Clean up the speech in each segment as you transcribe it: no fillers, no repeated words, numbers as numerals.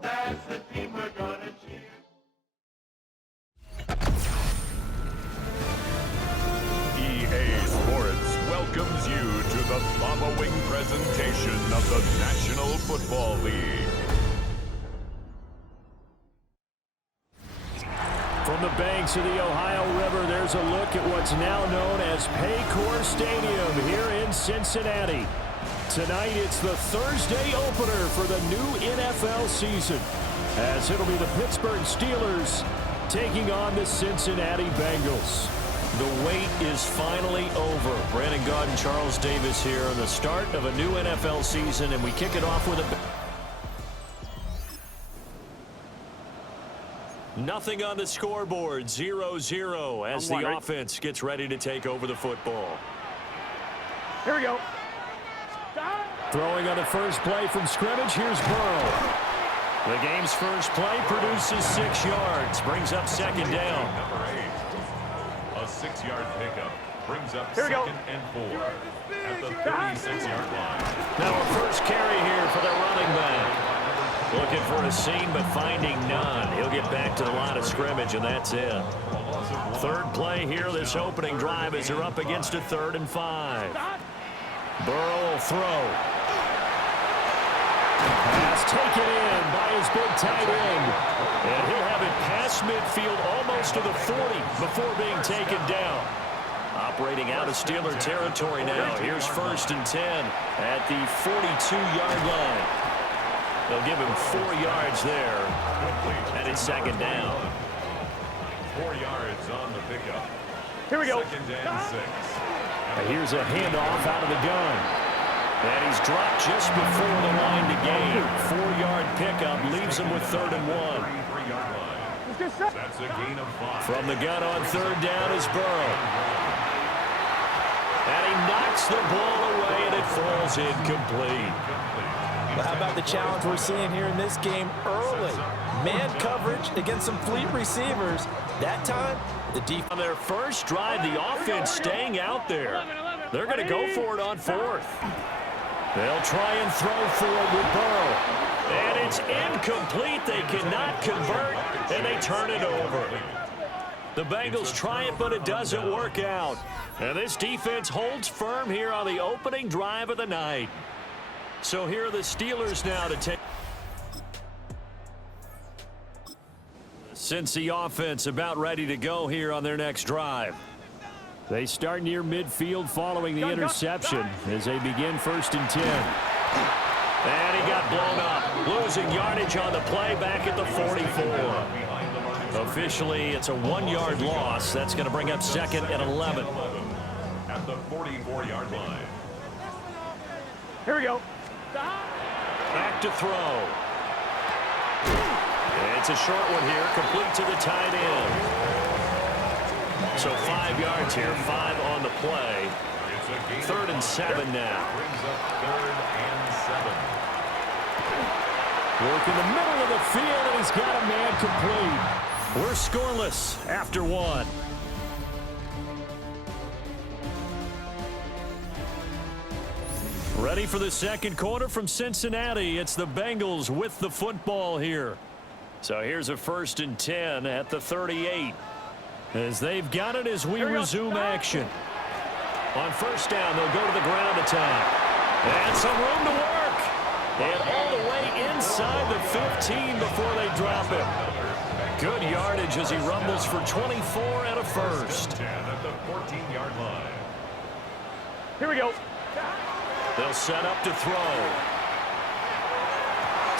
That's the team we're gonna cheer. EA Sports welcomes you to the following presentation of the National Football League. From the banks of the Ohio River, there's a look at what's now known as Paycor Stadium here in Cincinnati. Tonight, it's the Thursday opener for the new NFL season, as it'll be the Pittsburgh Steelers taking on the Cincinnati Bengals. The wait is finally over. Brandon Gaudin and Charles Davis here on the start of a new NFL season, and we kick it off with nothing on the scoreboard, 0-0 as the offense gets ready to take over the football. Here we go. Throwing on the first play from scrimmage, here's Burrow. The game's first play produces 6 yards, brings up second down. Number 8, a 6-yard pickup, brings up Here we go. second and 4 at the 36-yard line. Now a first carry here for the running back. Looking for a seam, but finding none. He'll get back to the line of scrimmage, and that's it. Third play here, this opening drive, as they're up against a 3rd and 5. Burrow will throw. Pass taken in by his big tight end. And he'll have it past midfield almost to the 40 before being taken down. Operating out of Steeler territory now. Here's 1st and 10 at the 42-yard line. They'll give him 4 yards there. And it's second down. 4 yards on the pickup. Here we go. Second and 6. Here's a handoff out of the gun. And he's dropped just before the line to gain. 4-yard pickup leaves him with 3rd and 1. That's a gain of 5. From the gun on 3rd down is Burrow. And he knocks the ball away, and it falls incomplete. Well, how about the challenge we're seeing here in this game early? Man coverage against some fleet receivers. That time, the defense. On their first drive, the offense staying out there. They're going to go for it on 4th. They'll try and throw for it with Burrow. And it's incomplete. They cannot convert, and they turn it over. The Bengals try it, but it doesn't work out. And this defense holds firm here on the opening drive of the night. So here are the Steelers now to take. Since the offense about ready to go here on their next drive. They start near midfield following the interception as they begin 1st and 10. And he got blown up. Losing yardage on the play back at the 44. Officially, it's a 1-yard loss. That's going to bring up 2nd and 11. At the 44-yard line. Here we go. Back to throw. It's a short one here, complete to the tight end. So 5 yards here, 5 on the play. 3rd and 7 now. Brings up 3rd and 7. Work in the middle of the field, and he's got a man complete. We're scoreless after 1. Ready for the second quarter from Cincinnati. It's the Bengals with the football here. So here's a 1st and 10 at the 38. As they've got it as we resume action. On 1st down, they'll go to the ground attack. And some room to work. And all the way inside the 15 before they drop him. Good yardage as he rumbles for 24 and a 1st. At the 14-yard line. Here we go. They'll set up to throw.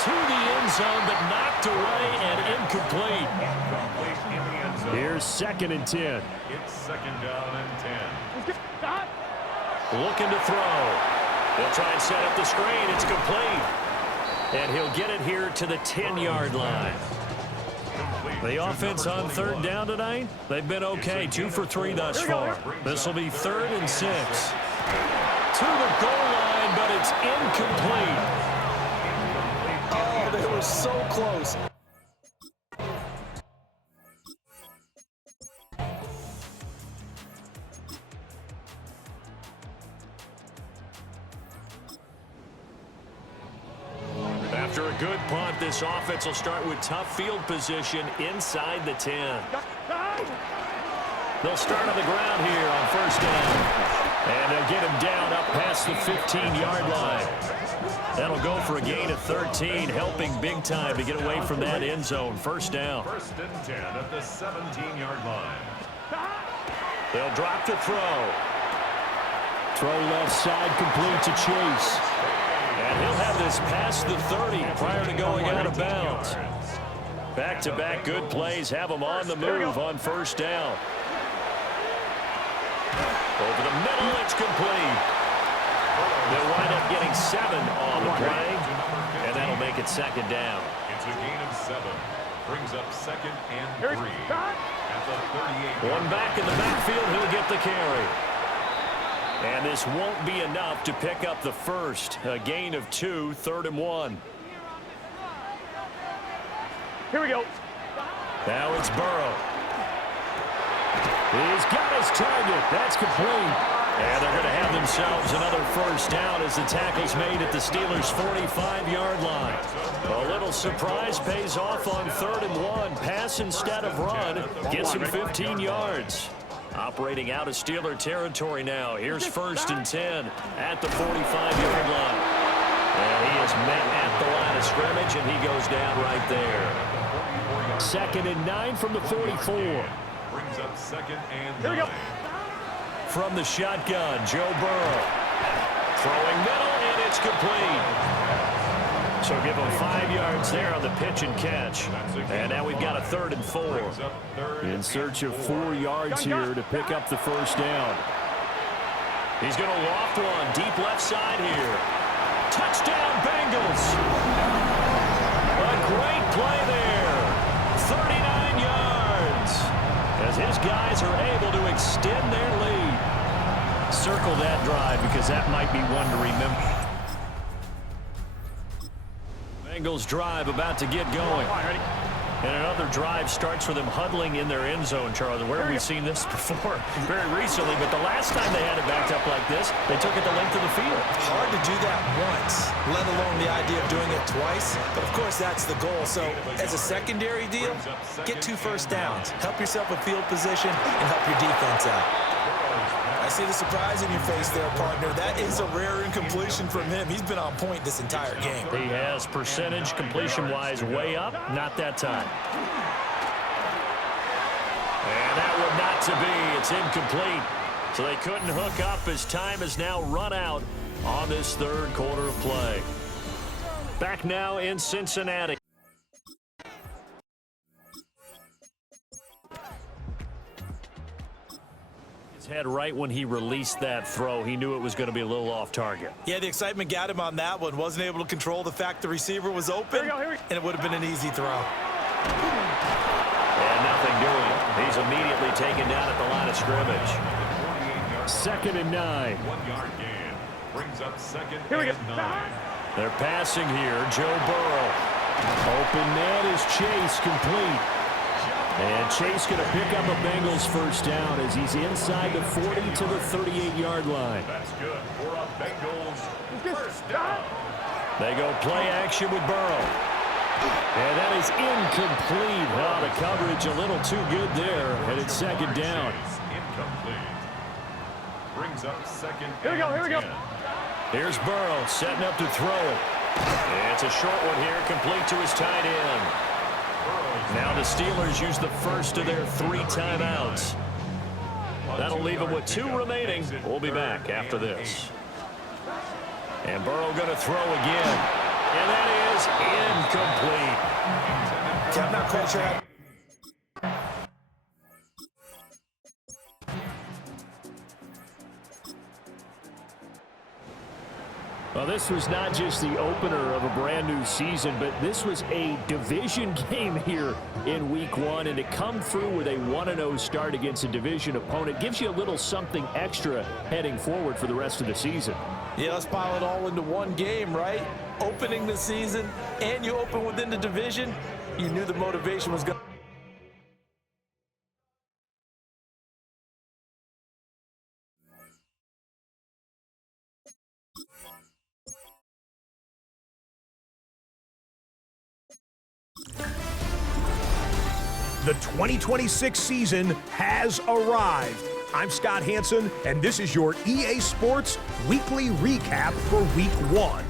To the end zone, but knocked away and incomplete. Here's 2nd and 10. It's 2nd down and 10. Looking to throw. They'll try and set up the screen. It's complete. And he'll get it here to the 10-yard line. The offense on 3rd down tonight, they've been okay. 2 for 3 thus far. This will be 3rd and 6. To the goal line, but it's incomplete. Oh, they were was so close. After a good punt, this offense will start with tough field position inside the 10. They'll start on the ground here on first down. And they'll get him down up past the 15-yard line. That'll go for a gain of 13, helping big time to get away from that end zone. First down. First and 10 at the 17-yard line. They'll drop to throw. Throw left side complete to Chase. And he'll have this past the 30 prior to going out of bounds. Back-to-back good plays have him on the move on first down. Over the middle, it's complete. They'll wind up getting 7 on the play, and that'll make it second down. It's a gain of 7. Brings up second and 3 at the 38. One back in the backfield, he'll get the carry. And this won't be enough to pick up the first. A gain of 2, 3rd and 1. Here we go. Now it's Burrow. He's got his target. That's complete. And they're going to have themselves another first down as the tackle's made at the Steelers' 45-yard line. A little surprise pays off on 3rd and 1. Pass instead of run. Gets him 15 yards. Operating out of Steeler territory now. Here's first and 10 at the 45-yard line. And he is met at the line of scrimmage, and he goes down right there. Second and 9 from the 44. Brings up second and 9. Here we go. From the shotgun, Joe Burrow. Throwing middle, and it's complete. So give him 5 yards there on the pitch and catch. And now we've got a 3rd and 4. In search of 4 yards here to pick up the first down. He's going to loft one deep left side here. Touchdown, Bengals. A great play there. 39 yards. As his guys are able to extend their lead. Circle that drive because that might be one to remember. Bengals drive about to get going. And another drive starts with them huddling in their end zone, Charlie. Where have we seen this before? Very recently, but the last time they had it backed up like this, they took it the length of the field. Hard to do that once, let alone the idea of doing it twice. But, of course, that's the goal. So, as a secondary deal, get 2 first downs. Help yourself with field position and help your defense out. I see the surprise in your face there, partner. That is a rare incompletion from him. He's been on point this entire game. He has percentage completion-wise way up. Not that time. And that would not to be. It's incomplete. So they couldn't hook up as time has now run out on this 3rd quarter of play. Back now in Cincinnati. Head right when he released that throw. He knew it was going to be a little off target. Yeah, the excitement got him on that one. Wasn't able to control the fact the receiver was open, and it would have been an easy throw. And nothing doing. He's immediately taken down at the line of scrimmage. 2nd and 9. 1 yard gain. Brings up second and 9. They're passing here. Joe Burrow. Open man is Chase, complete. And Chase going to pick up a Bengals first down as he's inside the 40 to the 38-yard line. That's good for a Bengals first down. They go play action with Burrow. And that is incomplete. Oh, the coverage a little too good there. And it's second down. Incomplete. Brings up second. Here we go. Here's Burrow setting up to throw it. And it's a short one here, complete to his tight end. Now the Steelers use the first of their 3 timeouts. That'll leave them with 2 remaining. We'll be back after this. And Burrow going to throw again. And that is incomplete. I'm not quite sure. Well, this was not just the opener of a brand new season, but this was a division game here in week 1. And to come through with a 1-0 start against a division opponent gives you a little something extra heading forward for the rest of the season. Yeah, let's pile it all into one game, right? opening the season and you open within the division, you knew the motivation was going to... The 2026 season has arrived. I'm Scott Hansen, and this is your EA Sports Weekly Recap for Week 1.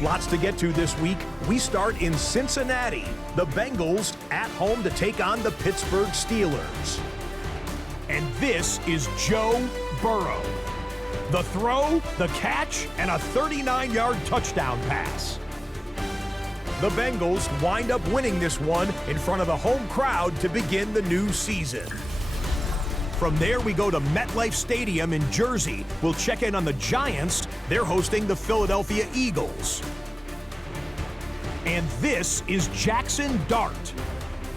Lots to get to this week. We start in Cincinnati. The Bengals at home to take on the Pittsburgh Steelers. And this is Joe Burrow. The throw, the catch, and a 39-yard touchdown pass. The Bengals wind up winning this one in front of the home crowd to begin the new season. From there, we go to MetLife Stadium in Jersey. We'll check in on the Giants. They're hosting the Philadelphia Eagles. And this is Jackson Dart.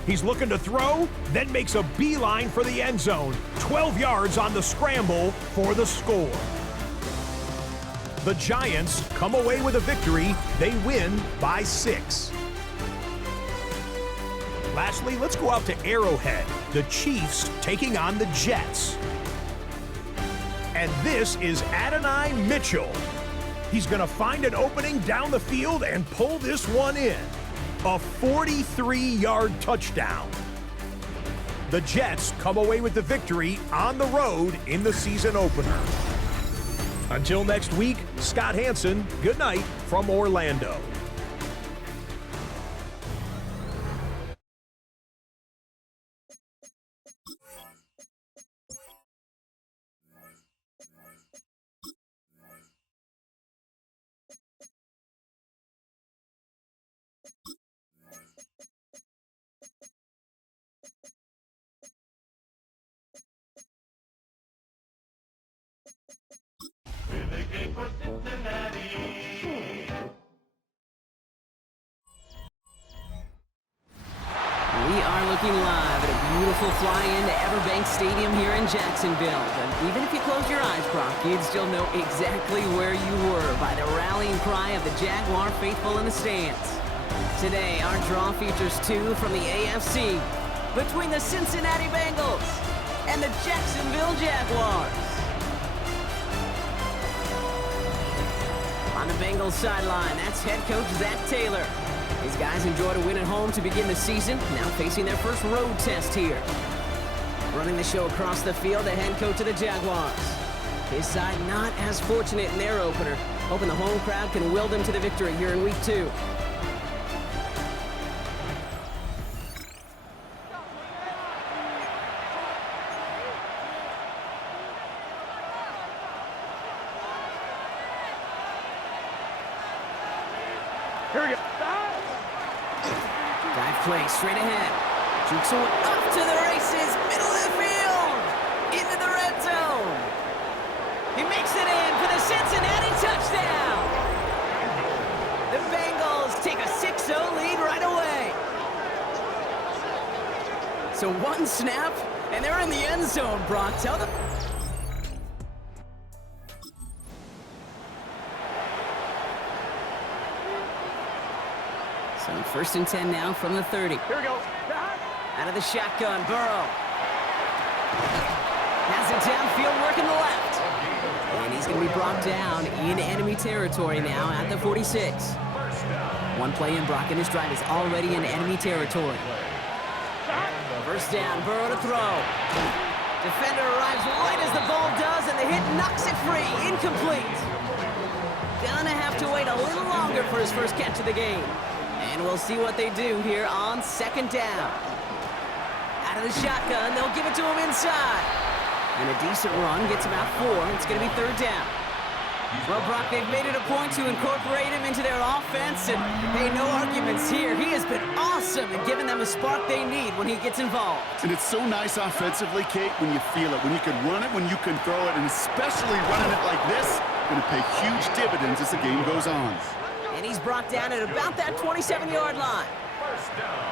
He's looking to throw, then makes a beeline for the end zone. 12 yards on the scramble for the score. The Giants come away with a victory. They win by 6. Lastly, let's go out to Arrowhead. The Chiefs taking on the Jets. And this is Adonai Mitchell. He's going to find an opening down the field and pull this one in. A 43-yard touchdown. The Jets come away with the victory on the road in the season opener. Until next week, Scott Hansen, good night from Orlando. For Cincinnati. We are looking live at a beautiful fly-in to Everbank Stadium here in Jacksonville. And even if you close your eyes, Brock, you'd still know exactly where you were by the rallying cry of the Jaguar faithful in the stands. Today, our draw features 2 from the AFC between the Cincinnati Bengals and the Jacksonville Jaguars. On the Bengals sideline, that's head coach Zach Taylor. These guys enjoyed a win at home to begin the season, now facing their first road test here. Running the show across the field, the head coach of the Jaguars. His side not as fortunate in their opener, hoping the home crowd can will them to the victory here in Week 2. Here we go. Dive play straight ahead. Jukes off to the races, middle of the field, into the red zone. He makes it in for the Cincinnati touchdown. The Bengals take a 6-0 lead right away. So one snap, and they're in the end zone, Brock. Tell them. So 1st and 10 now from the 30. Here we go. Out of the shotgun, Burrow. Has it downfield, working the left. And he's going to be brought down in enemy territory now at the 46. One play in, Brock, and his drive is already in enemy territory. First down, Burrow to throw. Defender arrives right as the ball does, and the hit knocks it free. Incomplete. Gonna have to wait a little longer for his first catch of the game. And we'll see what they do here on 2nd down. Out of the shotgun, they'll give it to him inside. And a decent run gets about 4. It's going to be 3rd down. Well, Brock, they've made it a point to incorporate him into their offense. And, hey, no arguments here. He has been awesome in giving them a spark they need when he gets involved. And it's so nice offensively, Kate, when you feel it, when you can run it, when you can throw it, and especially running it like this, going to pay huge dividends as the game goes on. And he's brought down at about that 27-yard line.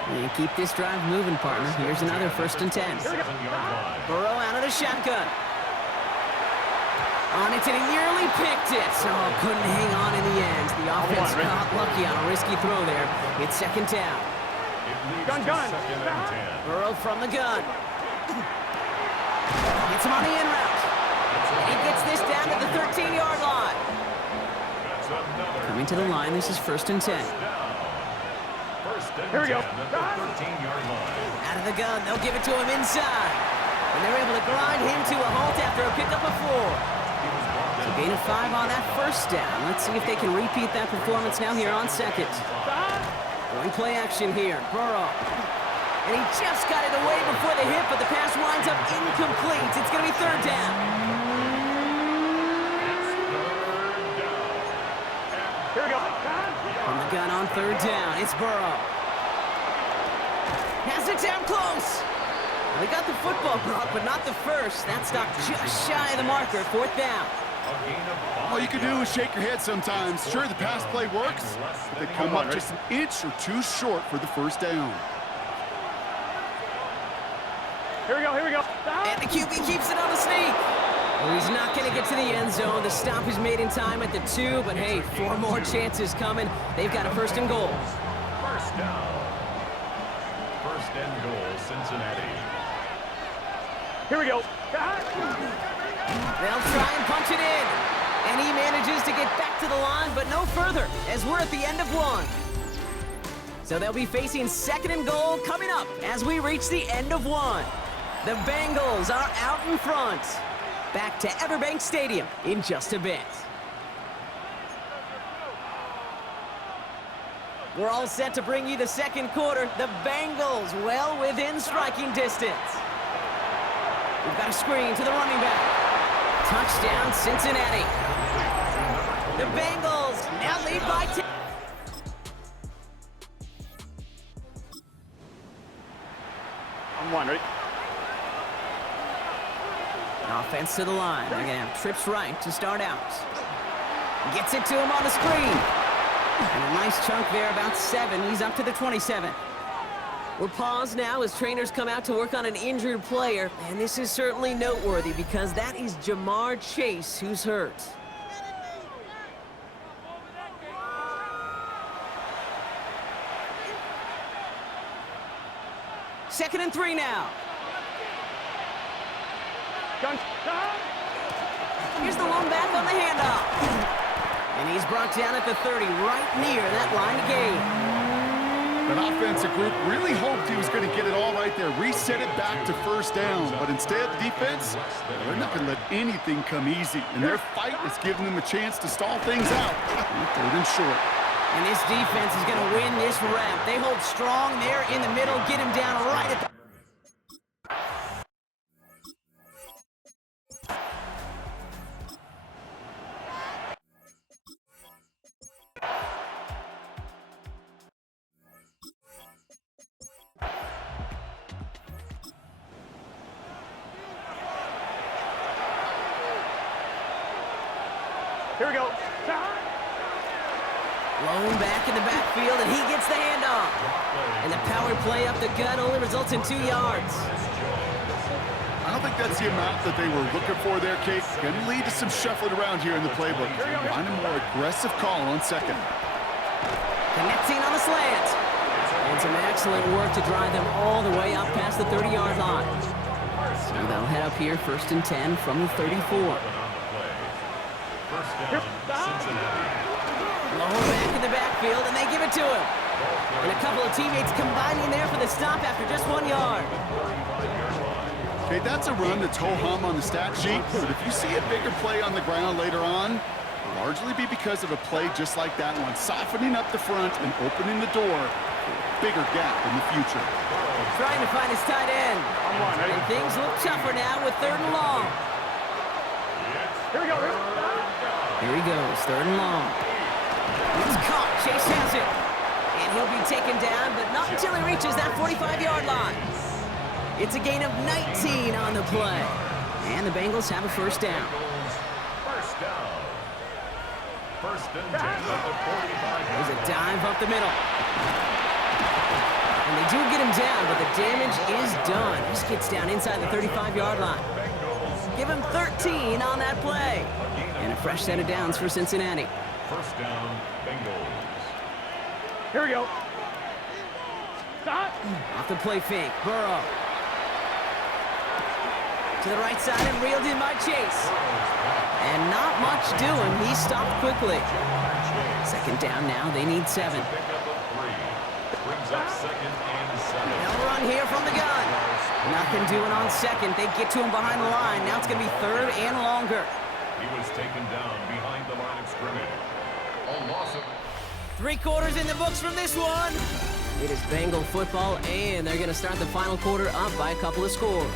And keep this drive moving, partner. Here's another 1st and 10. Burrow out of the shotgun. On it, and he nearly picked it. So couldn't hang on in the end. The offense got lucky on a risky throw there. It's second down. Gun. Burrow from the gun. Gets him on the in route. And he gets this down to the 13-yard line. Coming to the line, this is 1st and 10. Here we go. Out of the gun, they'll give it to him inside. And they're able to grind him to a halt after a pickup of 4. So gain of 5 on that first down. Let's see if they can repeat that performance now here on second. Going play action here. Burrow. And he just got it away before the hit, but the pass winds up incomplete. It's going to be 3rd down. Here we go. From the gun on 3rd down, it's Burrow. Has it down close. They got the football, Brock, but not the first. That stopped just shy of the marker, 4th down. All you can do is shake your head sometimes. Sure, the pass play works, but they come up just an inch or 2 short for the 1st down. Here we go. And the QB keeps it on the sneak. Well, he's not going to get to the end zone. The stop is made in time at the 2, but hey, 4 more chances coming. They've got a 1st and goal. 1st down. 1st and goal, Cincinnati. Here we go. They'll try and punch it in. And he manages to get back to the line, but no further, as we're at the end of 1. So they'll be facing 2nd and goal coming up as we reach the end of 1. The Bengals are out in front. Back to Everbank Stadium in just a bit. We're all set to bring you the 2nd quarter. The Bengals well within striking distance. We've got a screen to the running back. Touchdown, Cincinnati. The Bengals now lead by 10. I'm one, ready? Offense to the line. They're going to have trips right to start out. Gets it to him on the screen. And a nice chunk there, about 7. He's up to the 27. We're paused now as trainers come out to work on an injured player. And this is certainly noteworthy because that is Jamar Chase who's hurt. Second and 3 now. Gun. Here's the lone back on the handoff. And he's brought down at the 30, right near that line of gain. That offensive group really hoped he was going to get it all right there, reset it back to 1st down. But instead, defense, they're not going to let anything come easy. And their fight is giving them a chance to stall things out. 3rd and short. And this defense is going to win this rep. They hold strong there in the middle, get him down right at the... Here we go. Lone back in the backfield, and he gets the handoff. And the power play up the gut only results in 2 yards. I don't think that's the amount that they were looking for there, Kate. Going to lead to some shuffling around here in the playbook. Find a more aggressive call on 2nd. Connecting on the slant. And some excellent work to drive them all the way up past the 30-yard line. So they'll head up here 1st and 10 from the 34. Lone back in the backfield, and they give it to him. And a couple of teammates combining there for the stop after just 1 yard. Okay, that's a run that's ho-hum on the stat sheet, but if you see a bigger play on the ground later on, it'll largely be because of a play just like that one, softening up the front and opening the door for a bigger gap in the future. Trying to find his tight end. And things look tougher now with 3rd and long. Here we go. Here he goes, 3rd and long. He's caught, Chase has it. And he'll be taken down, but not until he reaches that 45-yard line. It's a gain of 19 on the play. And the Bengals have a 1st down. 1st down. 1st and 10 at the 45. There's a dive up the middle. And they do get him down, but the damage is done. This gets down inside the 35-yard line. give him 13 on that play. And a fresh set of downs for Cincinnati. First down, Bengals. Here we go. Stop. Off the play fake, Burrow. To the right side and reeled in by Chase. And not much doing. He stopped quickly. Second down now. They need 7. Pickup of 3. Brings up second and 7. They'll run here from the gun. Nothing doing on second. They get to him behind the line. Now it's going to be third and longer. He was taken down behind the line of scrimmage. A loss of 3 quarters in the books from this one. It is Bengal football, and they're going to start the final quarter up by a couple of scores.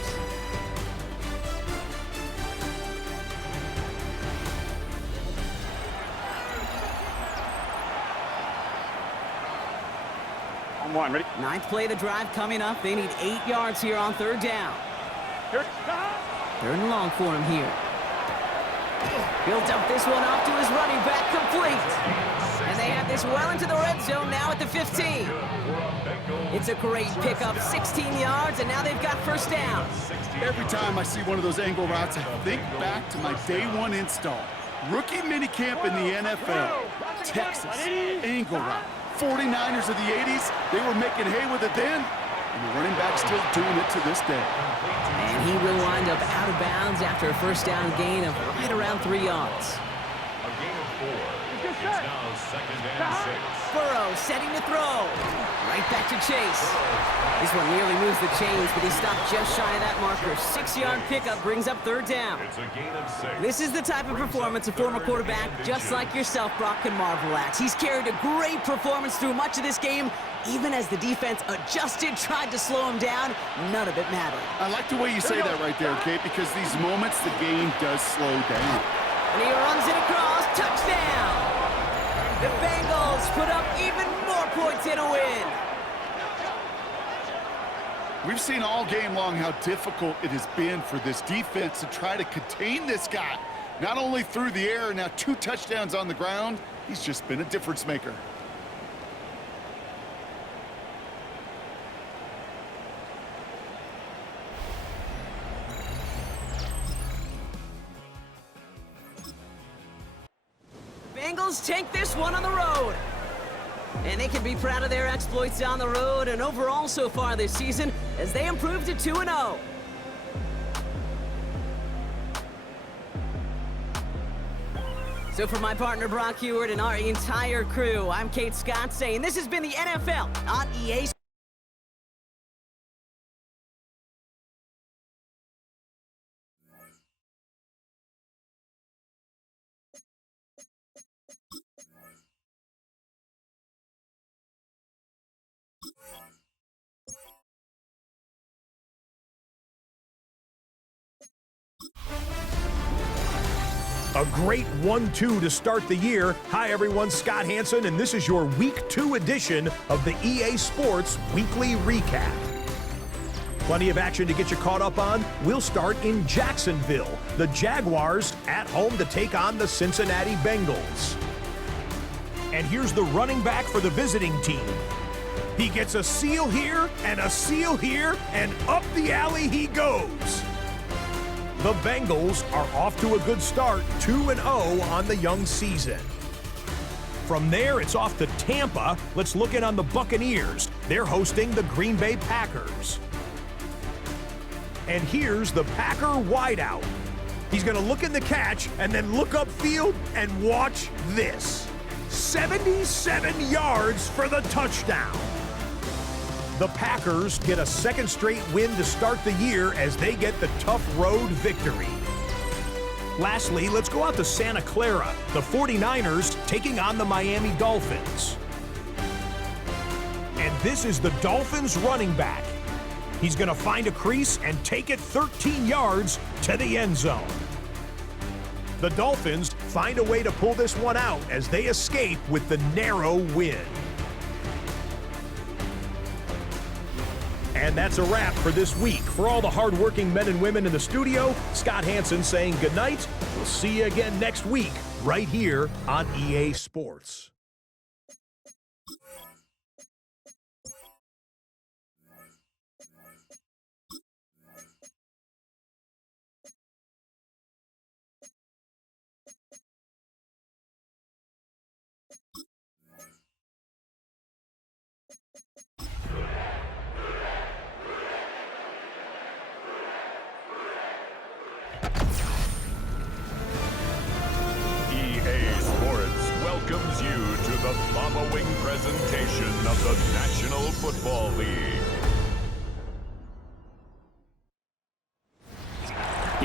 On 1, ready? Ninth play of the drive coming up. They need 8 yards here on third down. Here. Stop. Third and long for him here. Built up this one off to his running back, complete. And they have this well into the red zone now at the 15. It's a great pickup, 16 yards, and now they've got first down. Every time I see one of those angle routes, I think back to my day 1 install. Rookie minicamp in the NFL. Texas, angle route. 49ers of the 80s, they were making hay with it then, and the running back's still doing it to this day. And he will wind up out of bounds after a first down gain of right around 3 yards. a gain of 4. It's now second and 6. Burrow setting to throw. Right back to Chase. This one nearly moves the chains, but he stopped just shy of that marker. 6-yard pickup brings up third down. It's a gain of 6. This is the type of performance a former quarterback just like yourself, Brock, can marvel at. He's carried a great performance through much of this game. Even as the defense adjusted, tried to slow him down, none of it mattered. I like the way you say that right there, Kate, because these moments the game does slow down. And he runs it across, touchdown! The Bengals put up even more points in a win. We've seen all game long how difficult it has been for this defense to try to contain this guy. Not only through the air, now 2 touchdowns on the ground. He's just been a difference maker. Bengals take this one on the road. And they can be proud of their exploits on the road and overall so far this season as they improved to 2-0. So for my partner Brock Heward and our entire crew, I'm Kate Scott saying this has been the NFL on EA A great 1-2 to start the year. Hi, everyone. Scott Hanson, and this is your Week 2 edition of the EA Sports Weekly Recap. Plenty of action to get you caught up on. We'll start in Jacksonville. The Jaguars at home to take on the Cincinnati Bengals. And here's the running back for the visiting team. He gets a seal here, and up the alley he goes. The Bengals are off to a good start, 2-0 on the young season. From there, it's off to Tampa. Let's look in on the Buccaneers. They're hosting the Green Bay Packers. And here's the Packer wideout. He's going to look in the catch and then look upfield and watch this. 77 yards for the touchdown. The Packers get a second straight win to start the year as they get the tough road victory. Lastly, let's go out to Santa Clara. The 49ers taking on the Miami Dolphins. And this is the Dolphins running back. He's going to find a crease and take it 13 yards to the end zone. The Dolphins find a way to pull this one out as they escape with the narrow win. And that's a wrap for this week. For all the hardworking men and women in the studio, Scott Hanson saying goodnight. We'll see you again next week right here on EA Sports.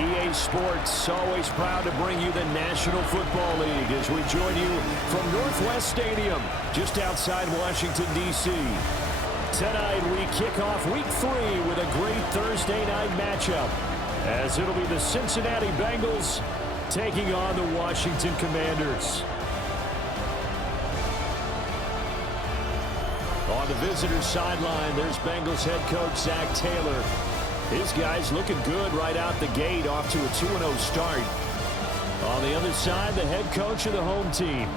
EA Sports, always proud to bring you the National Football League as we join you from Northwest Stadium, just outside Washington, D.C. Tonight, we kick off Week 3 with a great Thursday night matchup, as it'll be the Cincinnati Bengals taking on the Washington Commanders. On the visitor's sideline, there's Bengals head coach Zach Taylor. His guys looking good right out the gate, off to a 2-0 start. On the other side, the head coach of the home team.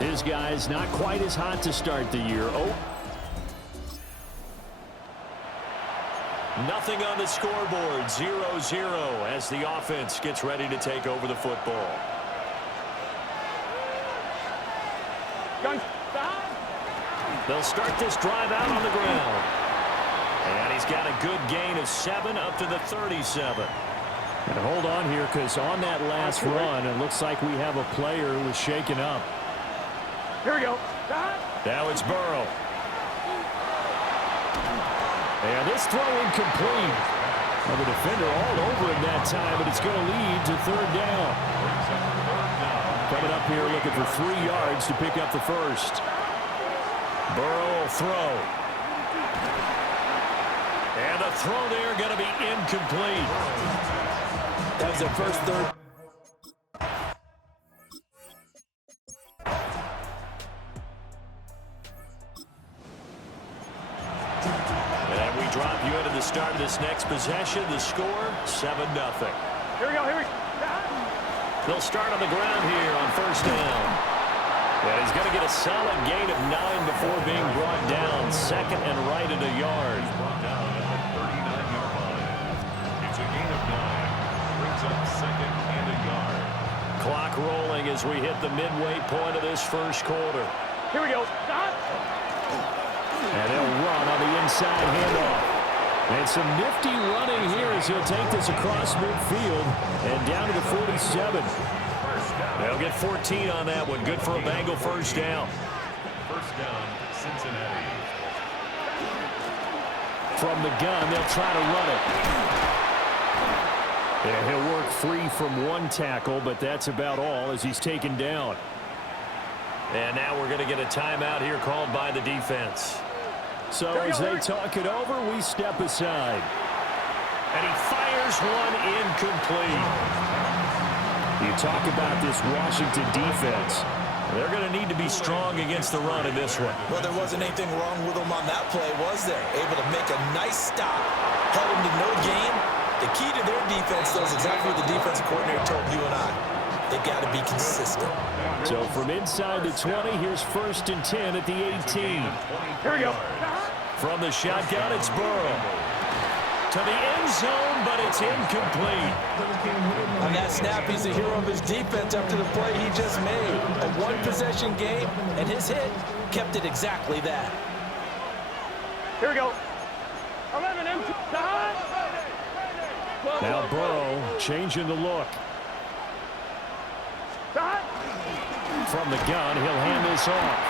His guys not quite as hot to start the year. Nothing on the scoreboard, 0-0 as the offense gets ready to take over the football. They'll start this drive out on the ground. And he's got a good gain of 7 up to the 37. And hold on here, because on that last run, it looks like we have a player who was shaken up. Here we go. Now it's Burrow. And this throw incomplete. Well, the defender all over him that time, but it's going to lead to third down. Coming up here looking for 3 yards to pick up the first. Burrow will throw. And the throw there going to be incomplete. That was their first third. And we drop you into the start of this next possession. The score, 7-0. Here we go, here we go. They'll start on the ground here on first down. And he's going to get a solid gain of 9 before being brought down. Second and right at a yard. Brought down at the 39-yard line. It's a gain of 9. Brings up second and a yard. Clock rolling as we hit the midway point of this first quarter. Here we go. And they'll run on the inside handoff. And some nifty running here as he'll take this across midfield and down to the 47. They'll get 14 on that one. Good for a Bengal first down. First down, Cincinnati. From the gun, they'll try to run it. And he'll work free from one tackle, but that's about all as he's taken down. And now we're going to get a timeout here called by the defense. So as they talk it over, we step aside. And he fires one incomplete. You talk about this Washington defense. They're going to need to be strong against the run in this one. Well, there wasn't anything wrong with them on that play, was there? Able to make a nice stop, held them to no gain. The key to their defense, though, is exactly what the defensive coordinator told you and I. They've got to be consistent. So from inside the 20, here's first and 10 at the 18. Here we go. From the shotgun, it's Burrow. To the end zone, but it's incomplete. On that snap, he's the hero of his defense up to the play he just made. A one-possession game, and his hit kept it exactly that. Here we go. 11 empty. Now Burrow changing the look. From the gun, he'll hand this off.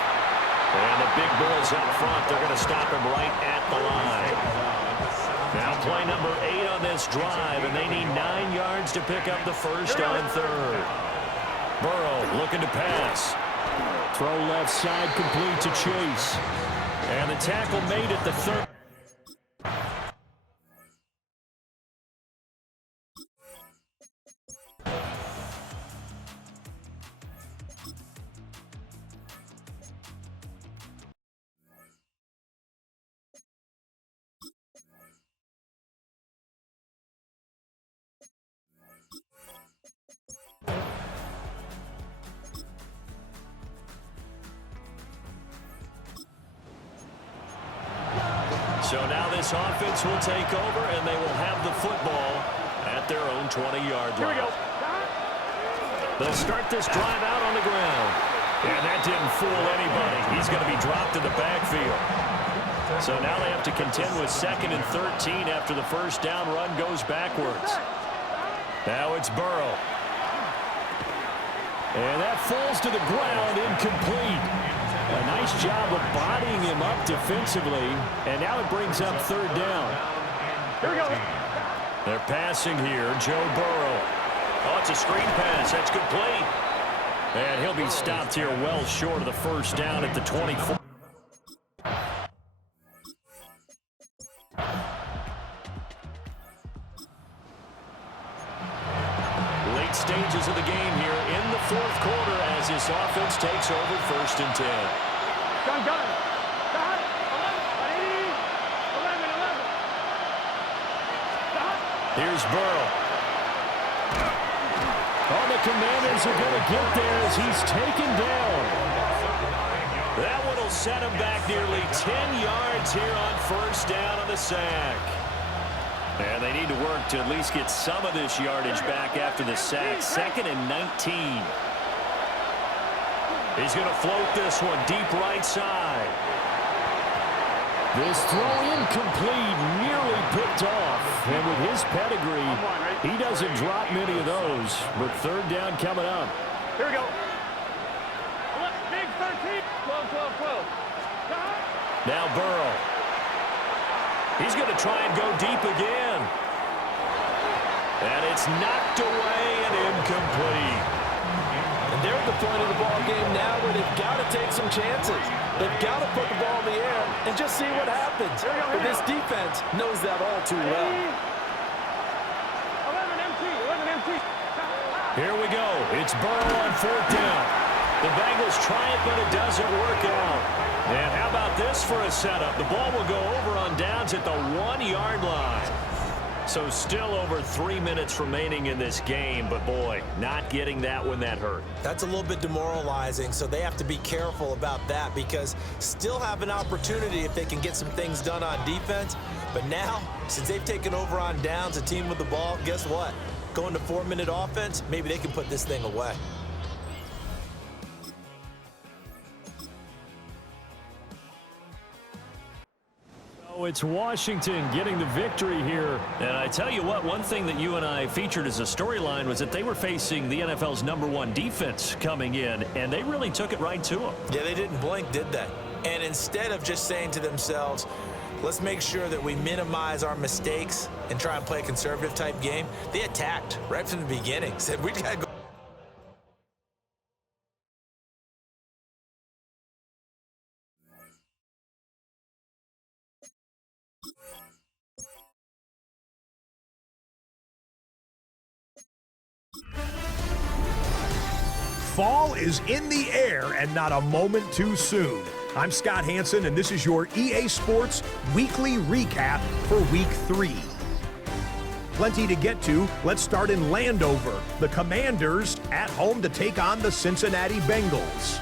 And the big boys up front, they're going to stop him right at the line. Now play number 8 on this drive, and they need 9 yards to pick up the first on third. Burrow looking to pass. Throw left side complete to Chase. And the tackle made at the 30. So now this offense will take over, and they will have the football at their own 20-yard line. Here we go. They'll start this drive out on the ground. And that didn't fool anybody. He's going to be dropped in the backfield. So now they have to contend with 2nd and 13 after the first down run goes backwards. Now it's Burrow. And that falls to the ground, incomplete. A nice job of bodying him up defensively. And now it brings up third down. Here we go. They're passing here. Joe Burrow. Oh, it's a screen pass. That's complete. And he'll be stopped here well short of the first down at the 24. Late stages of the game here in the fourth quarter as this offense takes over 1st and 10. Gun. Got 11. 11. Here's Burrow. Oh, the Commanders are going to get there as he's taken down. That one will set him back nearly 10 yards here on 1st down on the sack. And they need to work to at least get some of this yardage back after the sack. 2nd and 19. He's going to float this one deep right side. This throw incomplete, nearly picked off. And with his pedigree, he doesn't drop many of those. But 3rd down coming up. Here we go. Big 13. 12. Now Burrow. He's going to try and go deep again. And it's knocked away and incomplete. And they're at the point of the ball game now where they've got to take some chances. They've got to put the ball in the air and just see what happens. But this defense knows that all too well. 11 empty. Here we go. It's Burrow on 4th down. The Bengals try it, but it doesn't work out. And how about this for a setup? The ball will go over on downs at the 1-yard line. So still over 3 minutes remaining in this game, but boy, not getting that when that hurt. That's a little bit demoralizing, so they have to be careful about that because still have an opportunity if they can get some things done on defense. But now, since they've taken over on downs, a team with the ball, guess what? Going to 4-minute offense, maybe they can put this thing away. It's Washington getting the victory here. And I tell you what, one thing that you and I featured as a storyline was that they were facing the NFL's #1 defense coming in, and they really took it right to them. Yeah, they didn't blink, did they? And instead of just saying to themselves, let's make sure that we minimize our mistakes and try and play a conservative type game, they attacked right from the beginning. Said, we got to go. Fall is in the air and not a moment too soon. I'm Scott Hanson, and this is your EA Sports Weekly Recap for Week 3. Plenty to get to. Let's start in Landover. The Commanders at home to take on the Cincinnati Bengals.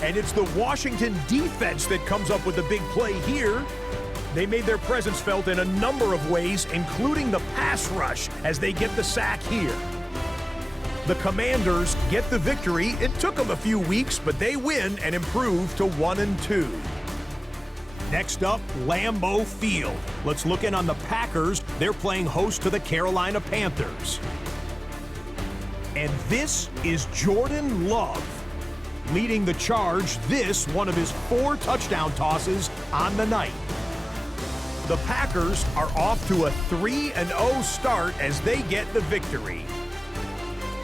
And it's the Washington defense that comes up with the big play here. They made their presence felt in a number of ways, including the pass rush as they get the sack here. The Commanders get the victory. It took them a few weeks, but they win and improve to 1-2. Next up, Lambeau Field. Let's look in on the Packers. They're playing host to the Carolina Panthers. And this is Jordan Love leading the charge. This one of his 4 touchdown tosses on the night. The Packers are off to a 3-0 start as they get the victory.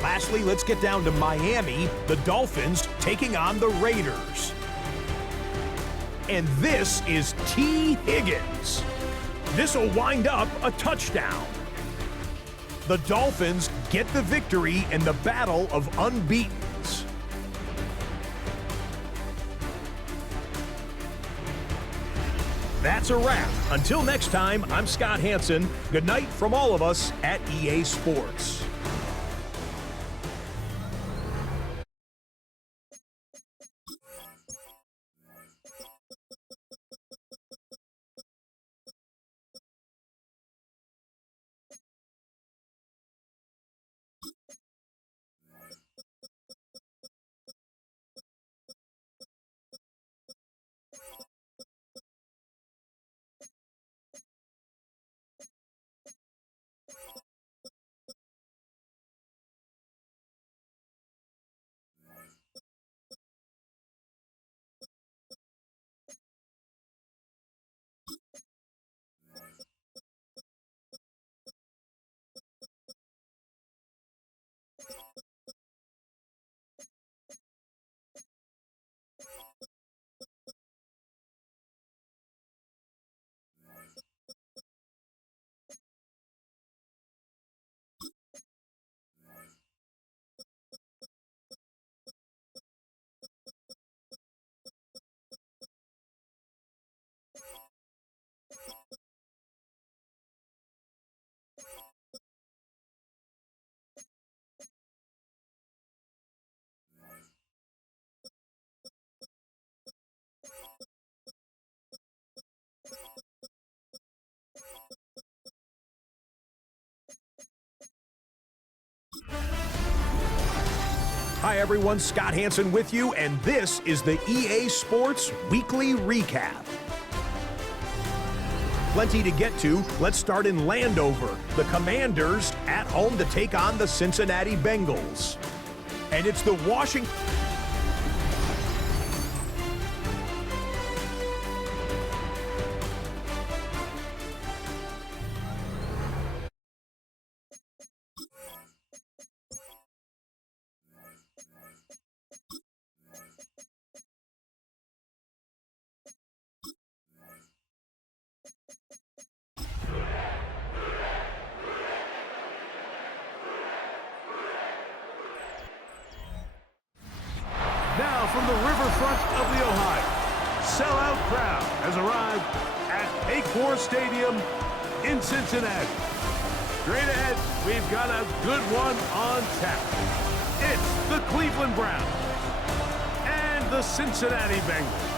Lastly, let's get down to Miami, the Dolphins taking on the Raiders. And this is T. Higgins. This will wind up a touchdown. The Dolphins get the victory in the battle of unbeatens. That's a wrap. Until next time, I'm Scott Hanson. Good night from all of us at EA Sports. Hi everyone, Scott Hansen with you, and this is the EA Sports Weekly Recap. Plenty to get to. Let's start in Landover. The Commanders at home to take on the Cincinnati Bengals. And it's the Washington... Now from the riverfront of the Ohio, sellout crowd has arrived at Paycor Stadium in Cincinnati. Straight ahead, we've got a good one on tap. It's the Cleveland Browns and the Cincinnati Bengals.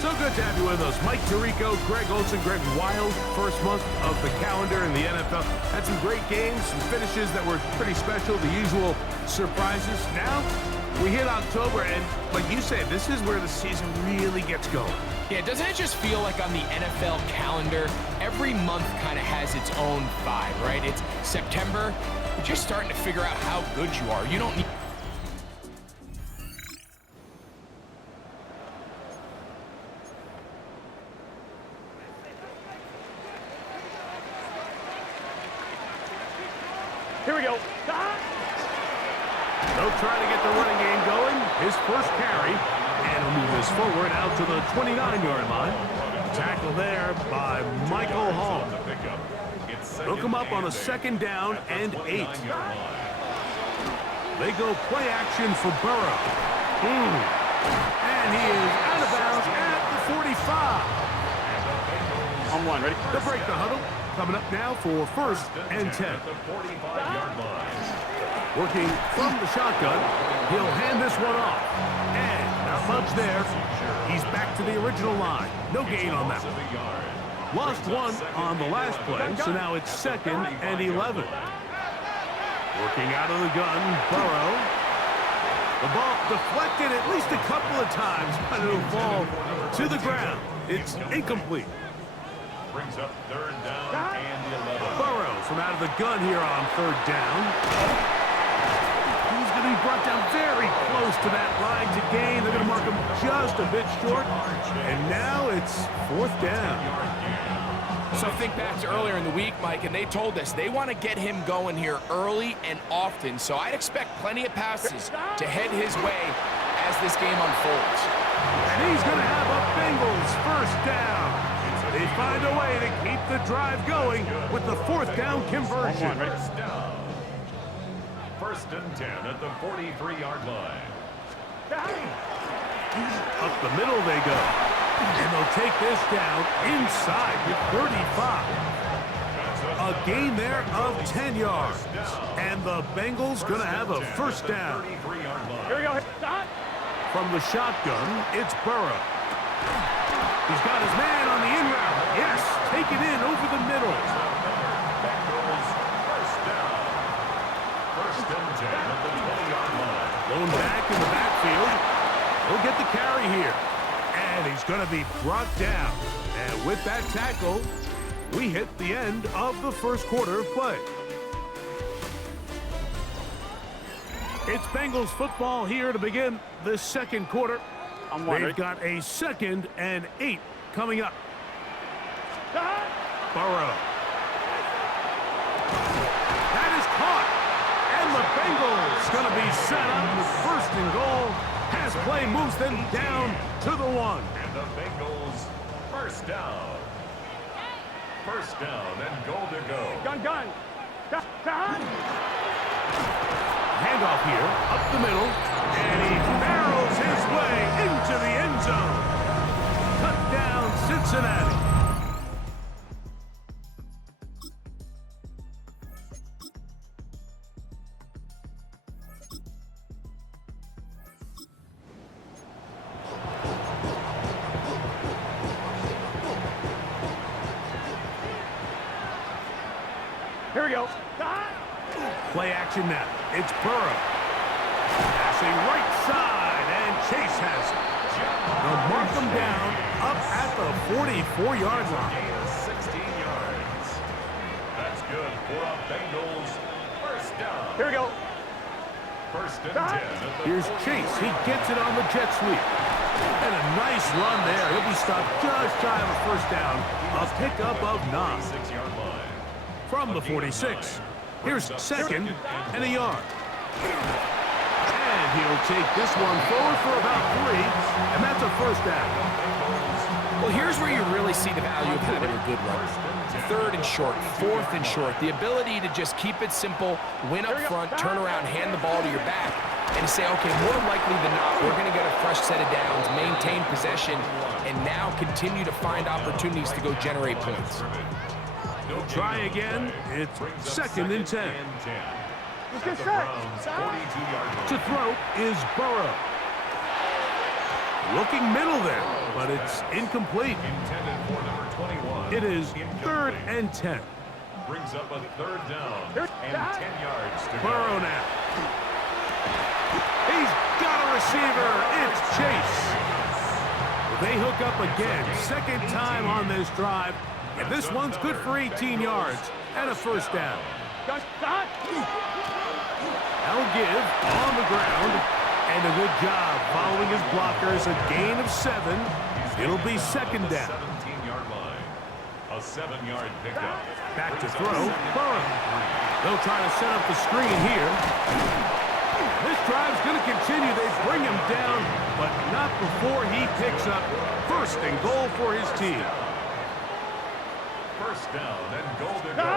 So good to have you with us. Mike Tirico, Greg Olson, Greg Wild, first month of the calendar in the NFL. Had some great games, some finishes that were pretty special, the usual surprises. Now, we hit October, and like you said, this is where the season really gets going. Yeah, doesn't it just feel like on the NFL calendar, every month kind of has its own vibe, right? It's September, you're just starting to figure out how good you are. You don't need... Here we go. They'll try to get the running game going. His first carry, and he'll move this forward out to the 29-yard line. Tackle there by Michael Hall. They'll come up on a 2nd down and 8. They go play action for Burrow. And he is out of bounds at the 45. On one, ready? They'll break the huddle. Coming up now for 1st and 10. Working from the shotgun, he'll hand this one off. And not much there. He's back to the original line. No gain on that one. Lost one on the last play, so now it's 2nd and 11. Working out of the gun, Burrow. The ball deflected at least a couple of times, but it'll fall to the ground. It's incomplete. Brings up 3rd down and 11. Burrow from out of the gun here on 3rd down. He's going to be brought down very close to that line to gain. They're going to mark him just a bit short. And now it's 4th down. So think back to earlier in the week, Mike, and they told us they want to get him going here early and often. So I'd expect plenty of passes to head his way as this game unfolds. And he's going to have a Bengals 1st down. They find a way to keep the drive going with the 4th down conversion. 1st and 10 at the 43-yard line. Up the middle they go. And they'll take this down inside the 35. A gain there of 10 yards. And the Bengals going to have a 1st down. Here we go. Stop. From the shotgun, it's Burrow. He's got his man on the in route. Yes, take it in over the middle. Bengals 1st down. 1st and 10 at the 20-yard line. Blown back in the backfield. He'll get the carry here. And he's going to be brought down. And with that tackle, we hit the end of the 1st quarter of play. It's Bengals football here to begin the 2nd quarter. They've got a 2nd and 8 coming up. Burrow. That is caught. And the Bengals going to be set up with 1st and goal. Pass play moves them down to the 1. And the Bengals 1st down. 1st down and goal to go. Gun. Handoff here, up the middle, and he barrels his way into the end zone. Touchdown, Cincinnati. Here we go. Play action now. It's Burrow. Passing right side, and Chase has it. They'll mark him down up at the 44-yard line. 16 yards. That's good for a Bengals first down. Here we go. First and 10. Here's Chase. He gets it on the jet sweep. And a nice run there. He'll be stopped just shy of a first down. A pickup of 9. 6-yard line. From the 46. Here's second and a yard. And he'll take this one forward for about 3, and that's a first down. Well, here's where you really see the value of having a good run. 3rd and short, 4th and short. The ability to just keep it simple, win up front, turn around, hand the ball to your back, and say, okay, more likely than not, we're going to get a fresh set of downs, maintain possession, and now continue to find opportunities to go generate points. They'll try again. It's second and 10. Let's get set. To throw is Burrow. Looking middle there, but it's incomplete. Intended for number 21. It is 3rd and 10. Brings up a 3rd down and 10 yards to go. Burrow now. He's got a receiver. It's Chase. They hook up again. Second time on this drive. And this one's good for 18 yards and a first down. That'll give on the ground. And a good job following his blockers. A gain of 7. It'll be second down. 17-yard line. A 7-yard pickup. Back to throw. Burrow. They'll try to set up the screen here. This drive's going to continue. They bring him down, but not before he picks up first and goal for his team. First down and goal to go.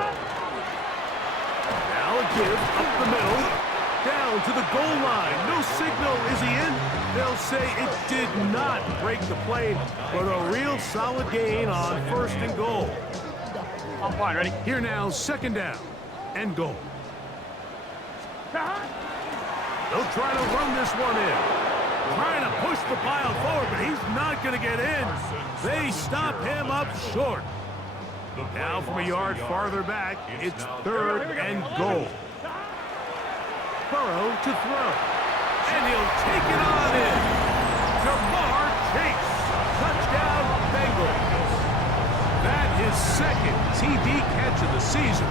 Now a give up the middle. Down to the goal line. No signal. Is he in? They'll say it did not break the plane, but a real solid gain on first and goal. I'm fine. Ready? Here now, second down and goal. They'll try to run this one in. Trying to push the pile forward, but he's not going to get in. They stop him up short. Now from a yard farther back, it's 3rd and goal. Burrow to throw. And he'll take it on in. Jamar Chase. Touchdown, Bengals. That is second TD catch of the season.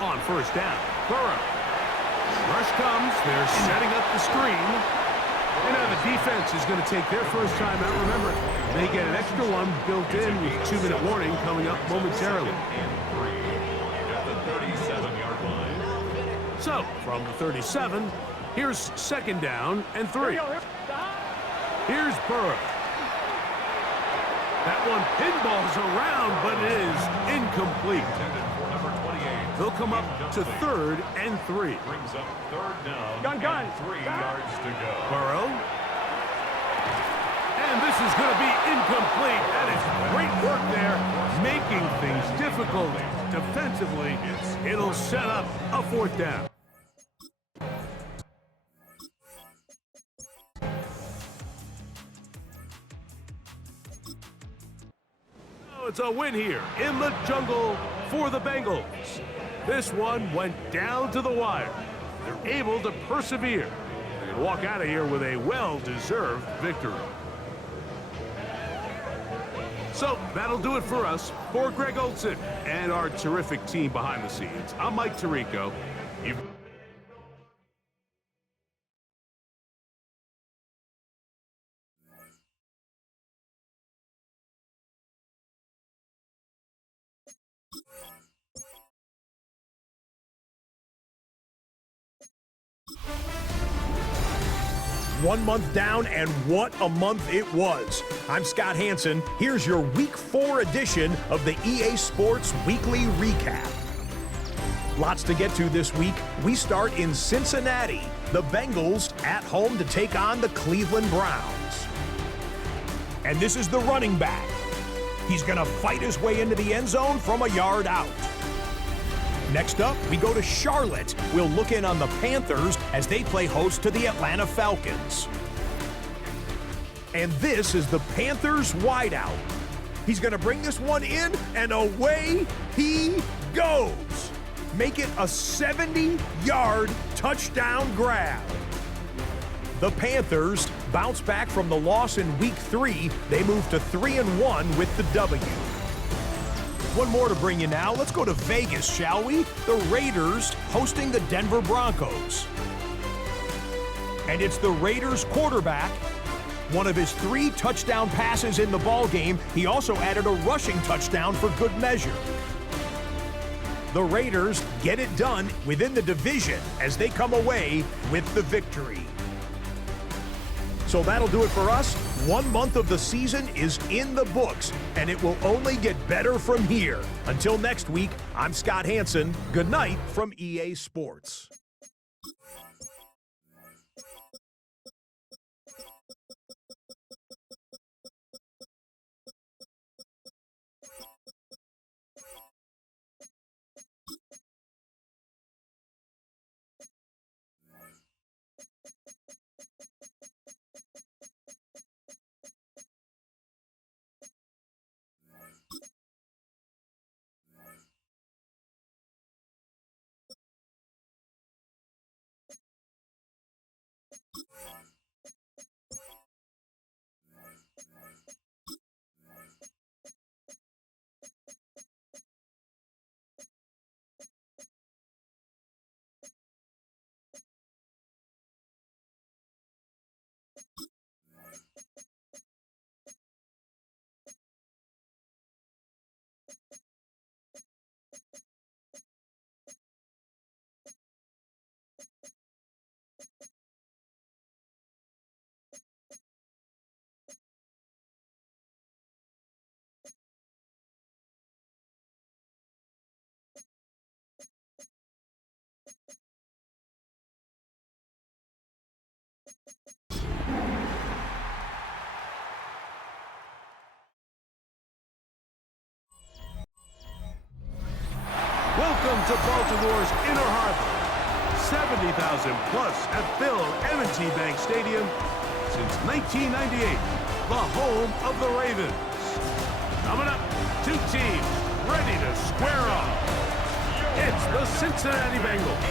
On first down, Burrow. Rush comes, they're setting up the screen. And now the defense is going to take their first time out. Remember, they get an extra one built in with 2-minute warning coming up momentarily. At the 37-yard line. So, from the 37, here's second down and 3. Here's Burrow. That one pinballs around, but it is incomplete. Intended for number 28. They'll come up to 3rd and 3. Brings up 3rd down. Gun. And 3 yards to go. Burrow. And this is going to be incomplete. That is great work there, making things difficult defensively. It'll set up a 4th down. It's a win here in the jungle for the Bengals. This one went down to the wire. They're able to persevere. They can walk out of here with a well-deserved victory. So that'll do it for us. For Greg Olson and our terrific team behind the scenes, I'm Mike Tirico. One month down, and what a month it was. I'm Scott Hanson. Here's your Week 4 edition of the EA Sports Weekly Recap. Lots to get to this week. We start in Cincinnati. The Bengals at home to take on the Cleveland Browns. And this is the running back. He's going to fight his way into the end zone from a yard out. Next up, we go to Charlotte. We'll look in on the Panthers as they play host to the Atlanta Falcons. And this is the Panthers wideout. He's going to bring this one in, and away he goes. Make it a 70-yard touchdown grab. The Panthers bounce back from the loss in Week 3. They move to 3-1 with the W. One more to bring you now. Let's go to Vegas, shall we? The Raiders hosting the Denver Broncos. And it's the Raiders quarterback. One of his 3 touchdown passes in the ballgame. He also added a rushing touchdown for good measure. The Raiders get it done within the division as they come away with the victory. So that'll do it for us. 1 month of the season is in the books, and it will only get better from here. Until next week, I'm Scott Hanson. Good night from EA Sports. Welcome to Baltimore's Inner Harbor. 70,000 plus have filled M&T Bank Stadium since 1998, the home of the Ravens. Coming up, 2 teams ready to square off. It's the Cincinnati Bengals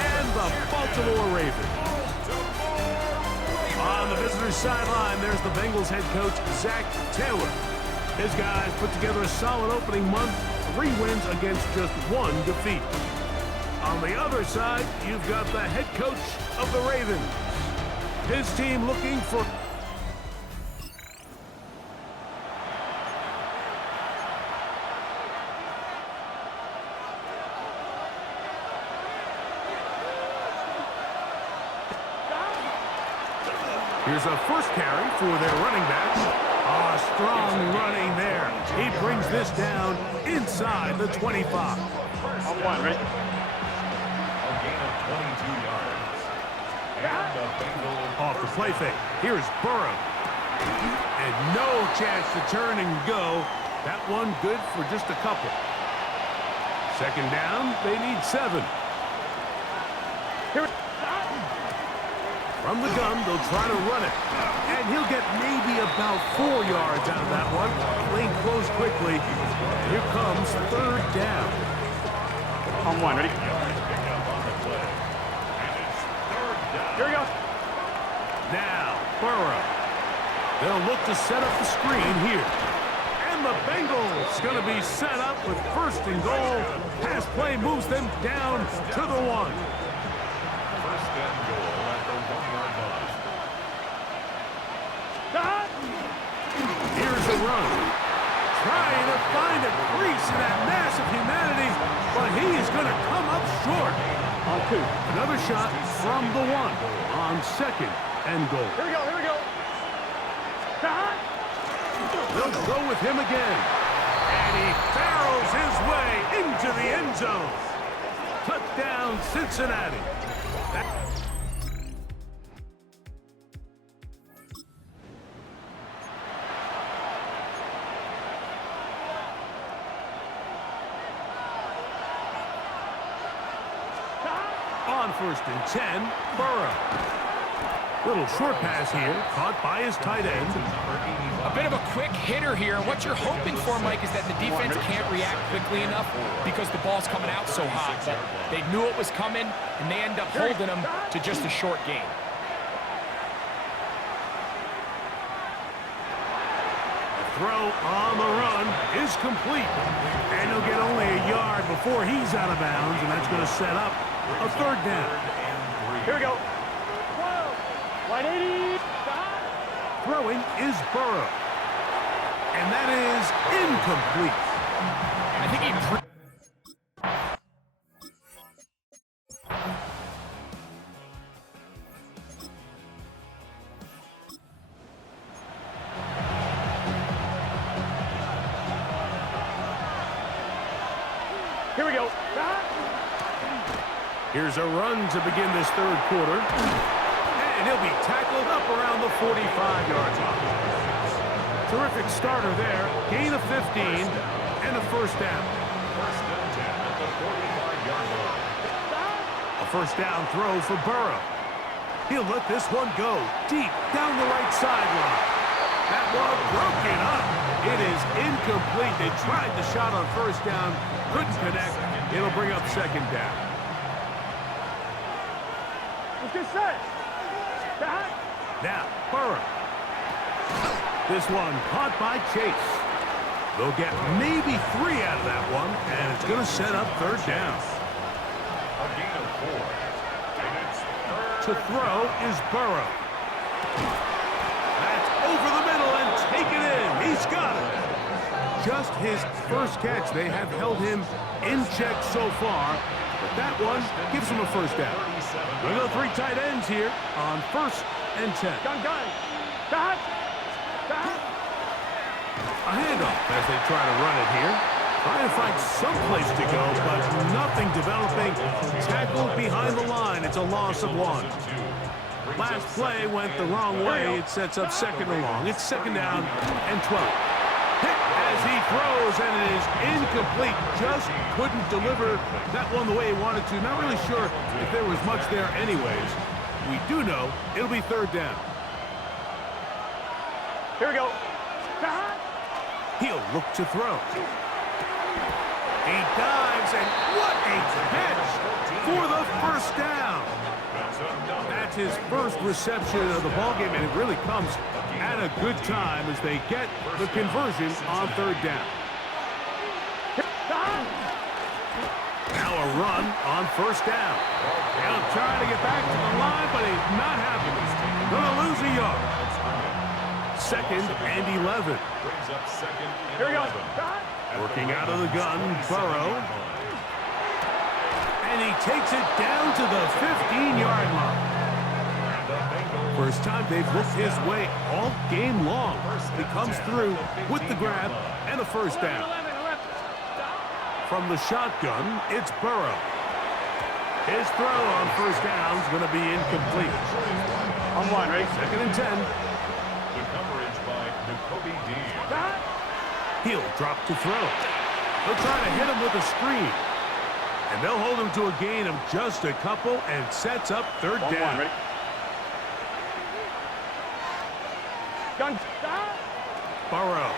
and the Baltimore Ravens. On the visitor's sideline, there's the Bengals head coach, Zach Taylor. His guys put together a solid opening month, 3 wins against just 1 defeat. On the other side, you've got the head coach of the Ravens. His team looking for... Here's a first carry for their running backs. Strong running there. He brings this down inside the 25. On 1, ready? A gain of 22 yards. And the Bengals Off the play fake. Here's Burrow. And no chance to turn and go. That one good for just a couple. Second down, they need 7. Here. From the gun, they'll try to run it. And he'll get maybe about 4 yards out of that one. Lane closed quickly. Here comes 3rd down. On 1, ready? Here we go. Now, Burrow. They'll look to set up the screen here. And the Bengals going to be set up with 1st and goal. Pass play moves them down to the 1. first and goal at the 1-yard line. Here's a run. Trying to find a crease in that mass of humanity, but he is going to come up short. On 2. Another shot from the 1 on 2nd and goal. Here we go, here we go. They'll go with him again. And he barrels his way into the end zone. Touchdown, Cincinnati. first and 10, Burrow. Little short pass here, caught by his tight end. A bit of a quick hitter here. What you're hoping for, Mike, is that the defense can't react quickly enough because the ball's coming out so hot. But they knew it was coming, and they end up holding them to just a short gain. Throw on the run is complete. And he'll get only a yard before he's out of bounds, and that's going to set up a third down. Here we go. 180. Throwing is Burrow. And that is incomplete. I think he... Here we go. Here's a run to begin this third quarter. And he'll be tackled up around the 45-yard line. Terrific starter there. Gain of 15 and a first down. A first down throw for Burrow. He'll let this one go deep down the right sideline. That one broken up. It is incomplete. They tried the shot on first down. Couldn't connect. It'll bring up second down. Let's get set. Now, Burrow. This one caught by Chase. They'll get maybe 3 out of that one, and it's going to set up third down. A gain of 4. And it's To throw is Burrow. That's over the middle and taken in. He's got it. Just his first catch. They have held him in check so far, but that one gives him a first down. We'll go 3 tight ends here on first and 10. Gun. A handoff as they try to run it here. Trying to find some place to go, but nothing developing. Tackled behind the line. It's a loss of 1. Last play went the wrong way. It sets up second and long. It's second down and 12. Hit as he throws, and it is incomplete. Just couldn't deliver that one the way he wanted to. Not really sure if there was much there anyways. We do know it'll be third down. Here we go. He'll look to throw. He dives, and what a catch for the first down. That's his first reception of the ballgame, and it really comes at a good time as they get the conversion on third down. Now a run on first down. He'll try to get back to the line, but he's not happening. Gonna lose a yard. Second and 11. Here we go. Working out of the gun, Burrow. And he takes it down to the 15-yard line. First time they've looked his way all game long. He comes through with the grab and a first down. From the shotgun, it's Burrow. His throw on first down is going to be incomplete. On 1, ready? Second and 10. the coverage by Jacoby Dean. He'll drop to throw. They'll try to hit him with a screen. And they'll hold him to a gain of just a couple and sets up third down. Ready? Gun. Burrow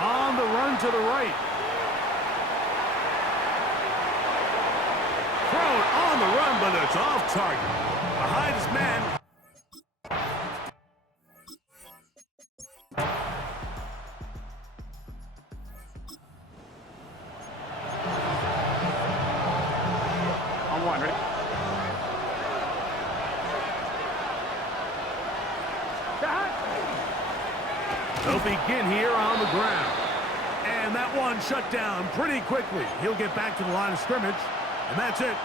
on the run to the right. Thrown on the run, but it's off target. Behind his man. On 1, ready? They'll begin here on the ground. And that one shut down pretty quickly. He'll get back to the line of scrimmage, and that's it.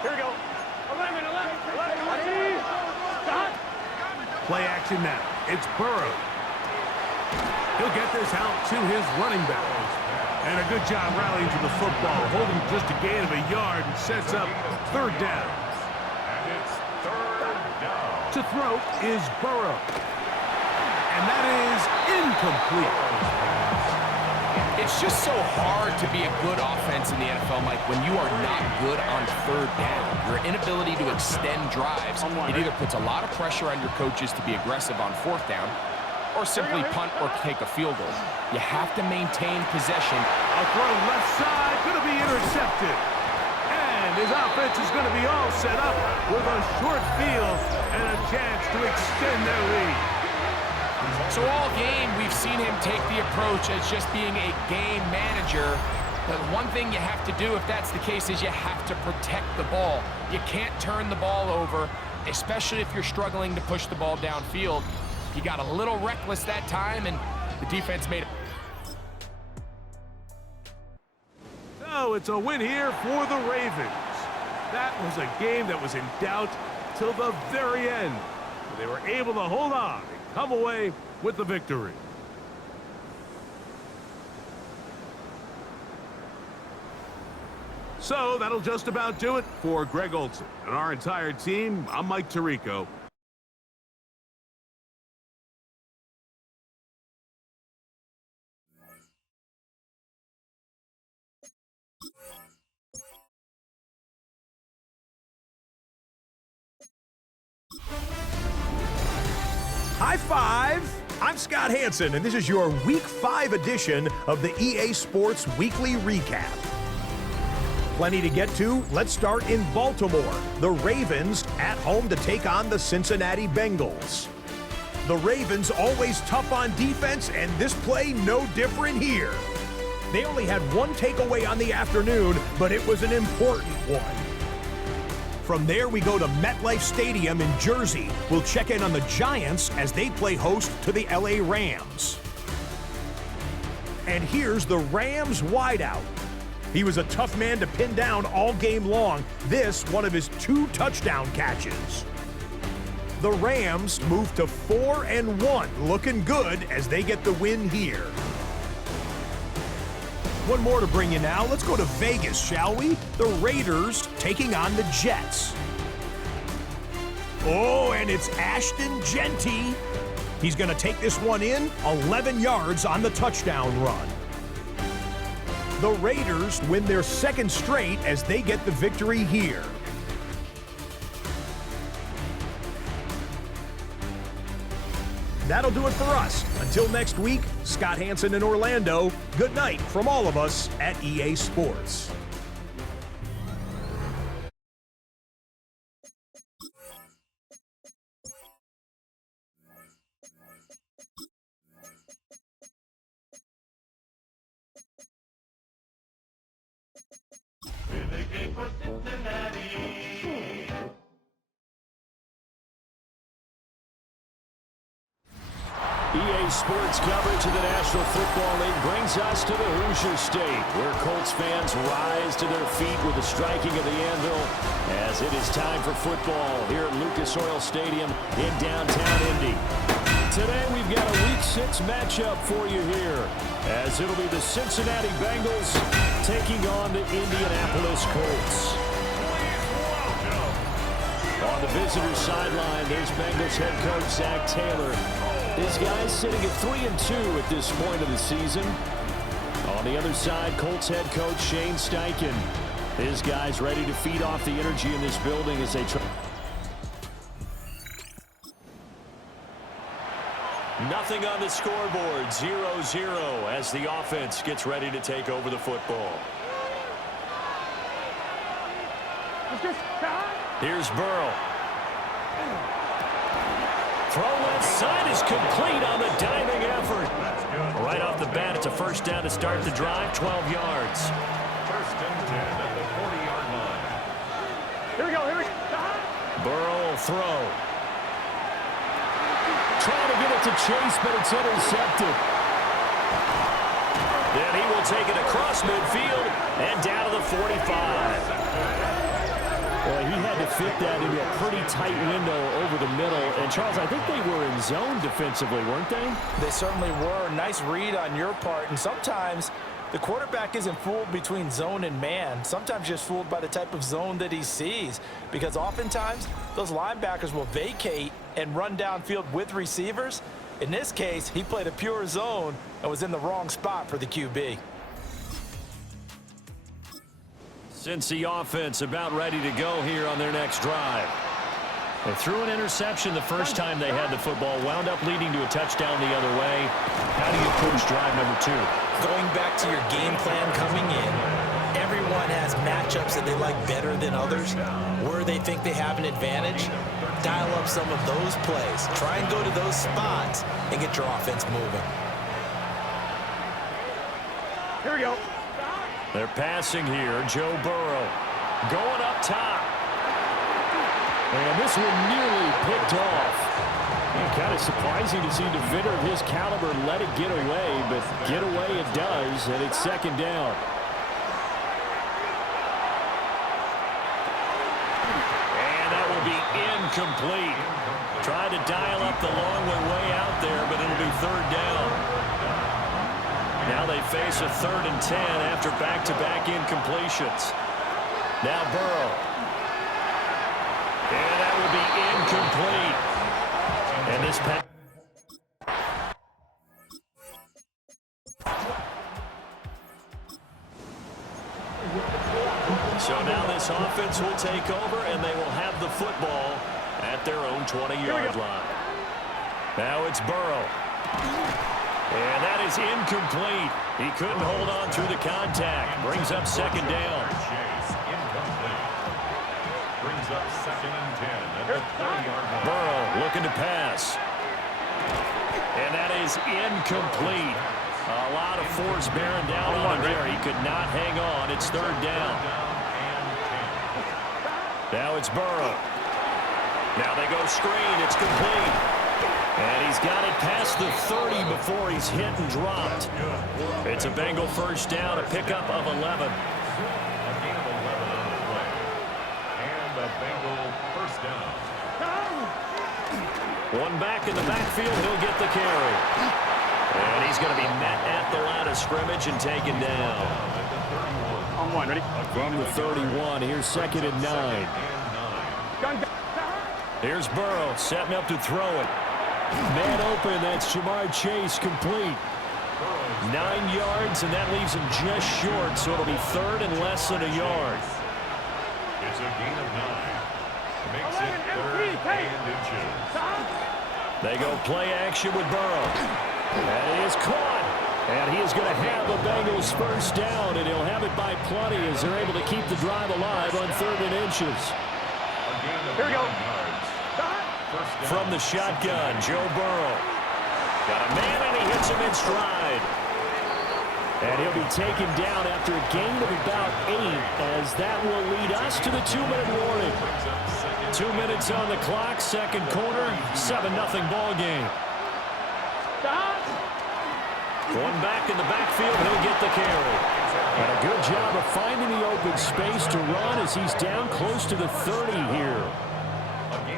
Here we go. 11. Play action now. It's Burrow. He'll get this out to his running back. And a good job rallying to the football, holding just a gain of a yard and sets up third down. And it's third down. To throw is Burrow. And that is incomplete. It's just so hard to be a good offense in the NFL, Mike, when you are not good on third down. Your inability to extend drives, it either puts a lot of pressure on your coaches to be aggressive on fourth down or simply punt or take a field goal. You have to maintain possession. A throw left side, going to be intercepted. And his offense is going to be all set up with a short field and a chance to extend their lead. So all game, we've seen him take the approach as just being a game manager. But one thing you have to do, if that's the case, is you have to protect the ball. You can't turn the ball over, especially if you're struggling to push the ball downfield. He got a little reckless that time, and the defense made it. So it's a win here for the Ravens. That was a game that was in doubt till the very end. They were able to hold on and come away with the victory. So that'll just about do it for Greg Olson and our entire team. I'm Mike Tirico. High five! I'm Scott Hanson, and this is your Week 5 edition of the EA Sports Weekly Recap. Plenty to get to. Let's start in Baltimore. The Ravens at home to take on the Cincinnati Bengals. The Ravens always tough on defense, and this play no different here. They only had one takeaway on the afternoon, but it was an important one. From there, we go to MetLife Stadium in Jersey. We'll check in on the Giants as they play host to the LA Rams. And here's the Rams wideout. He was a tough man to pin down all game long. This, one of his 2 touchdown catches. The Rams move to 4-1, looking good as they get the win here. One more to bring you now. Let's go to Vegas, shall we? The Raiders taking on the Jets. Oh, and it's Ashton Genty. He's going to take this one in, 11 yards on the touchdown run. The Raiders win their 2nd straight as they get the victory here. That'll do it for us. Until next week, Scott Hanson in Orlando, good night from all of us at EA Sports. With a game for Cincinnati. EA Sports coverage of the National Football League brings us to the Hoosier State, where Colts fans rise to their feet with the striking of the anvil as it is time for football here at Lucas Oil Stadium in downtown Indy. Today we've got a Week 6 matchup for you here, as it'll be the Cincinnati Bengals taking on the Indianapolis Colts. On the visitor's sideline, there's Bengals head coach Zach Taylor. His guys sitting at 3-2 at this point of the season. On the other side, Colts head coach Shane Steichen. His guys ready to feed off the energy in this building as they try. Nothing on the scoreboard, 0-0 as the offense gets ready to take over the football. Here's Burrow. Throw left side is complete on the diving effort. Right off the bat, it's a first down to start the drive, 12 yards. First and 10 at the 40-yard line. Here we go, here we go. Burrow will throw. Trying to get it to Chase, but it's intercepted. Then he will take it across midfield and down to the 45. Well, he had to fit that into a pretty tight window over the middle. And, Charles, I think they were in zone defensively, weren't they? They certainly were. Nice read on your part. And sometimes the quarterback isn't fooled between zone and man. Sometimes just fooled by the type of zone that he sees. Because oftentimes those linebackers will vacate and run downfield with receivers. In this case, he played a pure zone and was in the wrong spot for the QB. Since the offense about ready to go here on their next drive. They threw an interception the first time they had the football, wound up leading to a touchdown the other way. How do you approach drive number 2? Going back to your game plan coming in, everyone has matchups that they like better than others. Where they think they have an advantage, dial up some of those plays. Try and go to those spots and get your offense moving. Here we go. They're passing here. Joe Burrow going up top. And this one nearly picked off. Kind of surprising to see a defender of his caliber let it get away, but get away it does, and it's second down. And that will be incomplete. Tried to dial up the long way out there, but it'll be third down. Now they face a 3rd and 10 after back-to-back incompletions. Now Burrow. And that will be incomplete. And this pass. So now this offense will take over, and they will have the football at their own 20-yard line. Now it's Burrow. And that is incomplete. He couldn't hold on through the contact. Brings up second down. Brings up 2nd and 10 at the 30-yard line. Burrow looking to pass. And that is incomplete. A lot of force bearing down on him there. He could not hang on. It's third down. Now it's Burrow. Now they go screen. It's complete. And he's got it past the 30 before he's hit and dropped. It's a Bengal first down, a pickup of 11. A gain of 11 on the play. And a Bengal first down. One back in the backfield, he'll get the carry. And he's going to be met at the line of scrimmage and taken down. On one, ready? From the 31, here's 2nd and 9. Here's Burrow setting up to throw it. Man open, that's Jamar Chase complete. 9 yards, and that leaves him just short, so it'll be 3rd and less than a yard. It's a gain of 9. Makes it 3rd and inches. They go play action with Burrow. And he is caught. And he is going to have the Bengals first down, and he'll have it by plenty as they're able to keep the drive alive on 3rd and inches. Here we go. From the shotgun, Joe Burrow. Got a man, and he hits him in stride. And he'll be taken down after a gain of about 8, as that will lead us to the 2-minute warning. 2 minutes on the clock, second quarter, 7-0 ball game. One back in the backfield, he'll get the carry. And a good job of finding the open space to run as he's down close to the 30 here.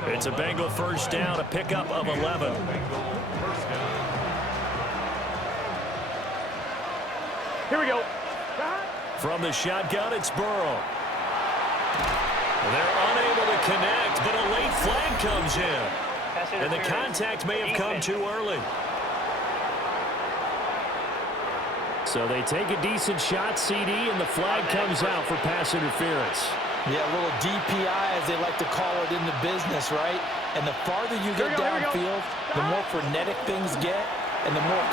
It's a Bengal first down, a pickup of 11. Here we go. From the shotgun, it's Burrow. They're unable to connect, but a late flag comes in. And the contact may have come too early. So they take a decent shot, CD, and the flag comes out for pass interference. Yeah, a little DPI, as they like to call it in the business, right? And the farther you get downfield, the more frenetic things get, and the more...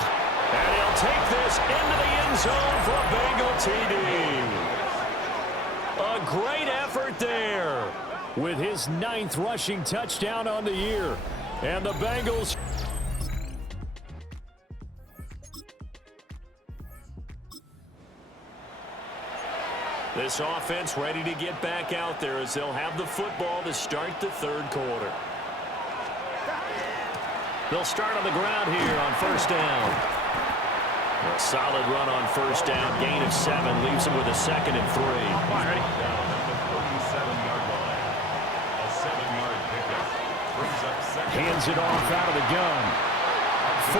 And he'll take this into the end zone for a Bengal TD. A great effort there with his 9th rushing touchdown on the year. And the Bengals... This offense ready to get back out there as they'll have the football to start the 3rd quarter. They'll start on the ground here on first down. A solid run on first down. Gain of 7 leaves him with a 2nd and 3. Come on, ready? Down at the 37-yard line. A 7-yard pickup. Brings up 2nd. Hands it off out of the gun.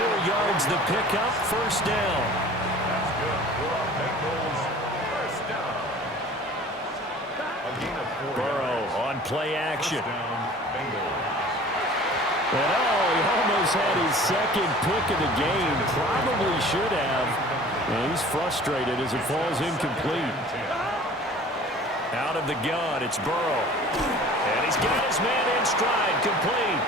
4 yards the pickup. First down. That's good for our Bengals. First down. A gain of 4 Burrow yards. on play action. First down, Bengals. And oh, he almost almost had his second pick of the game. Probably should have. And he's frustrated as it falls incomplete. Out of the gun, it's Burrow. And he's got his man in stride, complete.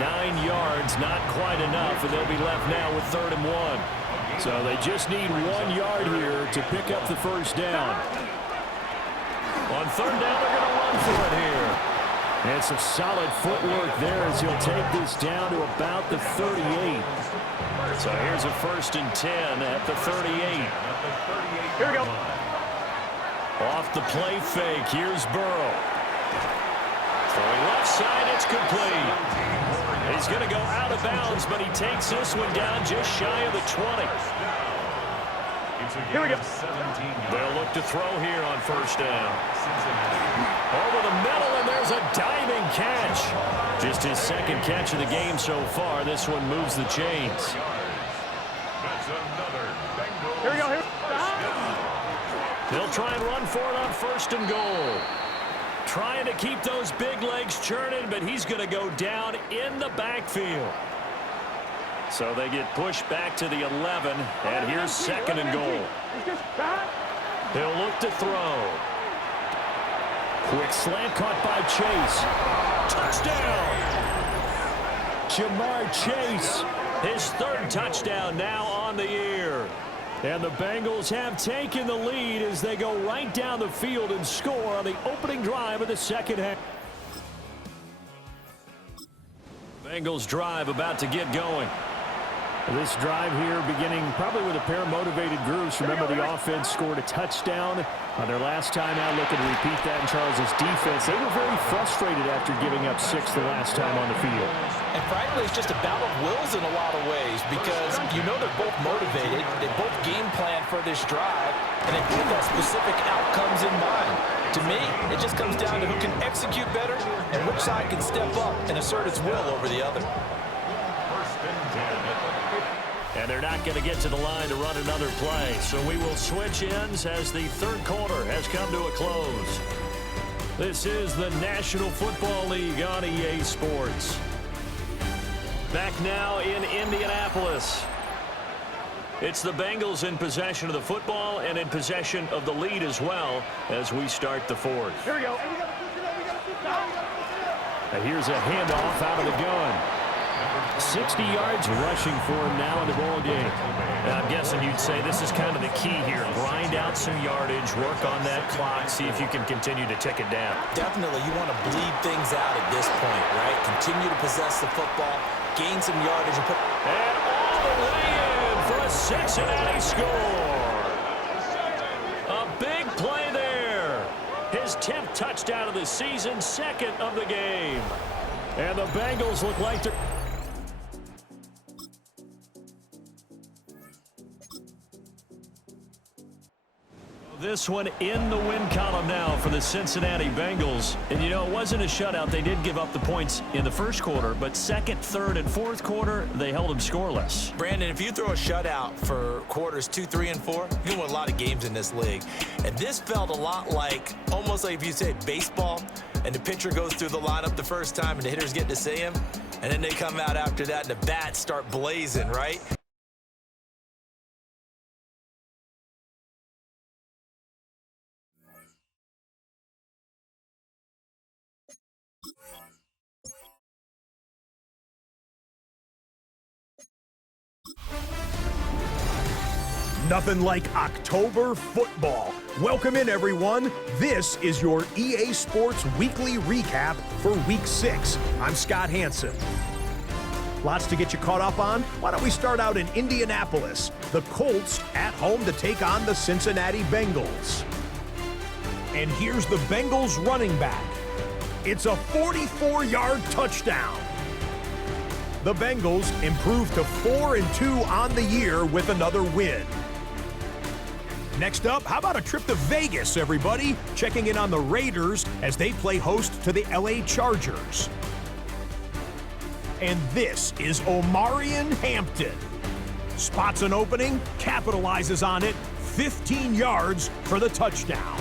9 yards, not quite enough, and they'll be left now with 3rd and 1. So they just need 1 yard here to pick up the first down. On 3rd down, they're going to run for it here. And some solid footwork there as he'll take this down to about the 38. So here's a 1st and 10 at the 38. Here we go. Off the play fake, here's Burrow. Throwing left side, it's complete. He's going to go out of bounds, but he takes this one down just shy of the 20. Here we go. They'll look to throw here on 1st down. Over the middle, and there's a diving catch. Just his 2nd catch of the game so far. This one moves the chains. Here we go. Here. They'll try and run for it on 1st and goal. Trying to keep those big legs churning, but he's going to go down in the backfield. So they get pushed back to the 11, and here's 2nd and goal. He'll look to throw. Quick slant caught by Chase. Touchdown! Jamar Chase, his 3rd touchdown now on the year. And the Bengals have taken the lead as they go right down the field and score on the opening drive of the 2nd half. Bengals drive about to get going. This drive here beginning probably with a pair of motivated groups. Remember, the offense scored a touchdown on their last time out. Looking to repeat that in Charles' defense. They were very frustrated after giving up 6 the last time on the field. And frankly, it's just a battle of wills in a lot of ways because you know they're both motivated. They both game plan for this drive, and they both have specific outcomes in mind. To me, it just comes down to who can execute better and which side can step up and assert its will over the other. And they're not going to get to the line to run another play. So we will switch ends as the 3rd quarter has come to a close. This is the National Football League on EA Sports. Back now in Indianapolis. It's the Bengals in possession of the football and in possession of the lead as well as we start the 4th. Here we go. And here's a handoff out of the gun. 60 yards rushing for him now in the ball game. And I'm guessing you'd say this is kind of the key here. Grind out some yardage, work on that clock, see if you can continue to tick it down. Definitely, you want to bleed things out at this point, right? Continue to possess the football, gain some yardage, and put... And all the way in for a Cincinnati score. A big play there. His 10th touchdown of the season, 2nd of the game. And the Bengals look like they're... This one in the win column now for the Cincinnati Bengals. And, you know, it wasn't a shutout. They did give up the points in the 1st quarter, but 2nd, 3rd, and 4th quarter, they held them scoreless. Brandon, if you throw a shutout for quarters 2, 3, and 4, you can win a lot of games in this league. And this felt a lot like, almost like if you said baseball, and the pitcher goes through the lineup the first time, and the hitters get to see him, and then they come out after that, and the bats start blazing, right? Nothing like October football. Welcome in, everyone. This is your EA Sports Weekly Recap for Week 6. I'm Scott Hanson. Lots to get you caught up on. Why don't we start out in Indianapolis? The Colts at home to take on the Cincinnati Bengals. And here's the Bengals running back. It's a 44-yard touchdown. The Bengals improve to 4-2 on the year with another win. Next up, how about a trip to Vegas, everybody? Checking in on the Raiders as they play host to the LA Chargers. And this is Omarion Hampton. Spots an opening, capitalizes on it, 15 yards for the touchdown.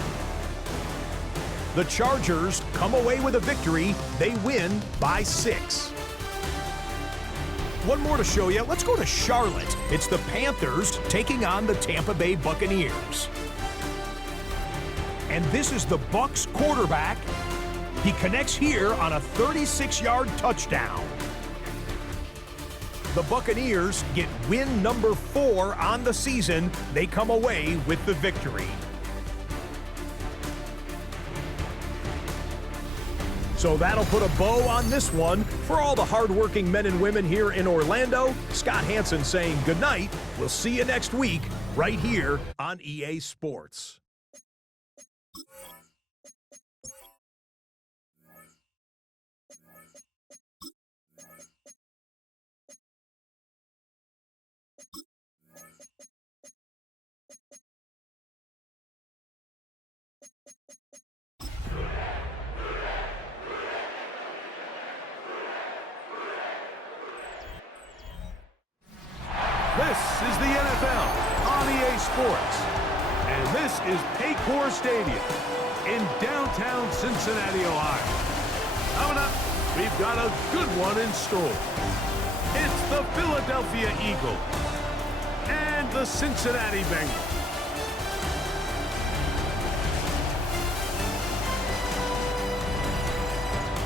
The Chargers come away with a victory. They win by 6. one more to show you. Let's go to Charlotte. It's the Panthers taking on the Tampa Bay Buccaneers. And this is the Bucs quarterback. He connects here on a 36-yard touchdown. The Buccaneers get win number 4 on the season. They come away with the victory. So that'll put a bow on this one. For all the hardworking men and women here in Orlando, Scott Hansen saying goodnight. We'll see you next week right here on EA Sports. This is the NFL on EA Sports. And this is Paycor Stadium in downtown Cincinnati, Ohio. Coming up, we've got a good one in store. It's the Philadelphia Eagles and the Cincinnati Bengals.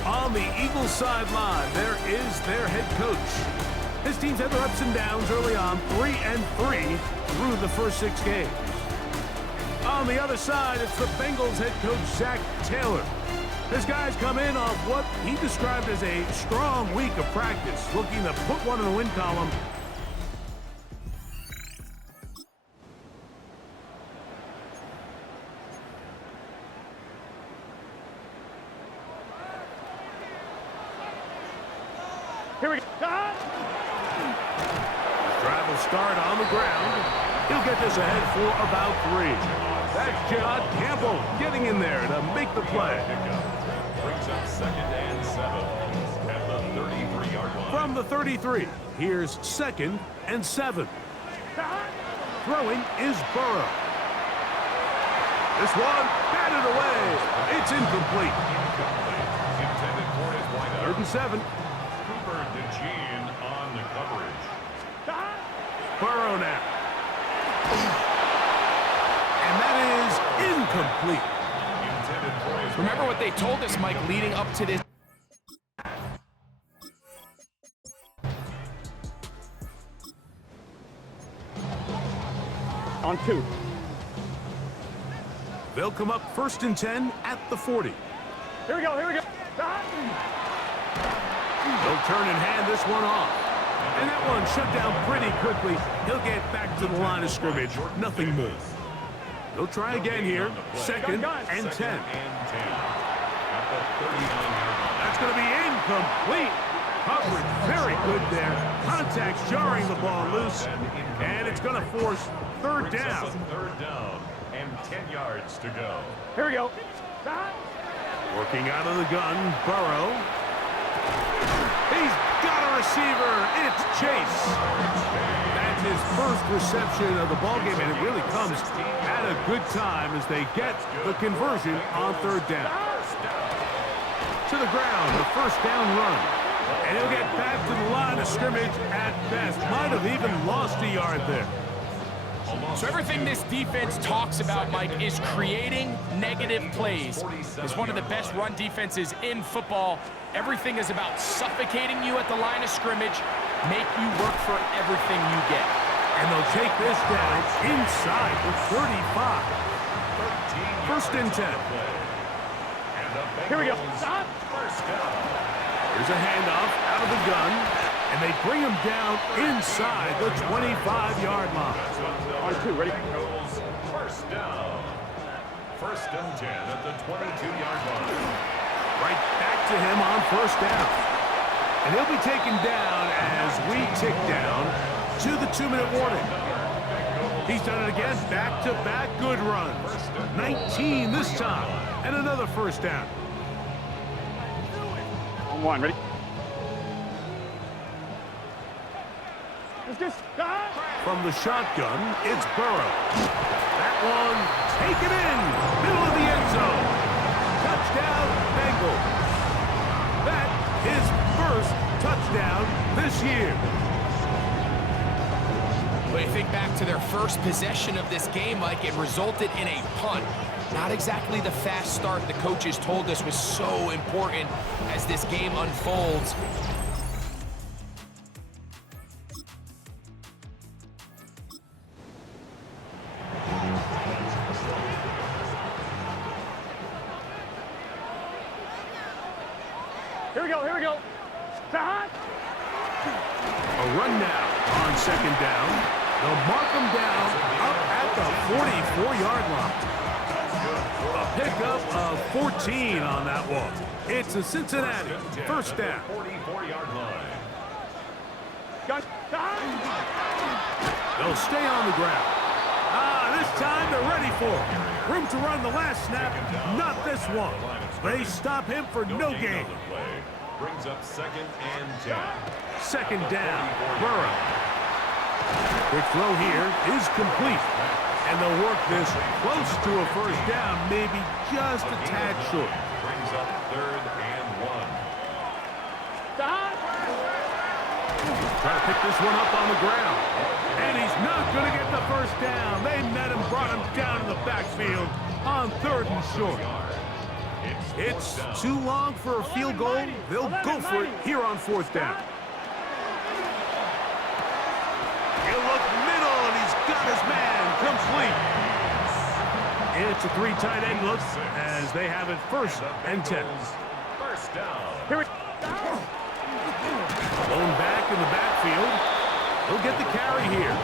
On the Eagles sideline, there is their head coach. His team's had their ups and downs early on, 3-3 through the first 6 games. On the other side, it's the Bengals head coach, Zach Taylor. His guys come in off what he described as a strong week of practice, looking to put one in the win column. Here we go. Drive will start on the ground. He'll get this ahead for about 3. That's John Campbell getting in there to make the play. Brings up 2nd and 7 at the 33-yard line. From the 33, here's 2nd and 7. Throwing is Burrow. This one batted away. It's incomplete. Intended for his windup. 3rd and 7. Cooper DeJean on the coverage. Burrow now. And that is incomplete. Intended for his Remember what they told us, Mike, leading up to this. On 2. They'll come up 1st and 10 at the 40. Here we go. They'll turn and hand this one off. And that one shut down pretty quickly. He'll get back to the line of scrimmage. Nothing more. They'll try again here. 2nd and 10. That's going to be incomplete. Coverage very good there. Contact jarring the ball loose. And it's going to force 3rd down. 3rd down and 10 yards to go. Here we go. Working out of the gun, Burrow. He's got a receiver. It's Chase. That's his first reception of the ballgame, and it really comes at a good time as they get the conversion on 3rd down. To the ground, a 1st down run. And he'll get back to the line of scrimmage at best. Might have even lost a yard there. So everything this defense talks about, Mike, is creating negative plays. It's one of the best run defenses in football. Everything is about suffocating you at the line of scrimmage, make you work for everything you get. And they'll take this down inside the 35. 1st and 10. Here we go. Here's a handoff out of the gun, and they bring him down inside the 25-yard line. On 2, ready? 1st down. 1st and 10 at the 22-yard line. Right back to him on 1st down. And he'll be taken down as we tick down to the 2-minute warning. He's done it again, back-to-back good runs. 19 this time, and another 1st down. On 1, ready? Let's just From the shotgun, it's Burrow. That one taken in, middle of the end zone. Touchdown, Bengals. That his first touchdown this year. But you think back to their first possession of this game, Mike, it resulted in a punt. Not exactly the fast start the coaches told us was so important as this game unfolds. Here we go, here we go. Hot. A run now on second down. They'll mark them down up at the 44-yard line. A pickup of 14 on that one. It's a Cincinnati first down. 44-yard line. They'll stay on the ground. This time they're ready for it. Room to run the last snap, not this one. They stop him for no gain. Brings up 2nd and 10. Second down, Burrow. Quick throw here is complete. And they'll work this close to a first down, maybe just a tad short. Brings up 3rd and 1. Try to pick this one up on the ground. And he's not going to get the first down. They met him, brought him down in the backfield on 3rd and short. It's too long for a field goal. They'll go for it here on 4th down. He'll look middle, and he's got his man complete. It's a 3 tight end look as they have it 1st and 10. First down. Here we go. Lone back in the backfield. He'll get the carry here.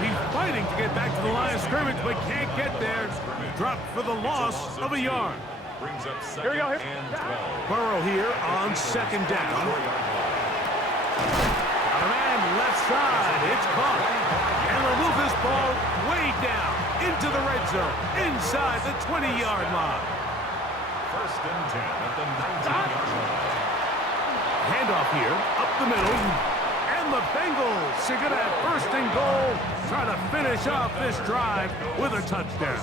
He's fighting to get back to the line of scrimmage, but can't get there. Dropped for the loss of a yard. Brings up 2nd and 12. Burrow here on second down. Got a man left side. It's caught. And they'll move this ball way down into the red zone, inside the 20-yard line. 1st and 10 at the 19-yard line. Handoff here, up the middle. And the Bengals are going to have 1st and goal, trying to finish off this drive with a touchdown.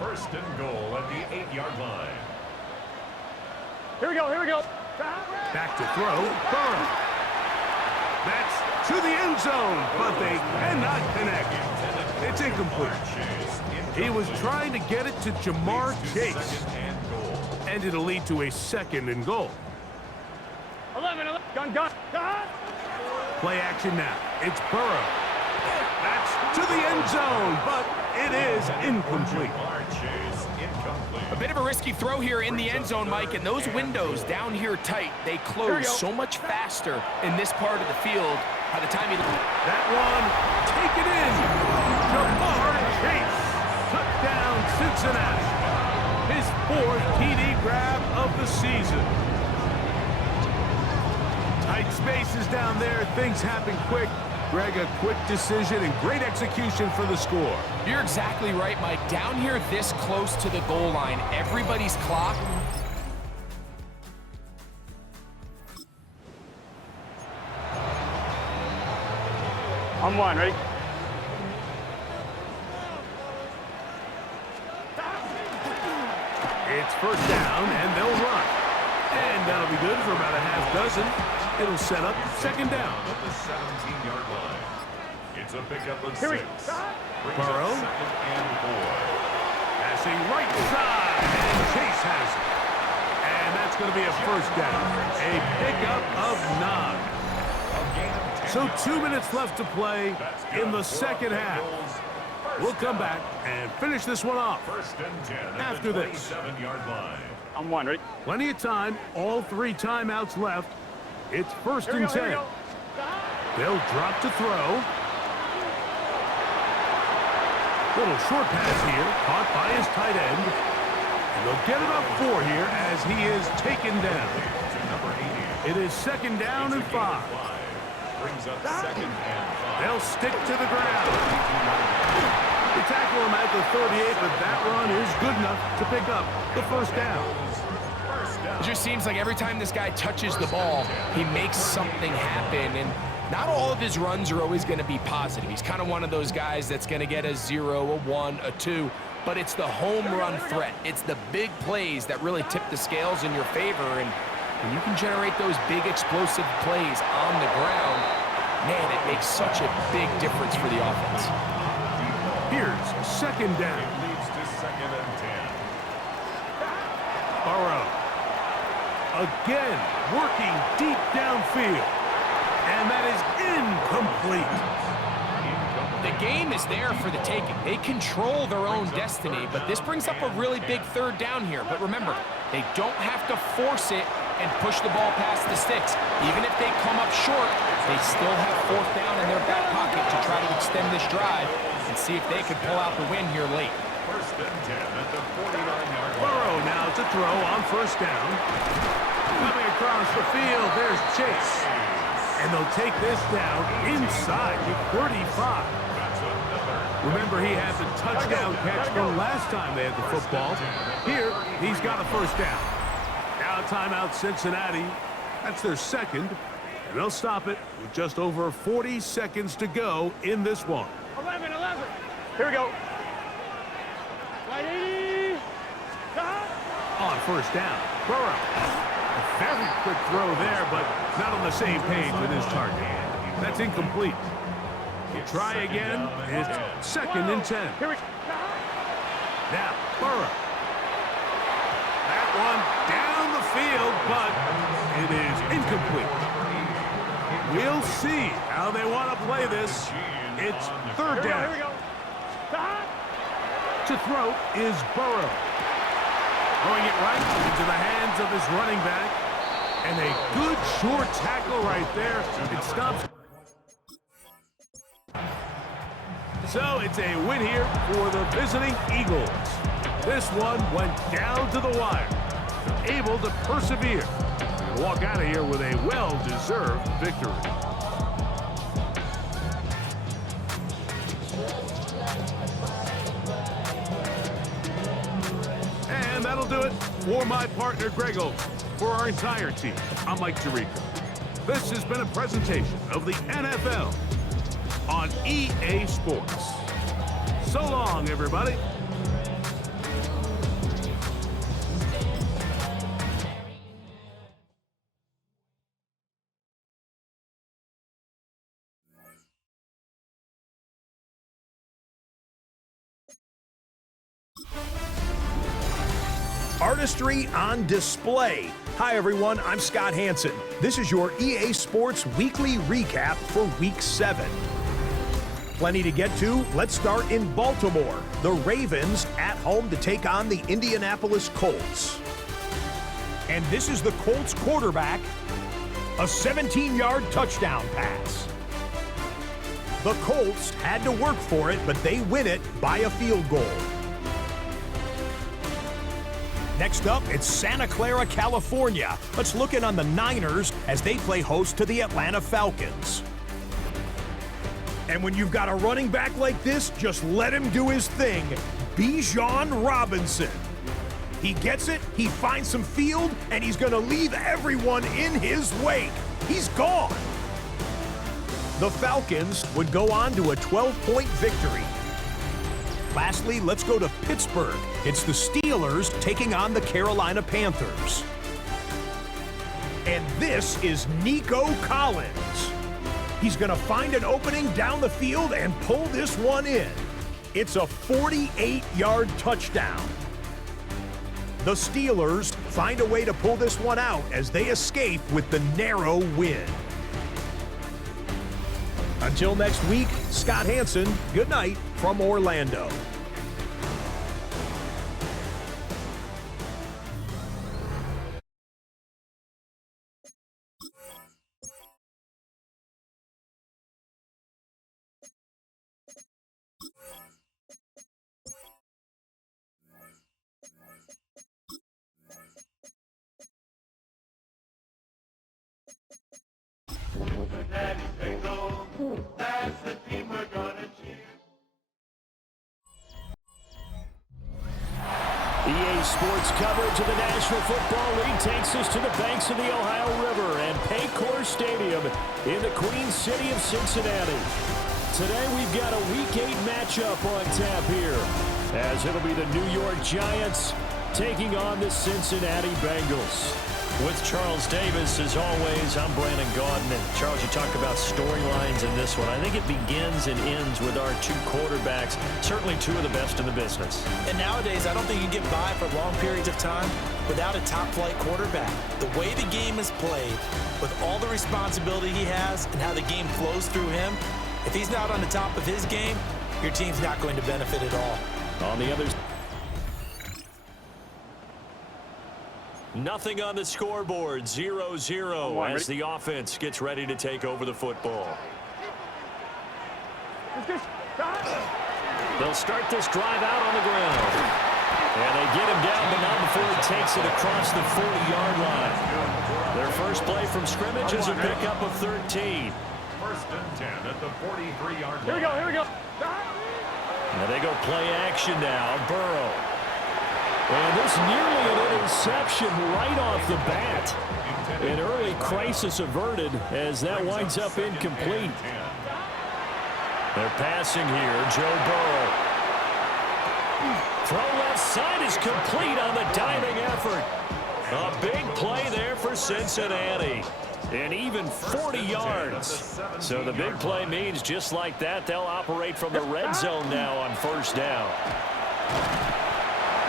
1st and goal at the 8-yard line. Here we go, here we go. Back to throw, Burrow. That's to the end zone, but they cannot connect. It's incomplete. He was trying to get it to Jamar Chase. And it'll lead to a 2nd and goal. 11, gun. Play action now. It's Burrow. That's to the end zone, but it is incomplete. A bit of a risky throw here in the end zone, Mike, and those windows down here tight, they close so much faster in this part of the field. By the time he... That one, take it in. Jamar Chase. Touchdown, Cincinnati. His 4th TD grab of the season. Tight spaces down there. Things happen quick. Greg, a quick decision and great execution for the score. You're exactly right, Mike. Down here this close to the goal line, everybody's clock. On 1, ready? It's 1st down, and they'll run. And that'll be good for about a half dozen. It'll set up 2nd down. At the 17-yard line. It's a pickup of 6. Burrow. 2nd and 4. Passing right side, and Chase has it. And that's going to be a 1st down. A pickup of 9. So 2 minutes left to play in the 2nd half. We'll come back and finish this one off 1st and 10 after this. 27-yard line. On 1, ready? Plenty of time, all 3 timeouts left. It's 1st and 10. They'll drop to throw. Little short pass here, caught by his tight end. And they'll get it up 4 here as he is taken down. It is 2nd down and 5. Brings up 2nd and 5. They'll stick to the ground. They tackle him at the 38, but that run is good enough to pick up the 1st down. It just seems like every time this guy touches the ball, he makes something happen. And not all of his runs are always going to be positive. He's kind of one of those guys that's going to get a 0, a 1, a 2. But it's the home run threat. It's the big plays that really tip the scales in your favor. And when you can generate those big explosive plays on the ground, man, it makes such a big difference for the offense. Here's second down. Leads to 2nd and 10. Burrow. Again, working deep downfield. And that is incomplete. The game is there for the taking. They control their own destiny, but this brings up a really big third down here. But remember, they don't have to force it and push the ball past the sticks. Even if they come up short, they still have 4th down in their back pocket to try to extend this drive and see if they could pull out the win here late. 1st and 10 at the 49-yard line. Burrow now to throw on first down. Coming across the field, there's Chase. And they'll take this down inside the 35. Remember, he had the touchdown catch from last time they had the football. Here, he's got a first down. Now timeout Cincinnati. That's their second. And they'll stop it with just over 40 seconds to go in this one. 11. Here we go. On first down, Burrow. A very quick throw there, but not on the same page with his target. That's incomplete. Try again. It's 2nd and 10. Now, Burrow. That one down the field, but it is incomplete. We'll see how they want to play this. It's 3rd down. To throw is Burrow. Throwing it right into the hands of his running back. And a good short tackle right there. It stops. So it's a win here for the visiting Eagles. This one went down to the wire. They're able to persevere and walk out of here with a well-deserved victory. And that'll do it for my partner, Greg Olson. For our entire team, I'm Mike Tirico. This has been a presentation of the NFL on EA Sports. So long, everybody. Artistry on display. Hi everyone, I'm Scott Hansen. This is your EA Sports Weekly Recap for Week 7. Plenty to get to. Let's start in Baltimore. The Ravens at home to take on the Indianapolis Colts. And this is the Colts quarterback. A 17-yard touchdown pass. The Colts had to work for it, but they win it by a field goal. Next up, it's Santa Clara, California. Let's look in on the Niners as they play host to the Atlanta Falcons. And when you've got a running back like this, just let him do his thing. Bijan Robinson. He gets it, he finds some field, and he's going to leave everyone in his wake. He's gone. The Falcons would go on to a 12-point victory. Lastly, let's go to Pittsburgh. It's the Steelers taking on the Carolina Panthers. And this is Nico Collins. He's going to find an opening down the field and pull this one in. It's a 48-yard touchdown. The Steelers find a way to pull this one out as they escape with the narrow win. Until next week, Scott Hansen, good night from Orlando. Cincinnati Bengals, that's the team we're gonna cheer. EA Sports coverage of the National Football League takes us to the banks of the Ohio River and Paycor Stadium in the Queen City of Cincinnati. Today we've got a Week 8 matchup on tap here, as it'll be the New York Giants taking on the Cincinnati Bengals. With Charles Davis, as always, I'm Brandon Gaudin. And Charles, you talked about storylines in this one. I think it begins and ends with our two quarterbacks, certainly two of the best in the business. And nowadays, I don't think you can get by for long periods of time without a top-flight quarterback. The way the game is played, with all the responsibility he has and how the game flows through him, if he's not on the top of his game, your team's not going to benefit at all. On the other side. Nothing on the scoreboard, 0-0 as the offense gets ready to take over the football. They'll start this drive out on the ground. And they get him down, but not before he takes it across the 40-yard line. Their first play from scrimmage is a pickup of 13. First and 10 at the 43-yard line. Here we go, here we go. And they go play action now. Burrow. And this nearly an interception right off the bat. An early crisis averted as that winds up incomplete. They're passing here. Joe Burrow. Throw left side is complete on the diving effort. A big play there for Cincinnati. And even 40 yards. So the big play means just like that, they'll operate from the red zone now on first down.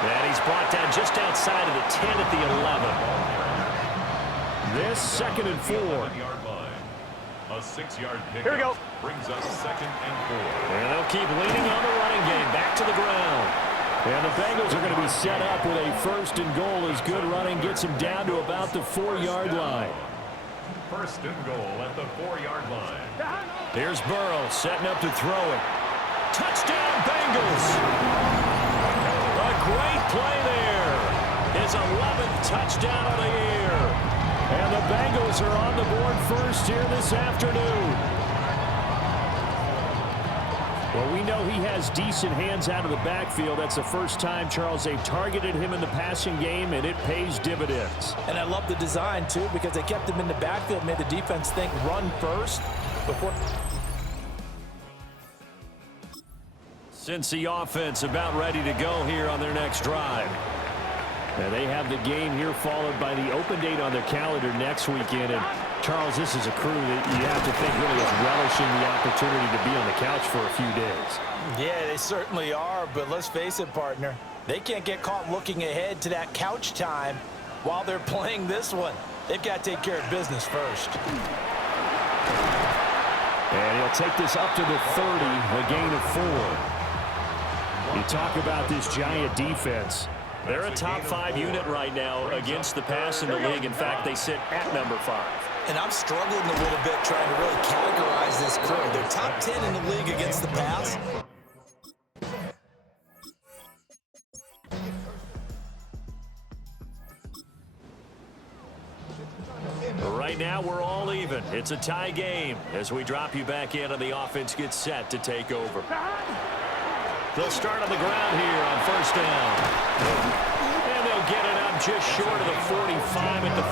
And he's brought down just outside of the 10 at the 11. This 2nd and 4. A 6-yard pickup. Here we go. Brings up 2nd and 4. And they'll keep leaning on the running game. Back to the ground. And the Bengals are going to be set up with a 1st and goal as good running gets them down to about the 4-yard line. 1st and goal at the 4-yard line. Here's Burrow setting up to throw it. Touchdown, Bengals! A great play there. His 11th touchdown of the year. And the Bengals are on the board first here this afternoon. Well, we know he has decent hands out of the backfield. That's the first time, Charles, they've targeted him in the passing game, and it pays dividends. And I love the design, too, because they kept him in the backfield, made the defense think run first before. Since the offense about ready to go here on their next drive. And they have the game here followed by the open date on their calendar next weekend. And Charles, this is a crew that you have to think really is relishing the opportunity to be on the couch for a few days. Yeah, they certainly are, but let's face it, partner. They can't get caught looking ahead to that couch time while they're playing this one. They've got to take care of business first. And he'll take this up to the 30, a gain of 4. You talk about this Giant defense. They're a top 5 unit right now against the pass in the league. In fact, they sit at number 5. And I'm struggling a little bit trying to really categorize this crew. They're top 10 in the league against the pass. Right now, we're all even. It's a tie game as we drop you back in and the offense gets set to take over. They'll start on the ground here on first down. And they'll get it up just short of the 45 at the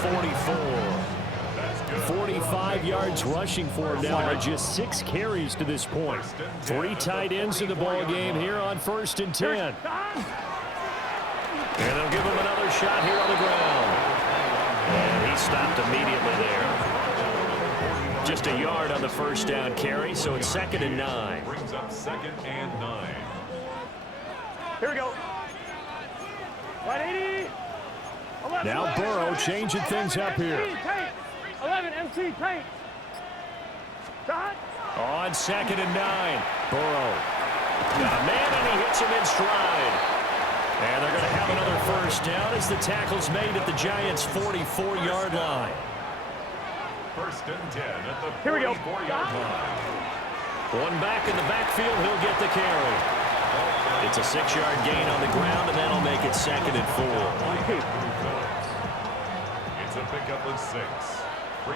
44. 45 yards rushing for him now, or just 6 carries to this point. 3 tight ends in the ball game here on 1st and 10. And they'll give him another shot here on the ground. And he stopped immediately there. Just a yard on the first down carry, so it's 2nd and 9. Brings up 2nd and 9. Here we go. 180. 11, Now 11, Burrow 11, changing things up here. 11 MC paint. Shot. On 2nd and 9. Burrow. Got a man and he hits him in stride. And they're going to have another first down as the tackle's made at the Giants' 44-yard line. 1st and 10 at the 44-yard line. One back in the backfield, he'll get the carry. It's a 6-yard gain on the ground, and that'll make it 2nd and 4. It's a pickup of 6.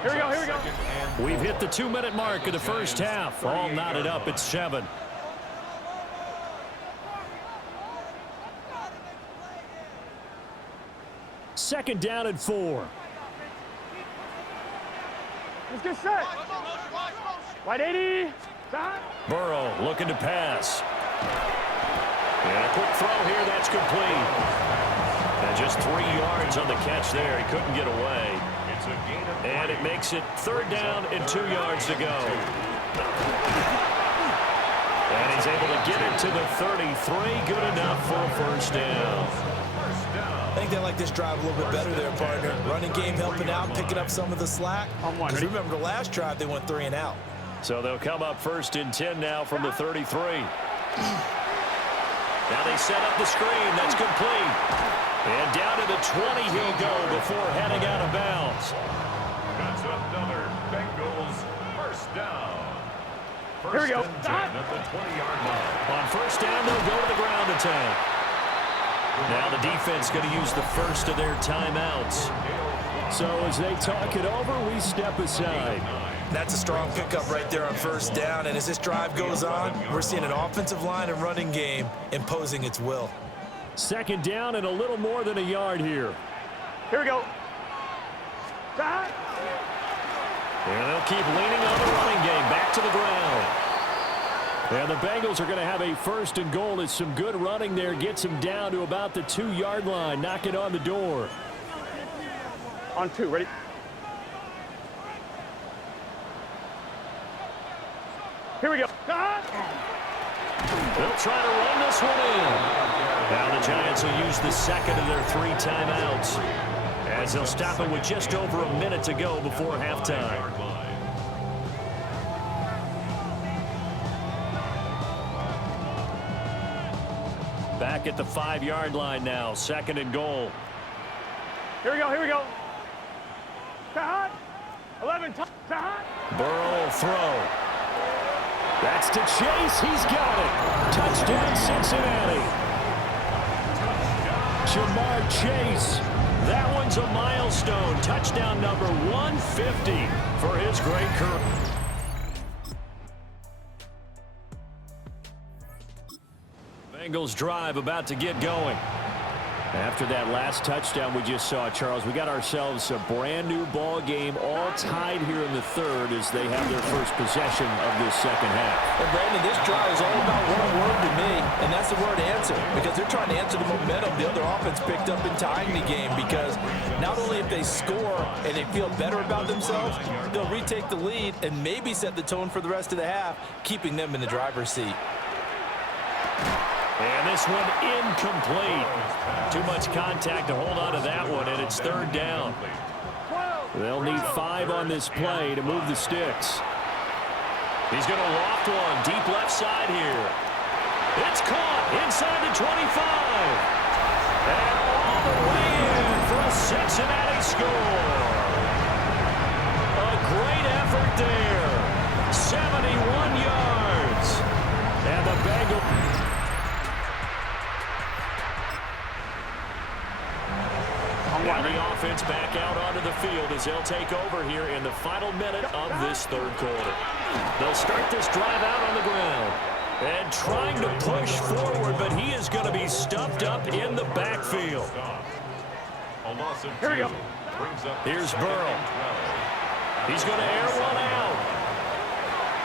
Here we go, here we go. We've hit the 2-minute mark of the first half. All knotted up at 7. Second down and 4. Let's get set. 180. Shot. Burrow looking to pass. And a quick throw here, that's complete. And just 3 yards on the catch there. He couldn't get away. And it makes it 3rd down and 2 yards to go. And he's able to get it to the 33. Good enough for a 1st down. I think they like this drive a little bit better there, partner. Running game helping out, picking up some of the slack. Because remember, the last drive, they went 3 and out. So they'll come up 1st and 10 now from the 33. Now they set up the screen. That's complete. And down to the 20 he'll go before heading out of bounds. That's another Bengals 1st down. Here we go. First and 10 at the 20-yard line. On 1st down, they'll go to the ground attack. Now the defense going to use the first of their timeouts. So as they talk it over, we step aside. That's a strong pickup right there on 1st down. And as this drive goes on, we're seeing an offensive line and running game imposing its will. 2nd down and a little more than a yard here. Here we go. And they'll keep leaning on the running game. Back to the ground. And the Bengals are going to have a 1st and goal. It's some good running there. Gets them down to about the 2-yard line. Knock it on the door. On 2, ready? Here we go. They'll try to run this one in. Now the Giants will use the 2nd of their 3 timeouts, as they'll stop it with just over a minute to go before halftime. Back at the 5-yard line now, 2nd and goal. Here we go, here we go. 11, Burrow will throw. That's to Chase. He's got it. Touchdown, Cincinnati. Jamar Chase. That one's a milestone. Touchdown number 150 for his great career. Bengals drive about to get going. After that last touchdown we just saw, Charles, we got ourselves a brand new ball game, all tied here in the 3rd as they have their first possession of this 2nd half. And Brandon, this drive is all about one word to me, and that's the word answer, because they're trying to answer the momentum the other offense picked up in tying the game, because not only if they score and they feel better about themselves, they'll retake the lead and maybe set the tone for the rest of the half, keeping them in the driver's seat. And this one incomplete. Too much contact to hold on to that one, and it's 3rd down. They'll need 5 on this play to move the sticks. He's going to loft one deep left side here. It's caught inside the 25. And all the way in for a Cincinnati score. A great effort there. 71 yards. And the Bengals... Now the offense back out onto the field as they'll take over here in the final minute of this 3rd quarter. They'll start this drive out on the ground and trying to push forward, but he is going to be stuffed up in the backfield. Here we go. Here's Burrow. He's going to air one out.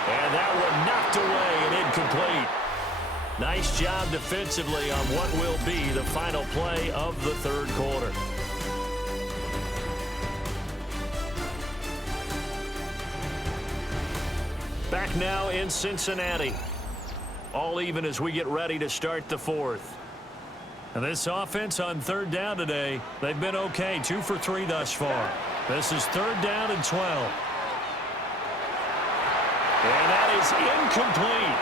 And that one knocked away and incomplete. Nice job defensively on what will be the final play of the 3rd quarter. Back now in Cincinnati. All even as we get ready to start the 4th. And this offense on 3rd down today, they've been okay. 2 for 3 thus far. This is 3rd down and 12. And that is incomplete.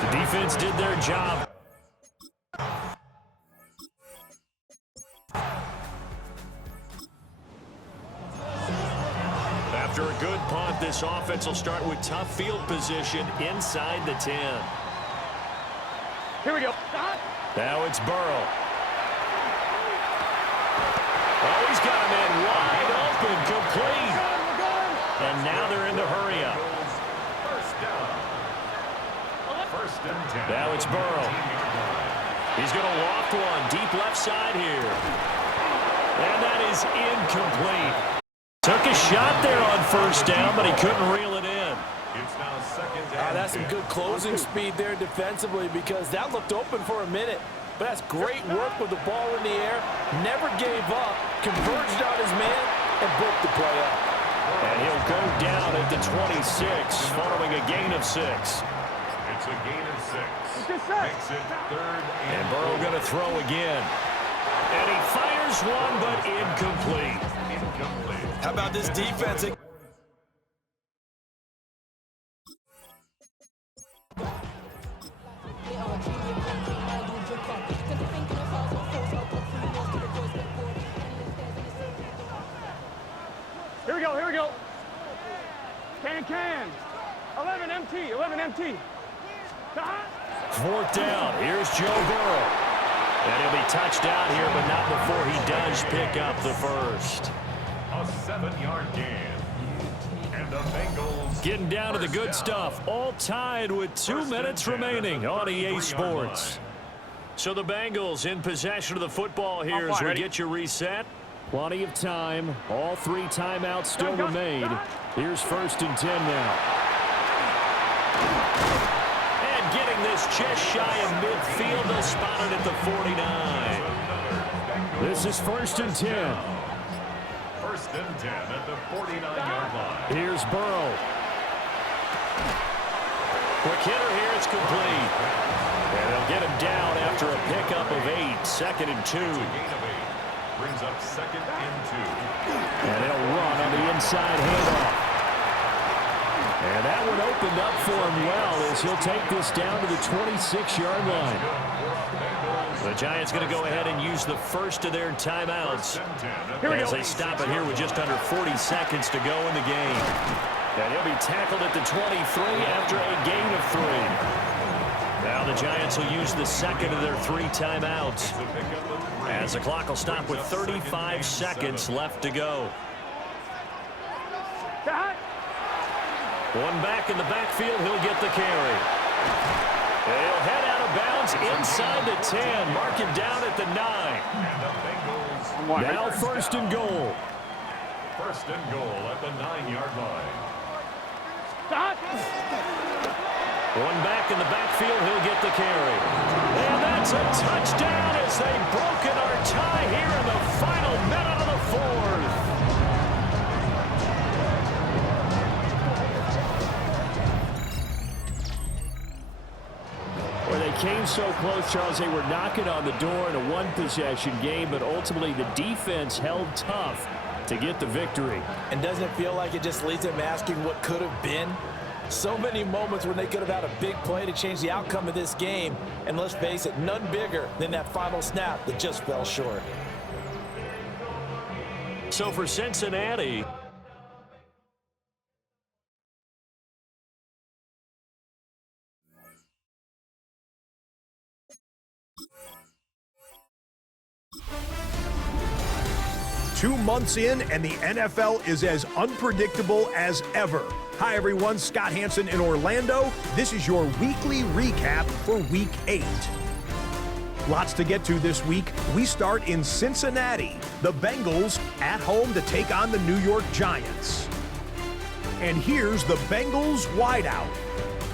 The defense did their job. After a good punt, this offense will start with tough field position inside the 10. Here we go. Now it's Burrow. Oh, he's got him in wide open, complete. And now they're in the hurry up. Now it's Burrow. He's going to loft one deep left side here. And that is incomplete. Took a shot there on 1st down, but he couldn't reel it in. It's now 2nd down. That's some good closing speed there defensively, because that looked open for a minute. But that's great work with the ball in the air. Never gave up, converged on his man, and broke the play up. And he'll go down at the 26 following a gain of 6. It's a gain of 6. Makes it 3rd And Burrow going to throw again. And he fires one, but incomplete. How about this defense? Here we go, here we go. Can. 11 MT, 11 MT. 4th down. Here's Joe Burrow. And he'll be touched down here, but not before he does pick up the first. A 7-yard gain. And the Bengals Getting down to the good stuff. All tied with 2 minutes remaining on EA Sports. So the Bengals in possession of the football here as we get you reset. Plenty of time. All 3 timeouts still remain. Here's 1st and 10 now. And getting this just shy of midfield. They'll spot it at the 49. This is 1st and 10. 1st and 10 at the 49-yard line. Here's Burrow. Quick hitter here. It's complete. And they'll get him down after a pickup of 8. 2nd and 2. Gain of 8. Brings up 2nd and 2. And they'll run on the inside handoff. And that one opened up for him well as he'll take this down to the 26-yard line. The Giants going to go ahead and use the first of their timeouts as they stop it here with just under 40 seconds to go in the game. And he'll be tackled at the 23 after a gain of 3. Now the Giants will use the second of their 3 timeouts as the clock will stop with 35 seconds left to go. One back in the backfield, he'll get the carry. He'll head out of bounds inside the 10, mark him down at the 9. Now 1st and goal. 1st and goal at the 9-yard line. One back in the backfield, he'll get the carry. And that's a touchdown as they've broken our tie here in the final minute of the 4th. Where they came so close, Charles, they were knocking on the door in a one-possession game, but ultimately the defense held tough to get the victory. And doesn't it feel like it just leads them asking what could have been? So many moments when they could have had a big play to change the outcome of this game. And let's face it, none bigger than that final snap that just fell short. So for Cincinnati, Two months in, and the NFL is as unpredictable as ever. Hi, everyone. Scott Hanson in Orlando. This is your weekly recap for Week 8. Lots to get to this week. We start in Cincinnati. The Bengals at home to take on the New York Giants. And here's the Bengals wideout.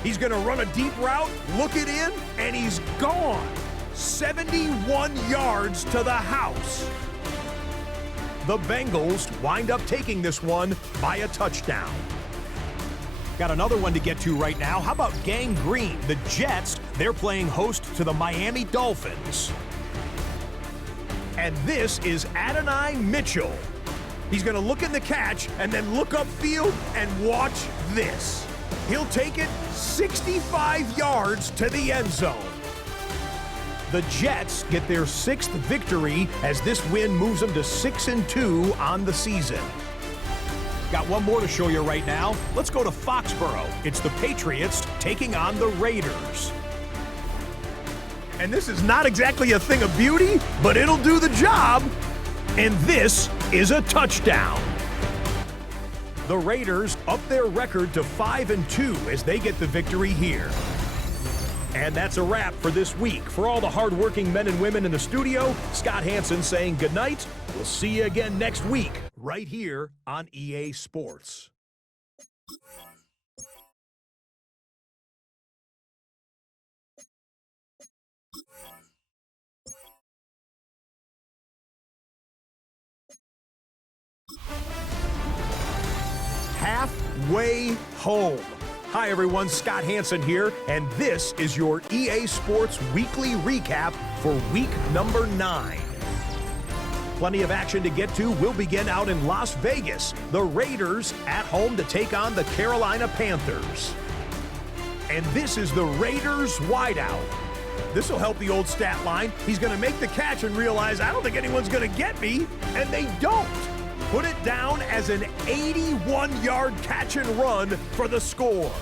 He's going to run a deep route, look it in, and he's gone. 71 yards to the house. The Bengals wind up taking this one by a touchdown. Got another one to get to right now. How about Gang Green? The Jets, they're playing host to the Miami Dolphins. And this is Adonai Mitchell. He's going to look in the catch and then look upfield and watch this. He'll take it 65 yards to the end zone. The Jets get their 6th victory as this win moves them to 6-2 on the season. Got one more to show you right now. Let's go to Foxborough. It's the Patriots taking on the Raiders. And this is not exactly a thing of beauty, but it'll do the job. And this is a touchdown. The Raiders up their record to 5-2 as they get the victory here. And that's a wrap for this week. For all the hardworking men and women in the studio, Scott Hanson saying goodnight. We'll see you again next week, right here on EA Sports. way home. Hi everyone, Scott Hansen here, and this is your EA Sports Weekly Recap for week number 9. Plenty of action to get to. We'll begin out in Las Vegas. The Raiders at home to take on the Carolina Panthers. And this is the Raiders wideout. This will help the old stat line. He's going to make the catch and realize, I don't think anyone's going to get me, and they don't. Put it down as an 81-yard catch and run for the score.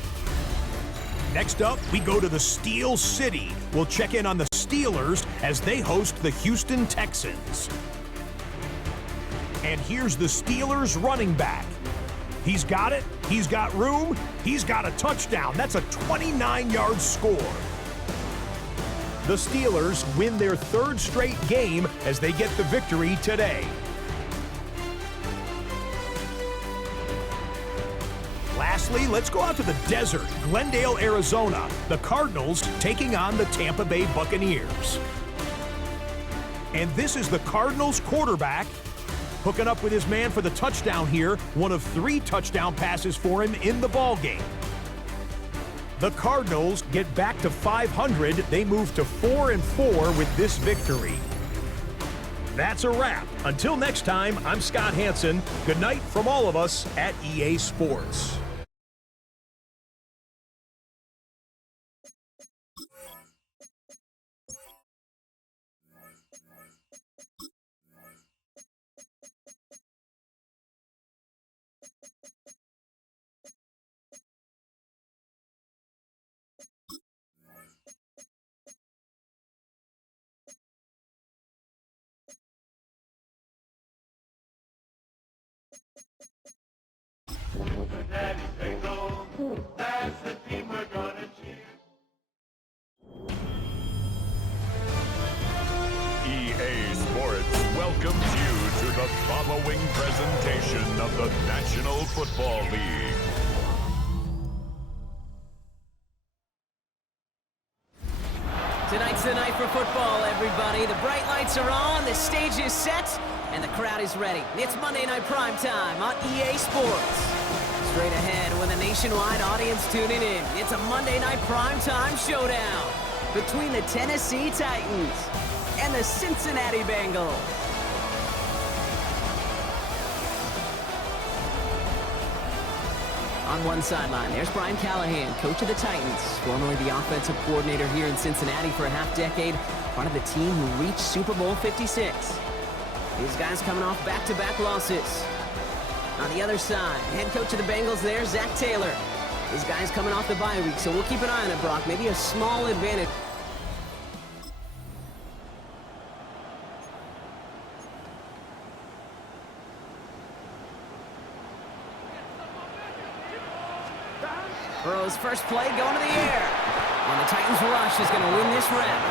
Next up, we go to the Steel City. We'll check in on the Steelers as they host the Houston Texans. And here's the Steelers running back. He's got it, he's got room, he's got a touchdown. That's a 29-yard score. The Steelers win their 3rd straight game as they get the victory today. Lastly, let's go out to the desert, Glendale, Arizona. The Cardinals taking on the Tampa Bay Buccaneers. And this is the Cardinals quarterback hooking up with his man for the touchdown here. One of 3 touchdown passes for him in the ballgame. The Cardinals get back to 500. They move to 4-4 with this victory. That's a wrap. Until next time, I'm Scott Hansen. Good night from all of us at EA Sports. Daddy say go, that's the team we're gonna cheer. EA Sports welcomes you to the following presentation of the National Football League. Tonight's the night for football, everybody. The bright lights are on, the stage is set, and the crowd is ready. It's Monday Night Primetime on EA Sports. Straight ahead with a nationwide audience tuning in, it's a Monday Night Primetime showdown between the Tennessee Titans and the Cincinnati Bengals. On one sideline, there's Brian Callahan, coach of the Titans, formerly the offensive coordinator here in Cincinnati for a half-decade, part of the team who reached Super Bowl 56. These guys coming off back-to-back losses. On the other side, head coach of the Bengals there, Zach Taylor. These guys coming off the bye week, so we'll keep an eye on it, Brock. Maybe a small advantage. Burrow's first play going to the air. And the Titans rush is going to win this round.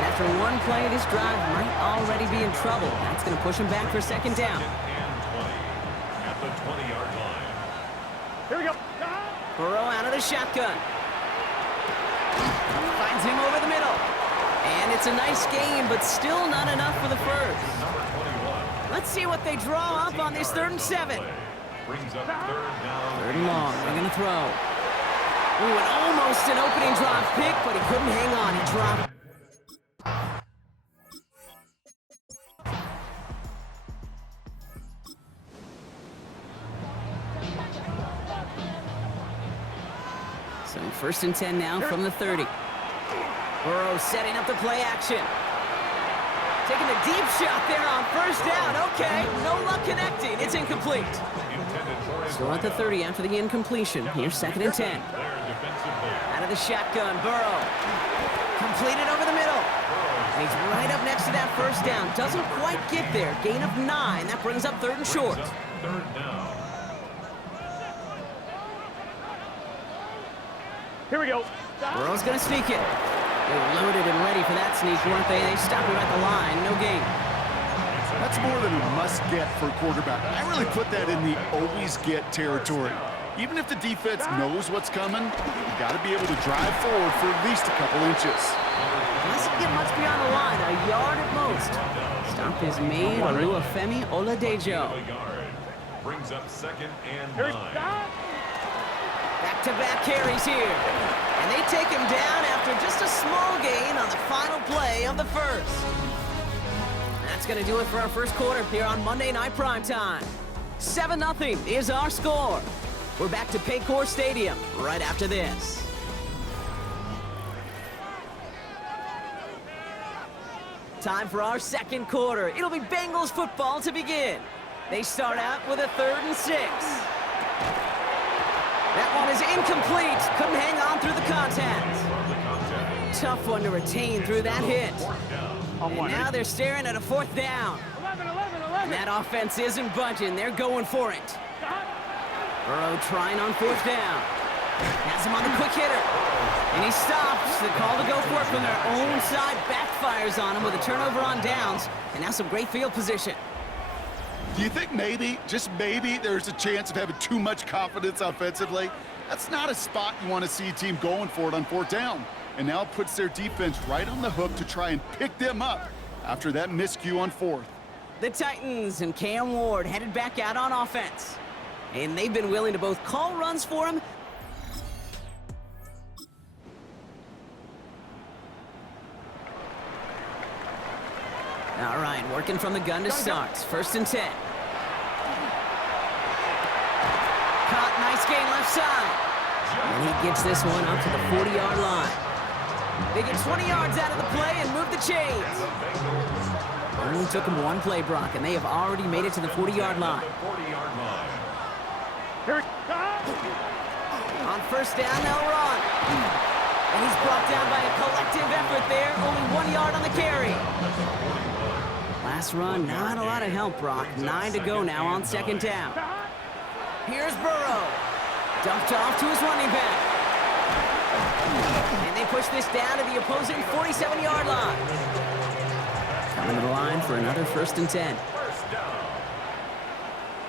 And after one play, this drive might already be in trouble. That's going to push him back for 2nd down. At the 20-yard line. Here we go. Burrow out of the shotgun. Finds him over the middle. And it's a nice game, but still not enough for the first. Let's see what they draw up on this 3rd and 7. Brings up 3rd down. 3rd and long. They're going to throw. Ooh, and almost an opening drive pick, but he couldn't hang on. He dropped. So 1st and 10 now from the 30. Burrow setting up the play action. Taking a deep shot there on 1st down. Okay, no luck connecting. It's incomplete. Still at the 30 after the incompletion. Here's 2nd and 10. Out of the shotgun, Burrow. Completed over the middle. And he's right up next to that 1st down. Doesn't quite get there. Gain of 9. That brings up 3rd and short. 3rd down. Here we go. Burrow's going to sneak it. They were loaded and ready for that sneak, weren't they? They stopped him at the line. No gain. That's more than a must-get for a quarterback. I really put that in the always-get territory. Even if the defense knows what's coming, you got to be able to drive forward for at least a couple inches. Doesn't get much beyond the line, a yard at most. Stop is made, Oluwafemi Oladejo. Brings up 2nd and 9. Back-to-back carries here. And they take him down after just a small gain on the final play of the first. That's going to do it for our first quarter here on Monday Night Primetime. 7-0 is our score. We're back to Paycor Stadium right after this. Time for our second quarter. It'll be Bengals football to begin. They start out with a 3rd and 6. That one is incomplete. Couldn't hang on through the contact. Tough one to retain through that hit. And now they're staring at a 4th down. And that offense isn't budging. They're going for it. Burrow trying on 4th down. Has him on the quick hitter. And he stops. The call to go for it from their own side backfires on him with a turnover on downs. And now some great field position. Do you think maybe, just maybe, there's a chance of having too much confidence offensively? That's not a spot you want to see a team going for it on 4th down. And now it puts their defense right on the hook to try and pick them up after that miscue on 4th. The Titans and Cam Ward headed back out on offense. And they've been willing to both call runs for him. All right, working from the gun to start. 1st and 10. Caught, nice gain left side. And he gets this one up to the 40-yard line. They get 20 yards out of the play and move the chains. Only took him one play, Brock, and they have already made it to the 40-yard line. On 1st down, they'll run. And he's brought down by a collective effort there. Only 1 yard on the carry. Last run, not a lot of help, Brock. 9 to go now on 2nd down. Here's Burrow. Dumped off to his running back. And they push this down to the opposing 47-yard line. Coming to the line for another 1st and 10.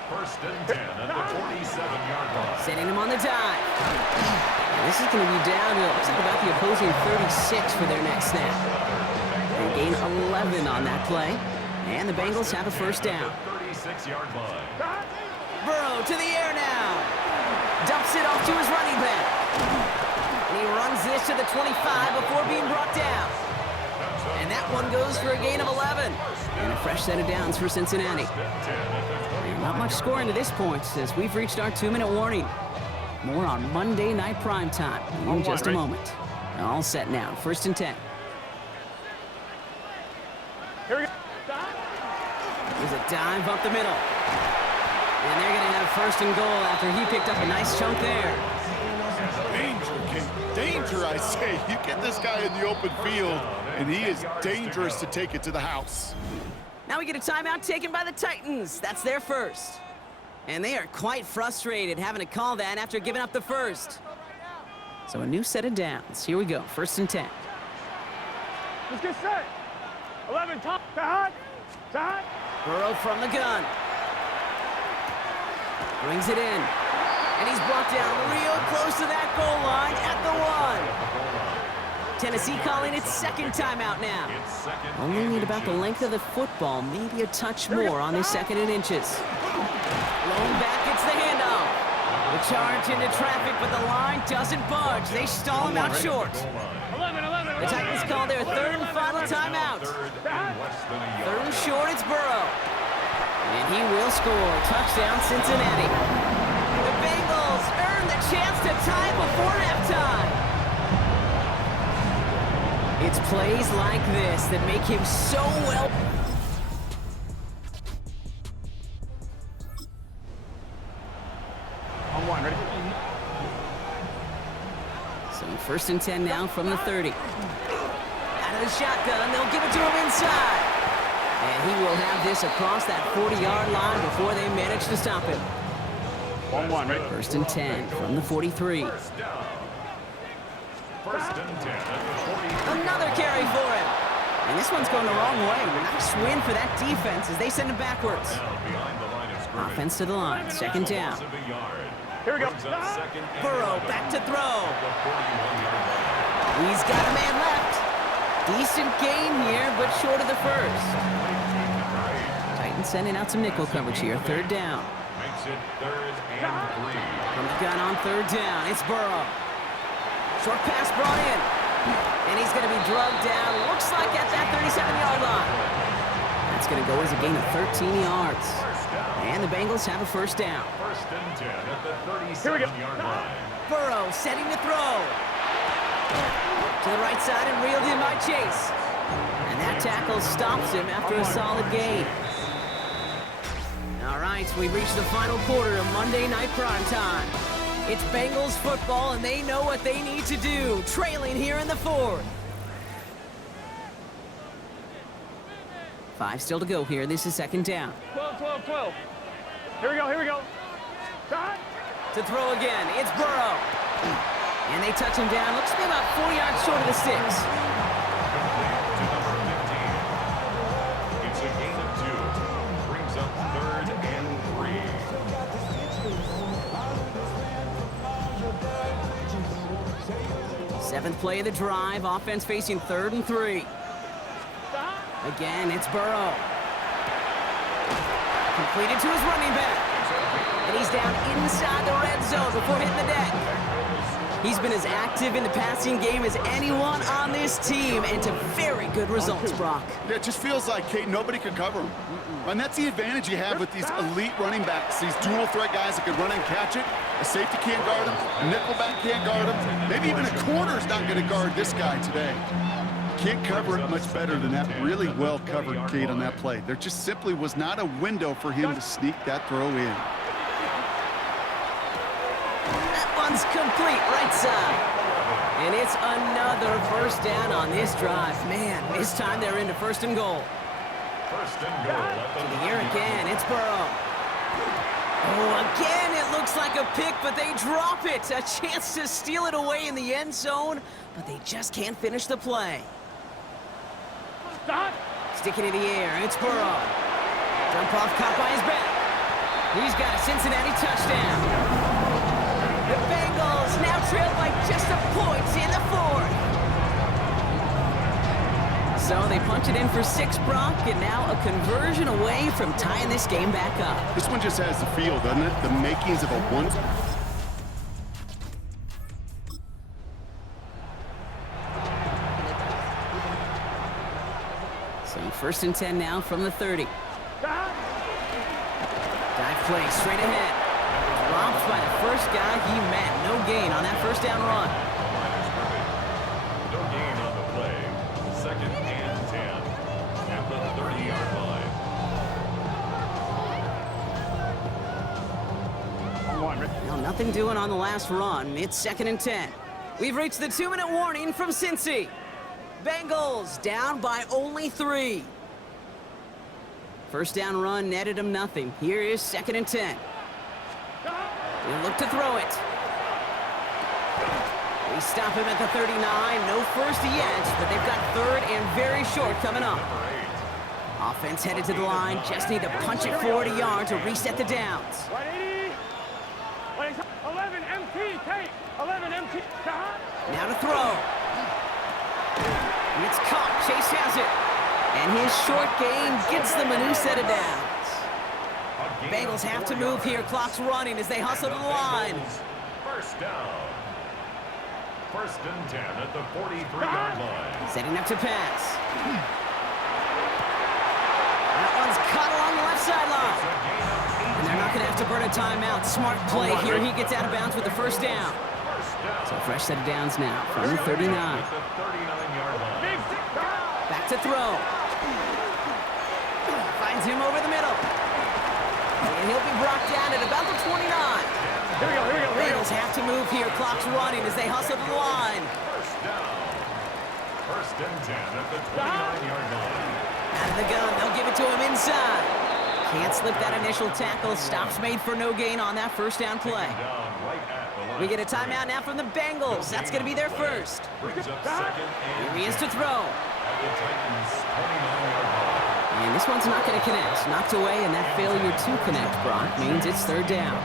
1st and 10 at the 47-yard line. Setting him on the dive. And this is going to be down to, looks like about the opposing 36 for their next snap. They gain 11 on that play. And the Bengals have a 1st down. 36-yard line. Burrow to the air now. Dumps it off to his running back. And he runs this to the 25 before being brought down. And that one goes for a gain of 11. And a fresh set of downs for Cincinnati. And not much scoring to this point as we've reached our 2-minute warning. More on Monday Night Primetime in just a moment. All set now. 1st and 10. Here we go. There's a dive up the middle. And they're going to have 1st and goal after he picked up a nice chunk there. Danger, King. Danger, I say. You get this guy in the open field, and he is dangerous to take it to the house. Now we get a timeout taken by the Titans. That's their 1st. And they are quite frustrated having to call that after giving up the 1st. So a new set of downs. Here we go. 1st and 10. Let's get set. 11, top, hot. Burrow from the gun. Brings it in. And he's brought down real close to that goal line at the 1. Tennessee calling its 2nd timeout now. Only need about the length of the football, maybe a touch more on this 2nd and inches. Blown back, gets the handoff. The charge into traffic, but the line doesn't budge. They stall him out short. The Titans call their 3rd and final timeout. 3rd and short, it's Burrow. And he will score. Touchdown, Cincinnati. The Bengals earn the chance to tie before halftime. It's plays like this that make him so well. On 1, ready? So 1st and 10 now from the 30. Out of the shotgun, they'll give it to him inside. And he will have this across that 40-yard line before they manage to stop him. 1-1, ready? 1st and 10 from the 43. 1st and 10 at the 40. Another carry for him. And this one's going the wrong way. Nice win for that defense as they send him backwards. Behind the line of scrimmage. Offense to the line. 2nd down. Here we go. Burrow back to throw. He's got a man left. Decent gain here, but short of the 1st. Titans sending out some nickel coverage here. 3rd down. Makes it 3rd and 3. From the gun on 3rd down, it's Burrow. Short pass brought in. And he's going to be drugged down, looks like at that 37-yard line. That's going to go as a gain of 13 yards. And the Bengals have a first down. 1st and 10 at the 37-yard line. Burrow setting to throw. To the right side and reeled in by Chase. And that tackle stops him after a solid gain. All right, we've reached the final quarter of Monday Night Primetime. It's Bengals football, and they know what they need to do, trailing here in the 4th. 5 still to go here. This is 2nd down. 12. Here we go. Shot. To throw again, it's Burrow. And they touch him down. Looks to be about 4 yards short of the sticks. Complete to number 15. It's a gain of 2. Brings up 3rd and 3. 7th play of the drive. Offense facing 3rd and 3. Again, it's Burrow. Completed to his running back. And he's down inside the red zone before hitting the deck. He's been as active in the passing game as anyone on this team, and to very good results, Brock. Yeah, it just feels like, Kate, nobody could cover him. And that's the advantage you have with these elite running backs, these dual threat guys that can run and catch it. A safety can't guard him, a nickelback can't guard him, maybe even a corner's not going to guard this guy today. Can't cover it much better than that. Really well covered, Kate, on that play. There just simply was not a window for him to sneak that throw in. That one's complete, right side. And it's another first down on this drive. Man, this time they're into 1st and goal. 1st and goal at the Here again, it's Burrow. Oh, again, it looks like a pick, but they drop it. A chance to steal it away in the end zone, but they just can't finish the play. Sticking in the air, it's Burrow. Jump off, caught by his back. He's got a Cincinnati touchdown. The Bengals now trail by just a point in the 4th. So they punch it in for 6, Brock, and now a conversion away from tying this game back up. This one just has the feel, doesn't it? The makings of a one. So 1st and 10 now from the 30. Dive play straight ahead. Dropped by the first guy he met. No gain on that first down run. No gain on the play. 2nd and 10 at the 30-yard line. Well, nothing doing on the last run. It's 2nd and 10. We've reached the 2-minute warning from Cincy. Bengals down by only 3. First down run netted him nothing. Here is 2nd and 10. He'll look to throw it. We stop him at the 39. No first yet, but they've got 3rd and very short coming up. Offense headed to the line. Just need to punch it 40 yards to reset the downs. 11 MT, Kate. 11 MT. Now to throw. It's caught. Chase has it. And his short gain gets them a new set of downs. Bengals have to move here. Clock's running as they hustle to the line. First down. 1st and 10 at the 43-yard line. Setting up to pass. That one's caught along the left sideline. And they're not going to have to burn a timeout. Smart play here. He gets out of bounds with the first down. So a fresh set of downs now from the 39. Back to throw. Finds him over the middle. And he'll be brought down at about the 29. Here we go. Bengals have to move here. Clock's running as they hustle to the line. First down. 1st and 10 at the 29-yard line. Out of the gun. They'll give it to him inside. Can't slip that initial tackle. Stops made for no gain on that first down play. We get a timeout now from the Bengals. That's going to be their first. Here he is to throw. And this one's not going to connect. Knocked away, and that failure to connect, Brock, means it's 3rd down.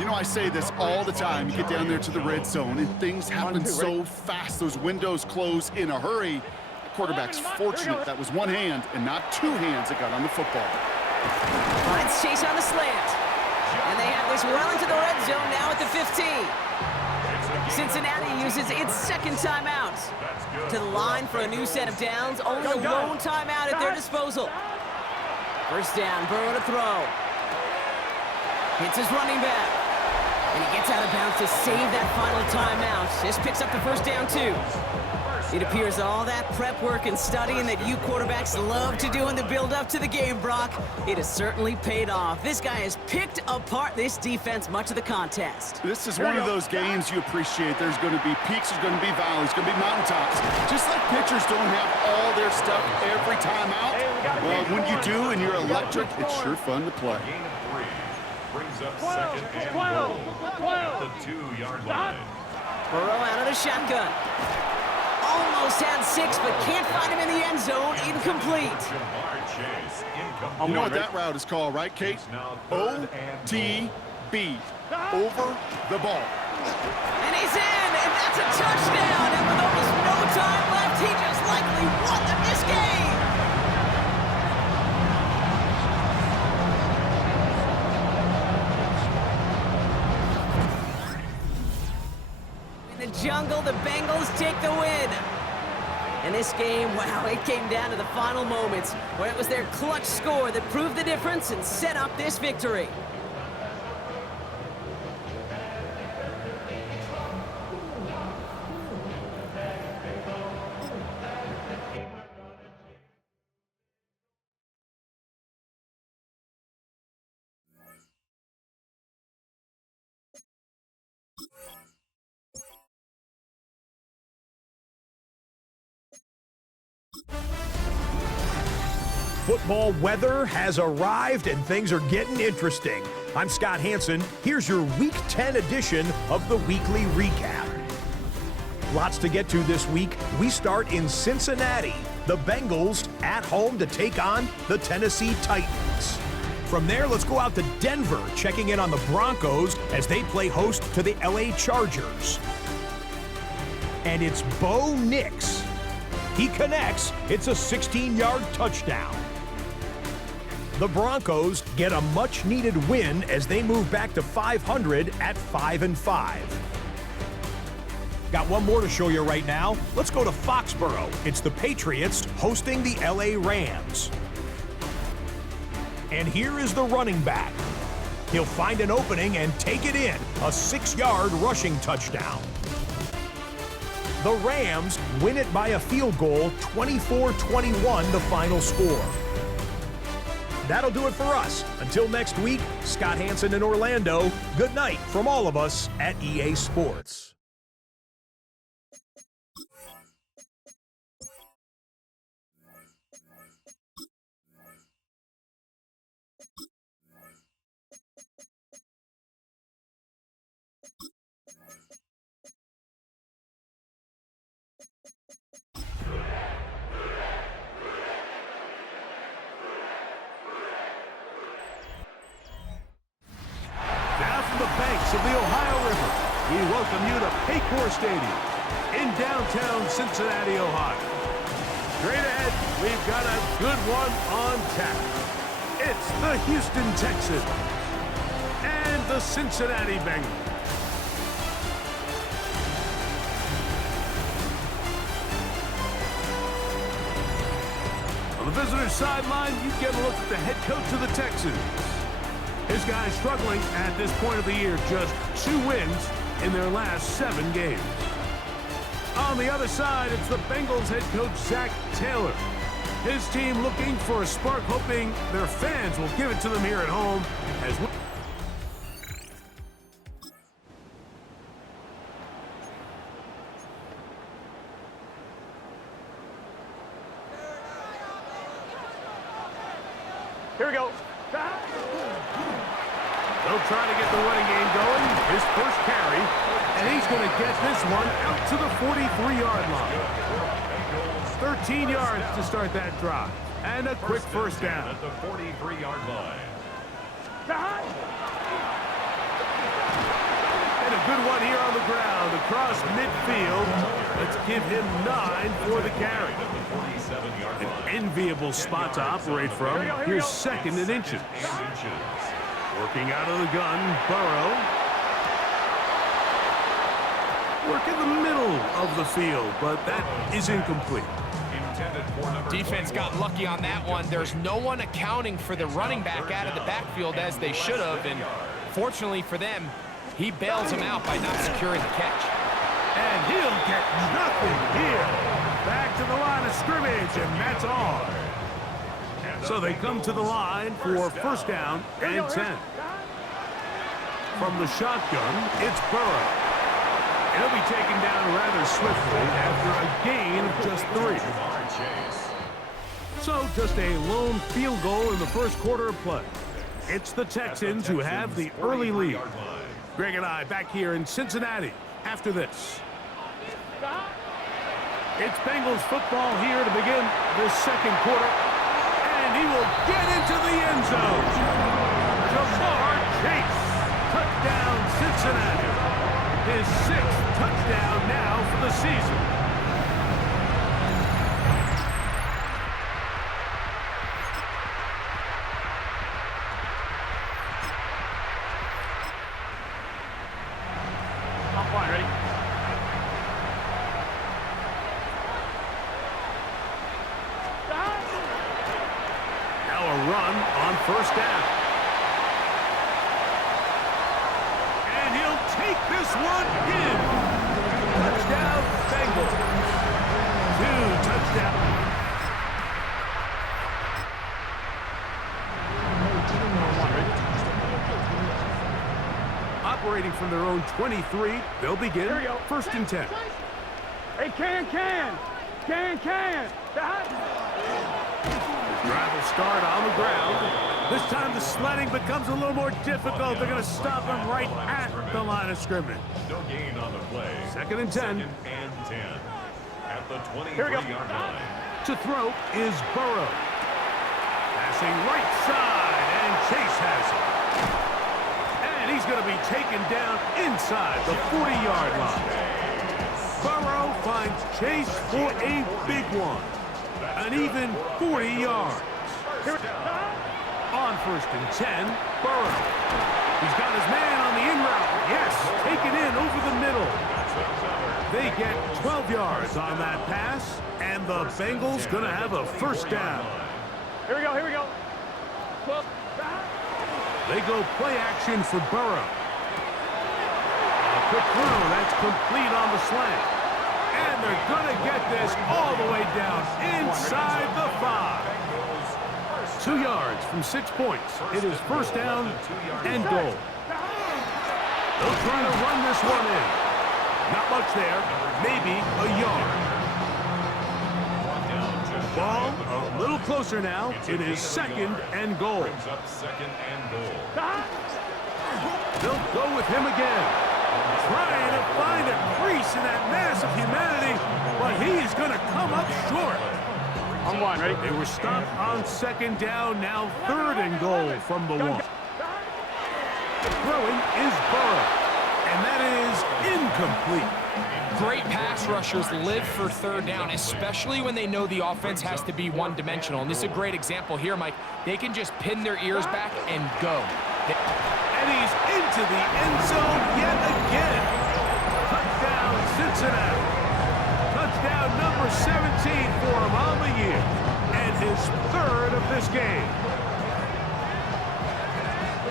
You know, I say this all the time. You get down there to the red zone, and things happen so fast. Those windows close in a hurry. The quarterback's fortunate that was one hand and not 2 hands that got on the football. Finds Chase on the slant. drive this well into the red zone now at the 15. Cincinnati uses its second timeout. To the line for a new set of downs, only a lone timeout at their disposal. First down, Burrow to throw. Hits his running back. And he gets out of bounds to save that final timeout. Just picks up the first down, too. It appears all that prep work and studying that you quarterbacks love to do in the build-up to the game, Brock, it has certainly paid off. This guy has picked apart this defense much of the contest. This is one of those games you appreciate. There's going to be peaks, there's going to be valleys, going to be mountaintops. Just like pitchers don't have all their stuff every time out, well, when you do and you're electric, it's sure fun to play. Gain of 3 brings up second and goal at the 2-yard line. Burrow out of the shotgun. Almost had 6, but can't find him in the end zone. Incomplete. You know what that route is called, right, Kate? O-T-B. Over the ball. And he's in, and that's a touchdown. And with almost no time left, he just likely won this game. In the jungle, the Bengals take the win. And this game, wow, it came down to the final moments where it was their clutch score that proved the difference and set up this victory. Football weather has arrived and things are getting interesting. I'm Scott Hanson. Here's your Week 10 edition of the Weekly Recap. Lots to get to this week. We start in Cincinnati. The Bengals at home to take on the Tennessee Titans. From there, let's go out to Denver, checking in on the Broncos as they play host to the LA Chargers. And it's Bo Nix. He connects. It's a 16-yard touchdown. The Broncos get a much-needed win as they move back to 500 at 5-5. Got one more to show you right now. Let's go to Foxborough. It's the Patriots hosting the LA Rams. And here is the running back. He'll find an opening and take it in. A 6-yard rushing touchdown. The Rams win it by a field goal, 24-21 the final score. That'll do it for us. Until next week, Scott Hanson in Orlando. Good night from all of us at EA Sports. Of the Ohio River, we welcome you to Paycor Stadium in downtown Cincinnati, Ohio. Straight ahead, we've got a good one on tap. It's the Houston Texans and the Cincinnati Bengals. On the visitor's sideline, you get a look at the head coach of the Texans. His guys struggling at this point of the year, just 2 wins in their last 7 games. On the other side, it's the Bengals head coach, Zach Taylor. His team looking for a spark, hoping their fans will give it to them here at home as well. Here we go. They'll try to get the running game going. His first carry, and he's going to get this one out to the 43-yard line. 13 yards to start that drive, and a quick first down. At the 43-yard line. And a good one here on the ground across midfield. Let's give him 9 for the carry. An enviable spot to operate from. Here's second and inches. Working out of the gun, Burrow. Work in the middle of the field, but that is incomplete. Defense got lucky on that one. There's no one accounting for the running back out of the backfield as they should have, and fortunately for them, he bails him out by not securing the catch. And he'll get nothing here. Back to the line of scrimmage, and that's all. So they come to the line for first down and 10. From the shotgun, it's Burrow. He'll be taken down rather swiftly after a gain of just 3. So just a lone field goal in the first quarter of play. It's the Texans who have the early lead. Greg and I back here in Cincinnati after this. It's Bengals football here to begin the second quarter. And he will get into the end zone. Jamar Chase. Touchdown, Cincinnati. His 6th touchdown now for the season. I'm fine, ready? Now a run on first down. And he'll take this one in. Touchdown, Bengals. 2 touchdowns. Operating from their own 23, they'll begin Here we go. first and 10. Hey, can. Drive will start on the ground. This time the sledding becomes a little more difficult. They're going to stop him right at the line of scrimmage. No gain on the play. Second and 10. Second and 10. At the 23-yard line. To throw is Burrow. Passing right side, and Chase has it. And he's going to be taken down inside the 40-yard line. Burrow finds Chase for a big one. An even 40 yards. On first and 10, Burrow. He's got his man on the in route. Yes, taken in over the middle. They get 12 yards on that pass, and the Bengals going to have a first down. Here we go. 12. They go play action for Burrow. A quick throw, that's complete on the slant. And they're going to get this all the way down inside the 5. 2 yards from 6 points. It is first down and goal. They'll try to run this one in. Not much there, maybe a yard. Ball a little closer now. It is second and goal. They'll go with him again. Trying to find a crease in that mass of humanity, but he's going to come up short. On one, ready? They were stopped on second down, now third and goal from the 1. Throwing is Burrow, and that is incomplete. Great pass rushers live for third down, especially when they know the offense has to be one-dimensional. And this is a great example here, Mike. They can just pin their ears back and go. And he's into the end zone yet again. Touchdown, Cincinnati. Touchdown number 17 for him on the year. And his 3rd of this game.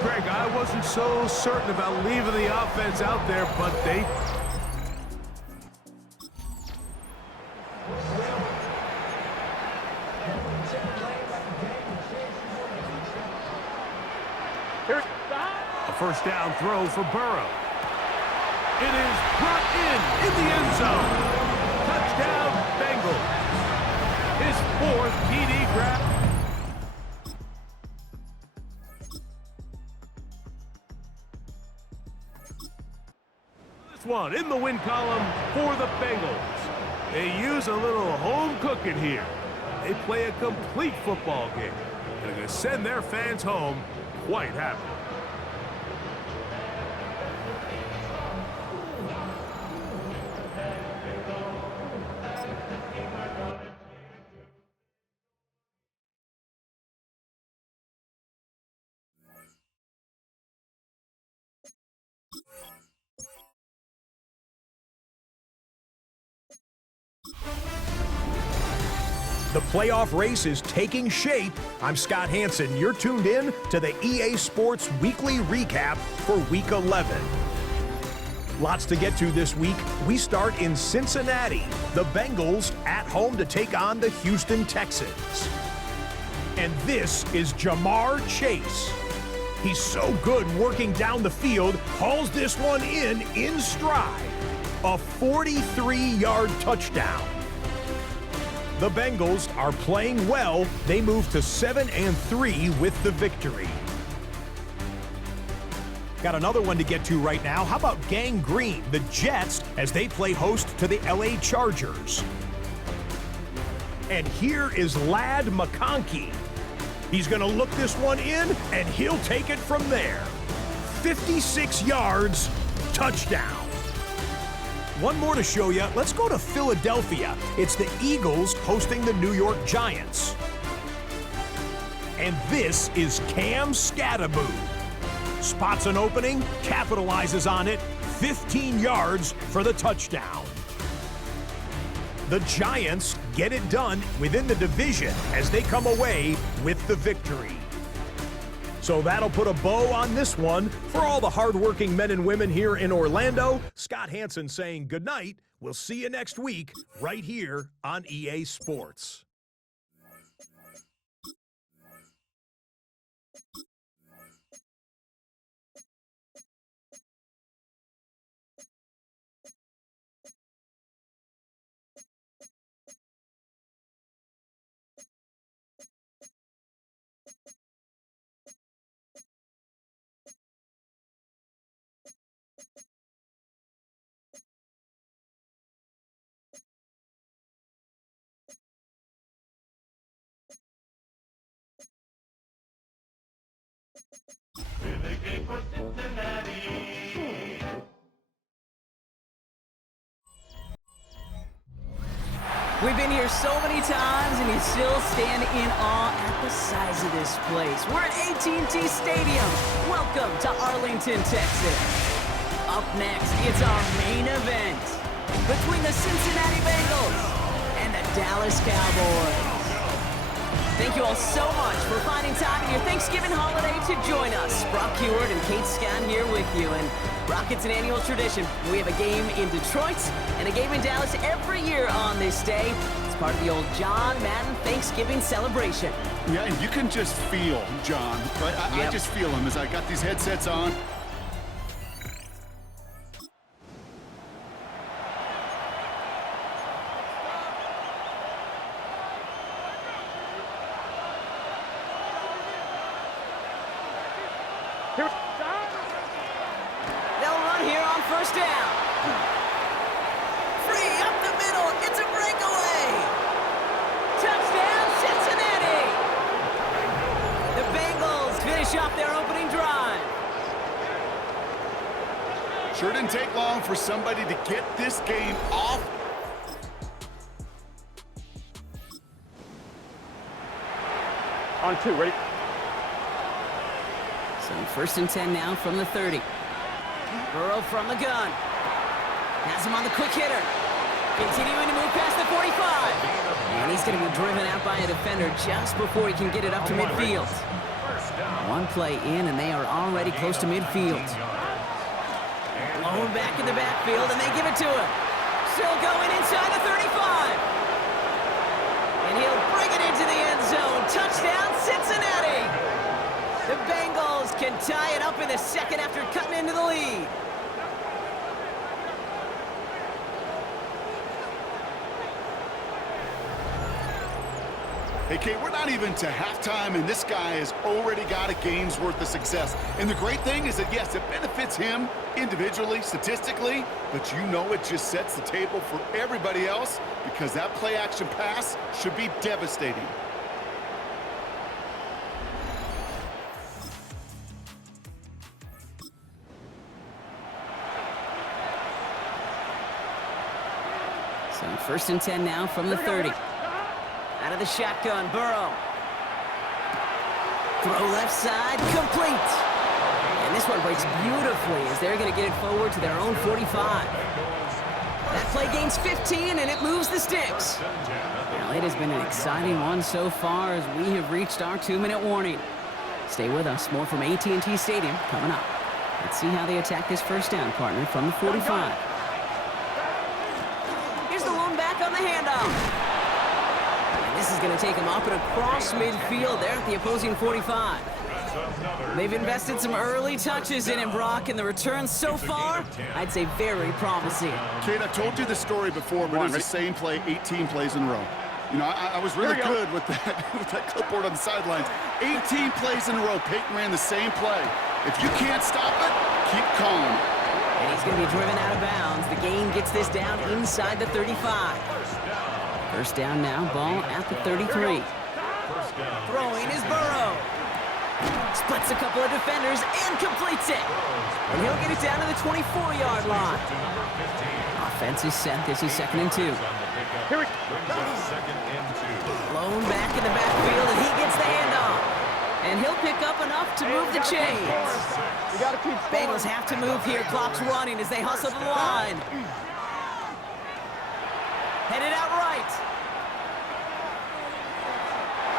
Greg, I wasn't so certain about leaving the offense out there, but they... A first down throw for Burrow. It is brought in the end zone. Touchdown, Bengals. His 4th TD grab. This one in the win column for the Bengals. They use a little home cooking here. They play a complete football game. And they're going to send their fans home quite happy. The playoff race is taking shape. I'm Scott Hanson. You're tuned in to the EA Sports Weekly Recap for Week 11. Lots to get to this week. We start in Cincinnati. The Bengals at home to take on the Houston Texans. And this is Jamar Chase. He's so good working down the field, hauls this one in stride. A 43-yard touchdown. The Bengals are playing well. They move to 7-3 with the victory. Got another one to get to right now. How about Gang Green, the Jets, as they play host to the LA Chargers? And here is Ladd McConkey. He's going to look this one in, and he'll take it from there. 56 yards, touchdown. One more to show you. Let's go to Philadelphia. It's the Eagles hosting the New York Giants. And this is Cam Scatterbo. Spots an opening, capitalizes on it, 15 yards for the touchdown. The Giants get it done within the division as they come away with the victory. So that'll put a bow on this one. For all the hardworking men and women here in Orlando, Scott Hanson saying goodnight. We'll see you next week right here on EA Sports. We've been here so many times, and you still stand in awe at the size of this place. We're at AT&T Stadium. Welcome to Arlington, Texas. Up next, it's our main event between the Cincinnati Bengals and the Dallas Cowboys. Thank you all so much for finding time in your Thanksgiving holiday to join us. Brock Heward and Kate Scott here with you. And Brock, it's an annual tradition. We have a game in Detroit and a game in Dallas every year on this day. It's part of the old John Madden Thanksgiving celebration. Yeah, and you can just feel John, right? I just feel him as I got these headsets on. They'll run here on first down. Free up the middle. It's a breakaway. Touchdown, Cincinnati. The Bengals finish off their opening drive. Sure didn't take long for somebody to get this game off. On 2, ready? So first and 10 now from the 30. Burrow from the gun. Has him on the quick hitter. Continuing to move past the 45. And he's going to be driven out by a defender just before he can get it up to midfield. One play in, and they are already close to midfield. Blown back in the backfield, and they give it to him. Still going inside the 35. And he'll bring it into the end zone. Touchdown, Cincinnati. The Bengals can tie it up in the second after cutting into the lead. Hey, Kate, we're not even to halftime, and this guy has already got a game's worth of success. And the great thing is that, yes, it benefits him individually, statistically, but you know it just sets the table for everybody else because that play-action pass should be devastating. So first and 10 now from the 30. Out of the shotgun, Burrow. Throw left side, complete. And this one breaks beautifully as they're going to get it forward to their own 45. That play play gains 15, and it moves the sticks. Well, it has been an exciting one so far as we have reached our 2-minute warning. Stay with us. More from AT&T Stadium coming up. Let's see how they attack this first down, partner, from the 45. Here's the lone back on the handoff. And this is going to take him up and across midfield there at the opposing 45. They've invested some early touches in him, Brock, and the returns so far, I'd say very promising. Kate, I've told you this story before, but it was the same play 18 plays in a row. You know, I was really good with that clipboard on the sidelines. 18 plays in a row. Peyton ran the same play. If you can't stop it, keep calm. And he's going to be driven out of bounds. The gain gets this down inside the 35. First down now, ball at the 33. Throwing is Burrow. Splits a couple of defenders and completes it. And he'll get it down to the 24-yard line. Offense is set. This is 2nd and 2. Here we go. Blown back in the backfield, and he gets the handoff. And he'll pick up enough to move the chains. We got to keep Bengals have to move here. Clock's running as they hustle to the line. Headed out right.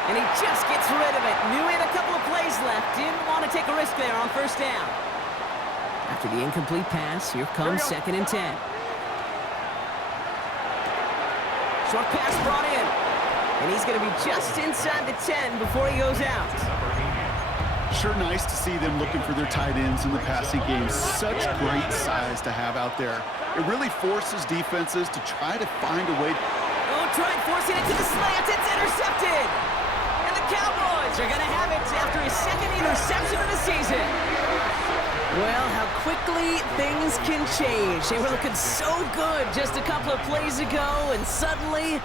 And he just gets rid of it. Knew he had a couple of plays left. Didn't want to take a risk there on first down. After the incomplete pass, here comes 2nd and 10. Short pass brought in. And he's going to be just inside the 10 before he goes out. Sure nice to see them looking for their tight ends in the passing game. Such great size to have out there. It really forces defenses to try to find a way. Oh, try forcing it to the slant. It's intercepted. And the Cowboys are going to have it after his 2nd interception of the season. Well, how quickly things can change. They were looking so good just a couple of plays ago, and suddenly,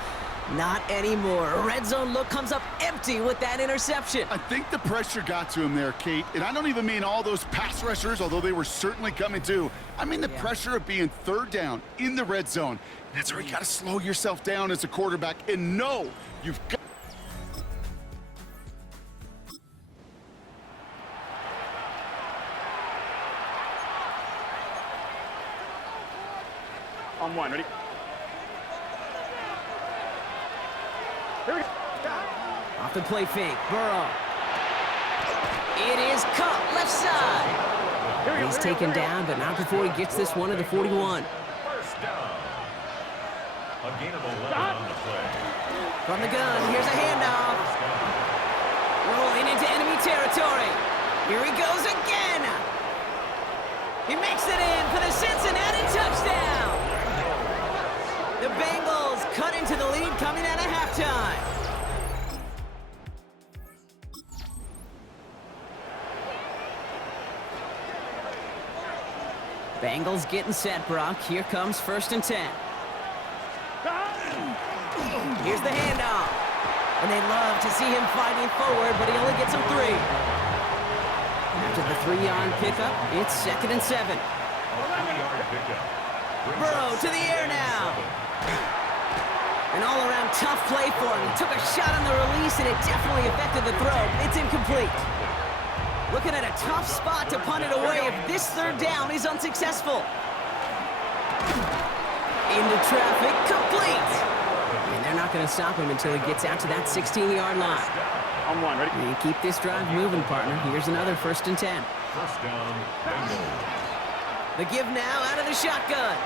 not anymore. A red zone look comes up empty with that interception. I think the pressure got to him there, Kate. And I don't even mean all those pass rushers, although they were certainly coming too. I mean the pressure of being 3rd down in the red zone. That's where you got to slow yourself down as a quarterback and know you've got. On 1, ready? Here we go. Off the play fake, Burrow. It is cut left side. He's taken down, but not before he gets this one to the 41. First down. A gain of 11 on the play. From the gun, here's a handoff. Rolling into enemy territory. Here he goes again. He makes it in for the Cincinnati touchdown. The Bengals cut into the lead coming out of halftime. Bengals getting set, Brock. Here comes 1st and 10. Here's the handoff. And they love to see him fighting forward, but he only gets him 3. After the 3-yard pickup, it's 2nd and 7. Burrow to the air now. An all-around tough play for him. He took a shot on the release, and it definitely affected the throw. It's incomplete. Looking at a tough spot to punt it away if this 3rd down is unsuccessful. Into traffic, complete. And they're not going to stop him until he gets out to that 16-yard line. On 1, ready? And keep this drive moving, partner. Here's another 1st and 10. First down, Bengals. The give now out of the shotgun.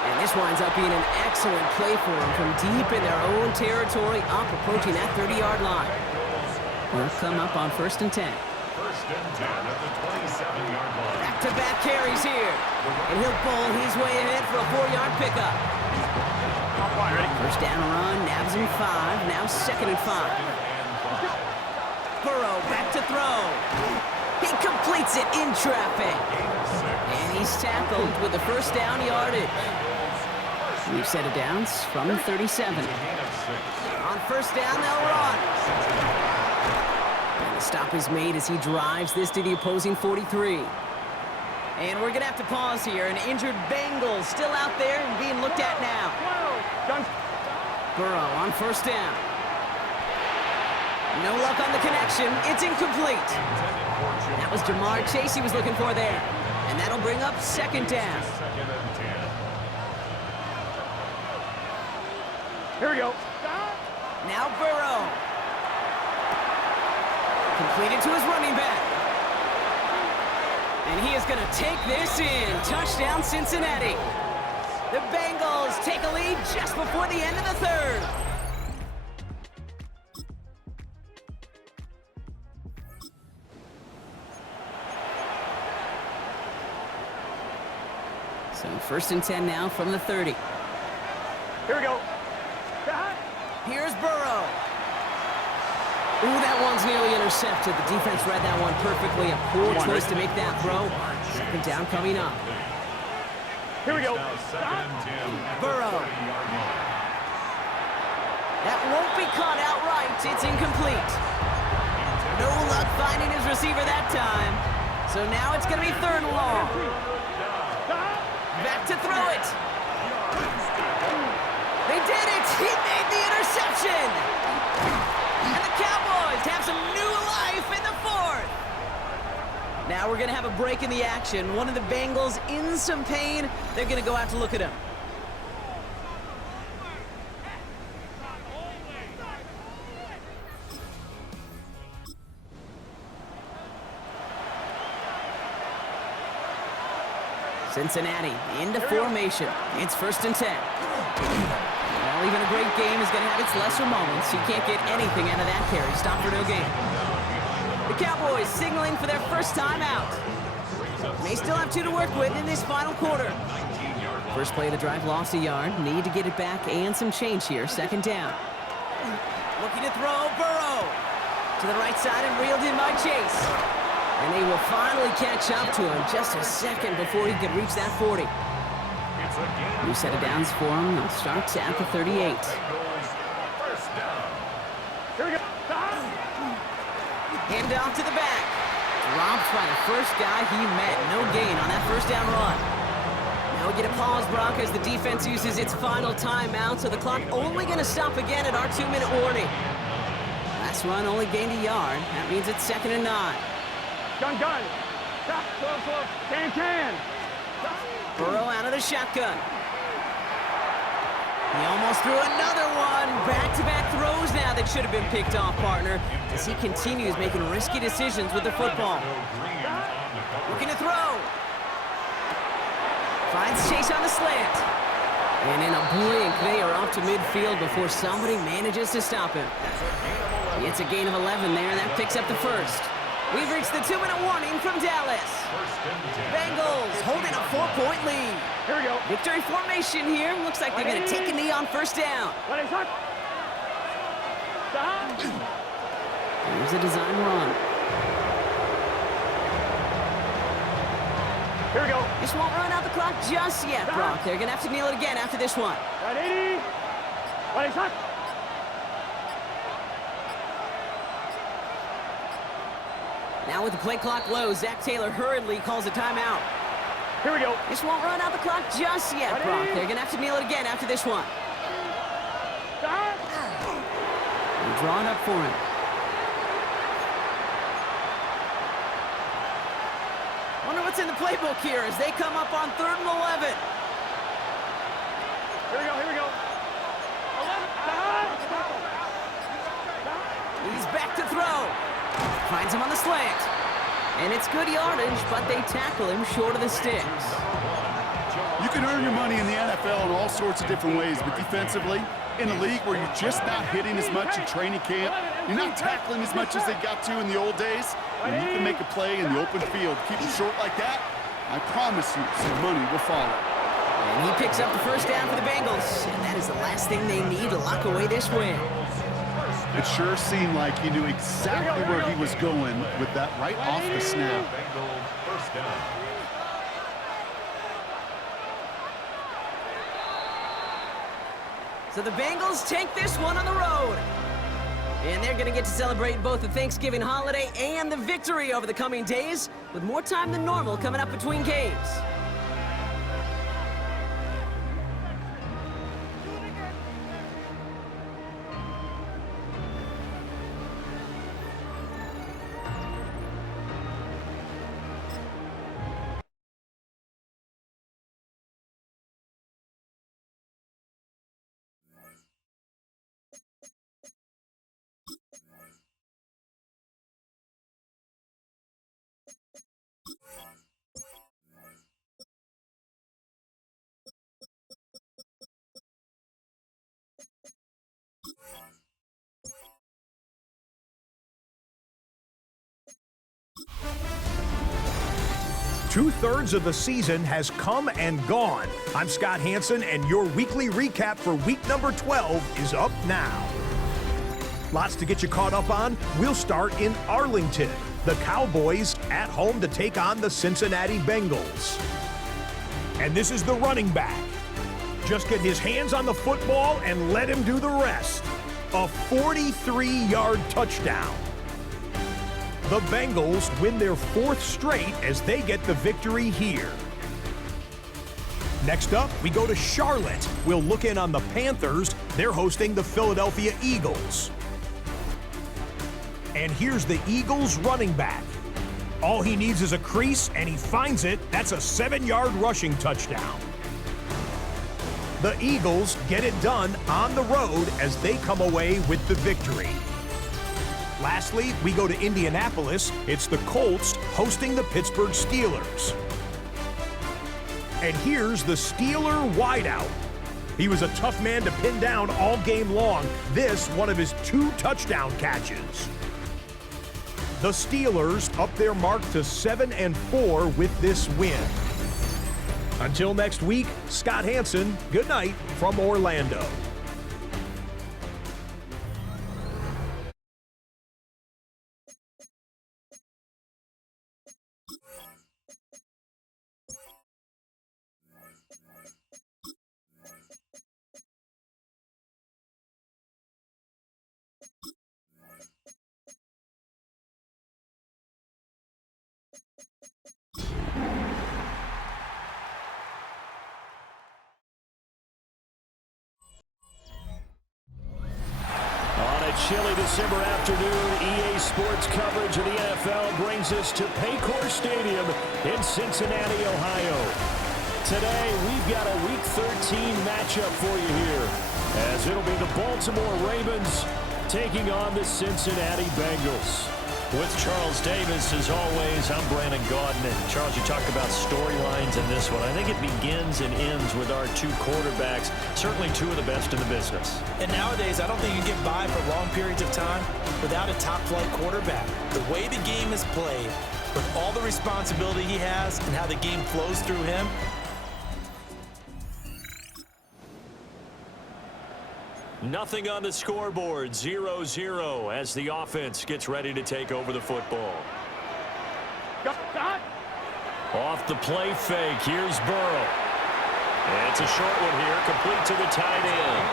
And this winds up being an excellent play for them from deep in their own territory, up approaching that 30-yard line. We'll come up on 1st and 10. First and 10 at the 27-yard line. Back-to-back carries here. And he'll bowl his way ahead for a 4-yard pickup. On 1, ready? First down run, nabs him 5, now 2nd and 5. Burrow back to throw. He completes it in traffic. And he's tackled with the first down yardage. New set of downs from the 37. On first down, they'll run. And the stop is made as he drives this to the opposing 43. And we're going to have to pause here. An injured Bengal still out there and being looked at now. Done. Burrow on first down. No luck on the connection. It's incomplete. That was Jamar Chase he was looking for there. And that'll bring up 2nd down. Here we go. Now Burrow. Completed to his running back. And he is going to take this in. Touchdown, Cincinnati. The Bengals take a lead just before the end of the third. So 1st and 10 now from the 30. Here we go. Here's Burrow. Ooh, that one's nearly intercepted. The defense read that one perfectly. A poor choice to make that throw. 2nd down coming up. Here we go. Burrow. That won't be caught outright. It's incomplete. No luck finding his receiver that time. So now it's going to be 3rd and long. Back to throw it. They did it. He made the interception. And the Cowboys have some new life in the 4th. Now we're going to have a break in the action. One of the Bengals in some pain. They're going to go out to look at him. Cincinnati into formation. It's 1st and 10. Well, even a great game is going to have its lesser moments. You can't get anything out of that carry. Stop for no gain. The Cowboys signaling for their first time out. They still have 2 to work with in this final quarter. First play of the drive lost a yard. Need to get it back and some change here. 2nd down. Looking to throw. Burrow to the right side and reeled in by Chase. And they will finally catch up to him just a second before he could reach that 40. New set of downs for him. They'll start at the 38. Here we go. Hand off to the back. Dropped by the first guy he met. No gain on that 1st down run. Now we get a pause, Brock, as the defense uses its final timeout, so the clock only going to stop again at our 2-minute warning. Last run only gained a yard. That means it's 2nd and 9. Gun. Stop. Slow. Can. Burrow out of the shotgun. He almost threw another one. Back-to-back throws now that should have been picked off, partner, as he continues making risky decisions with the football. Looking to throw. Finds Chase on the slant. And in a blink, they are up to midfield before somebody manages to stop him. It's a gain of 11 there, and that picks up the 1st. We've reached the 2-minute warning from Dallas. Bengals holding a 4-point lead. Here we go. Victory formation here. Looks like they're going to take a knee on 1st down. Here's a design run. Here we go. This won't run out the clock just yet, Brock. They're going to have to kneel it again after this one. Ready? Now with the play clock low, Zach Taylor hurriedly calls a timeout. Here we go. This won't run out the clock just yet, Brock. They're going to have to kneel it again after this one. They're drawing up for him. Wonder what's in the playbook here as they come up on 3rd and 11. Here we go. He's back to throw. Finds him on the slant. And it's good yardage, but they tackle him short of the sticks. You can earn your money in the NFL in all sorts of different ways, but defensively, in a league where you're just not hitting as much in training camp, you're not tackling as much as they got to in the old days, and you can make a play in the open field. Keep it short like that, I promise you some money will follow. And he picks up the 1st down for the Bengals, and that is the last thing they need to lock away this win. It sure seemed like he knew exactly where he was going with that right off the snap. So the Bengals take this one on the road. And they're going to get to celebrate both the Thanksgiving holiday and the victory over the coming days, with more time than normal coming up between games. 2/3 of the season has come and gone. I'm Scott Hanson, and your weekly recap for week number 12 is up now. Lots to get you caught up on. We'll start in Arlington. The Cowboys at home to take on the Cincinnati Bengals. And this is the running back. Just get his hands on the football and let him do the rest. A 43-yard touchdown. The Bengals win their 4th straight as they get the victory here. Next up, we go to Charlotte. We'll look in on the Panthers. They're hosting the Philadelphia Eagles. And here's the Eagles running back. All he needs is a crease, and he finds it. That's a 7-yard rushing touchdown. The Eagles get it done on the road as they come away with the victory. Lastly, we go to Indianapolis. It's the Colts hosting the Pittsburgh Steelers. And here's the Steeler wideout. He was a tough man to pin down all game long. This, one of his 2 touchdown catches. The Steelers up their mark to 7-4 with this win. Until next week, Scott Hanson, good night from Orlando. Chilly December afternoon, EA Sports coverage of the NFL brings us to Paycor Stadium in Cincinnati, Ohio. Today, we've got a Week 13 matchup for you here, as it'll be the Baltimore Ravens taking on the Cincinnati Bengals. With Charles Davis, as always, I'm Brandon Gaudin. And Charles, you talk about storylines in this one. I think it begins and ends with our 2 quarterbacks, certainly 2 of the best in the business. And nowadays, I don't think you can get by for long periods of time without a top-flight quarterback. The way the game is played, with all the responsibility he has and how the game flows through him, nothing on the scoreboard, 0-0 as the offense gets ready to take over the football. Off the play fake, here's Burrow. It's a short one here, complete to the tight end.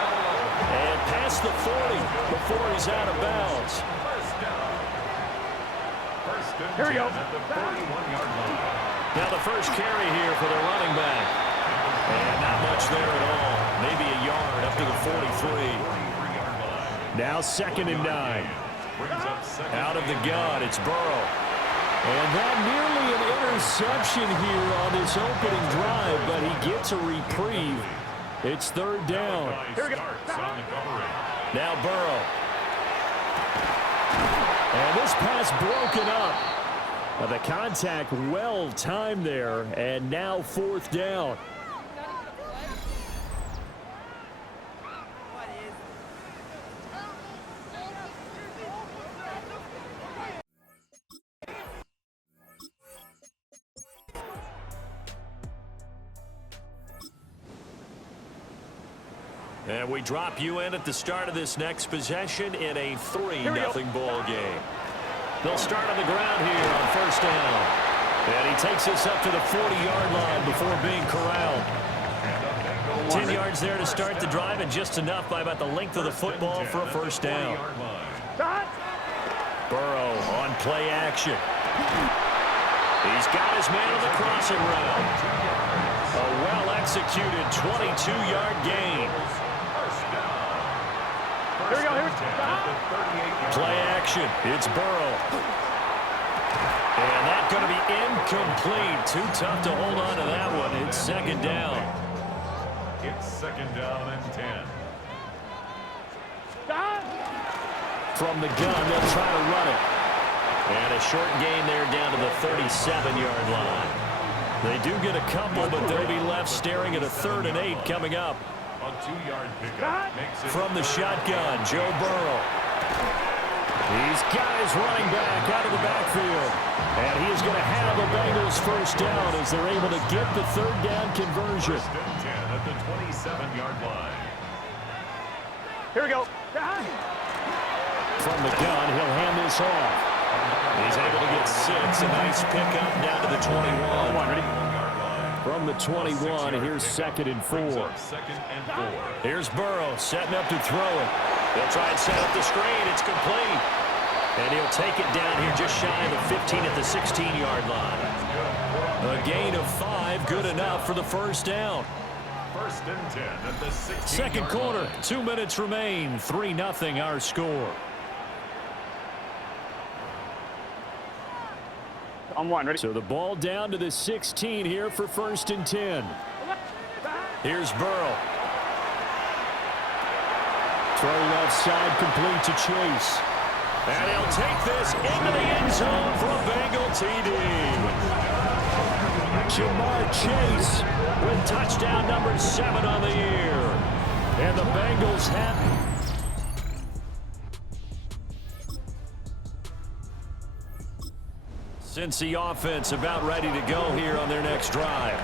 And past the 40 before he's out of bounds. Here we go. Now the first carry here for the running back. And not much there at all. Maybe a yard up to the 43. Now 2nd and 9. Out of the gun, it's Burrow. And that nearly an interception here on this opening drive, but he gets a reprieve. It's 3rd down. Here we go. Now Burrow. And this pass broken up. Now the contact well timed there, and now 4th down. And we drop you in at the start of this next possession in a 3-0 ball game. They'll start on the ground here on 1st down. And he takes this up to the 40-yard line before being corralled. 10 yards there to start the drive, and just enough by about the length of the football for a 1st down. Burrow on play action. He's got his man on the crossing route. A well-executed 22-yard gain. Here we go. Play action. It's Burrow. And that's going to be incomplete. Too tough to hold on to that one. It's 2nd down. It's 2nd down and 10. From the gun, they'll try to run it. And a short gain there down to the 37-yard line. They do get a couple, but they'll be left staring at a 3rd and 8 coming up. A 2-yard pickup makes it from the shotgun, Joe Burrow. He's got his running back out of the backfield. And he is going to have a Bengals first down as they're able to get the third down conversion. First and 10 at the 27-yard line. Here we go. From the gun, he'll hand this off. He's able to get 6. A nice pickup down to the 21. From the 21, here's 2nd and 4. Here's Burrow setting up to throw it. They'll try and set up the screen. It's complete. And he'll take it down here just shy of the 15 at the 16-yard line. A gain of 5, good enough for the first down. First and 10 at the 16-yard Second quarter, line. 2 minutes remain. 3-0 our score. On one, ready? So the ball down to the 16 here for first and 10. Here's Burrow. Throw left side complete to Chase. And he'll take this into the end zone for a Bengal TD. Jamar Chase with touchdown number 7 on the year. And the Bengals have... Since the offense about ready to go here on their next drive.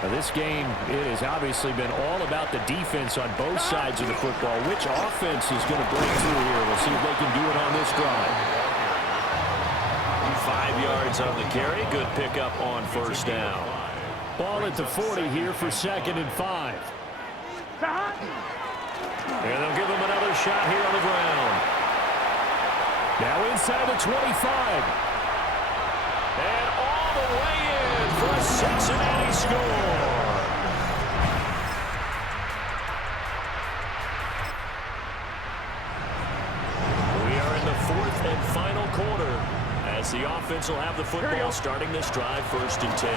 Now this game, it has obviously been all about the defense on both sides of the football. Which offense is going to break through here? We'll see if they can do it on this drive. 5 yards on the carry. Good pickup on first down. Ball at the 40 here for 2nd and 5. And they'll give him another shot here on the ground. Now inside the 25. And all the way in for a Cincinnati score. We are in the 4th and final quarter as the offense will have the football starting this drive 1st and 10.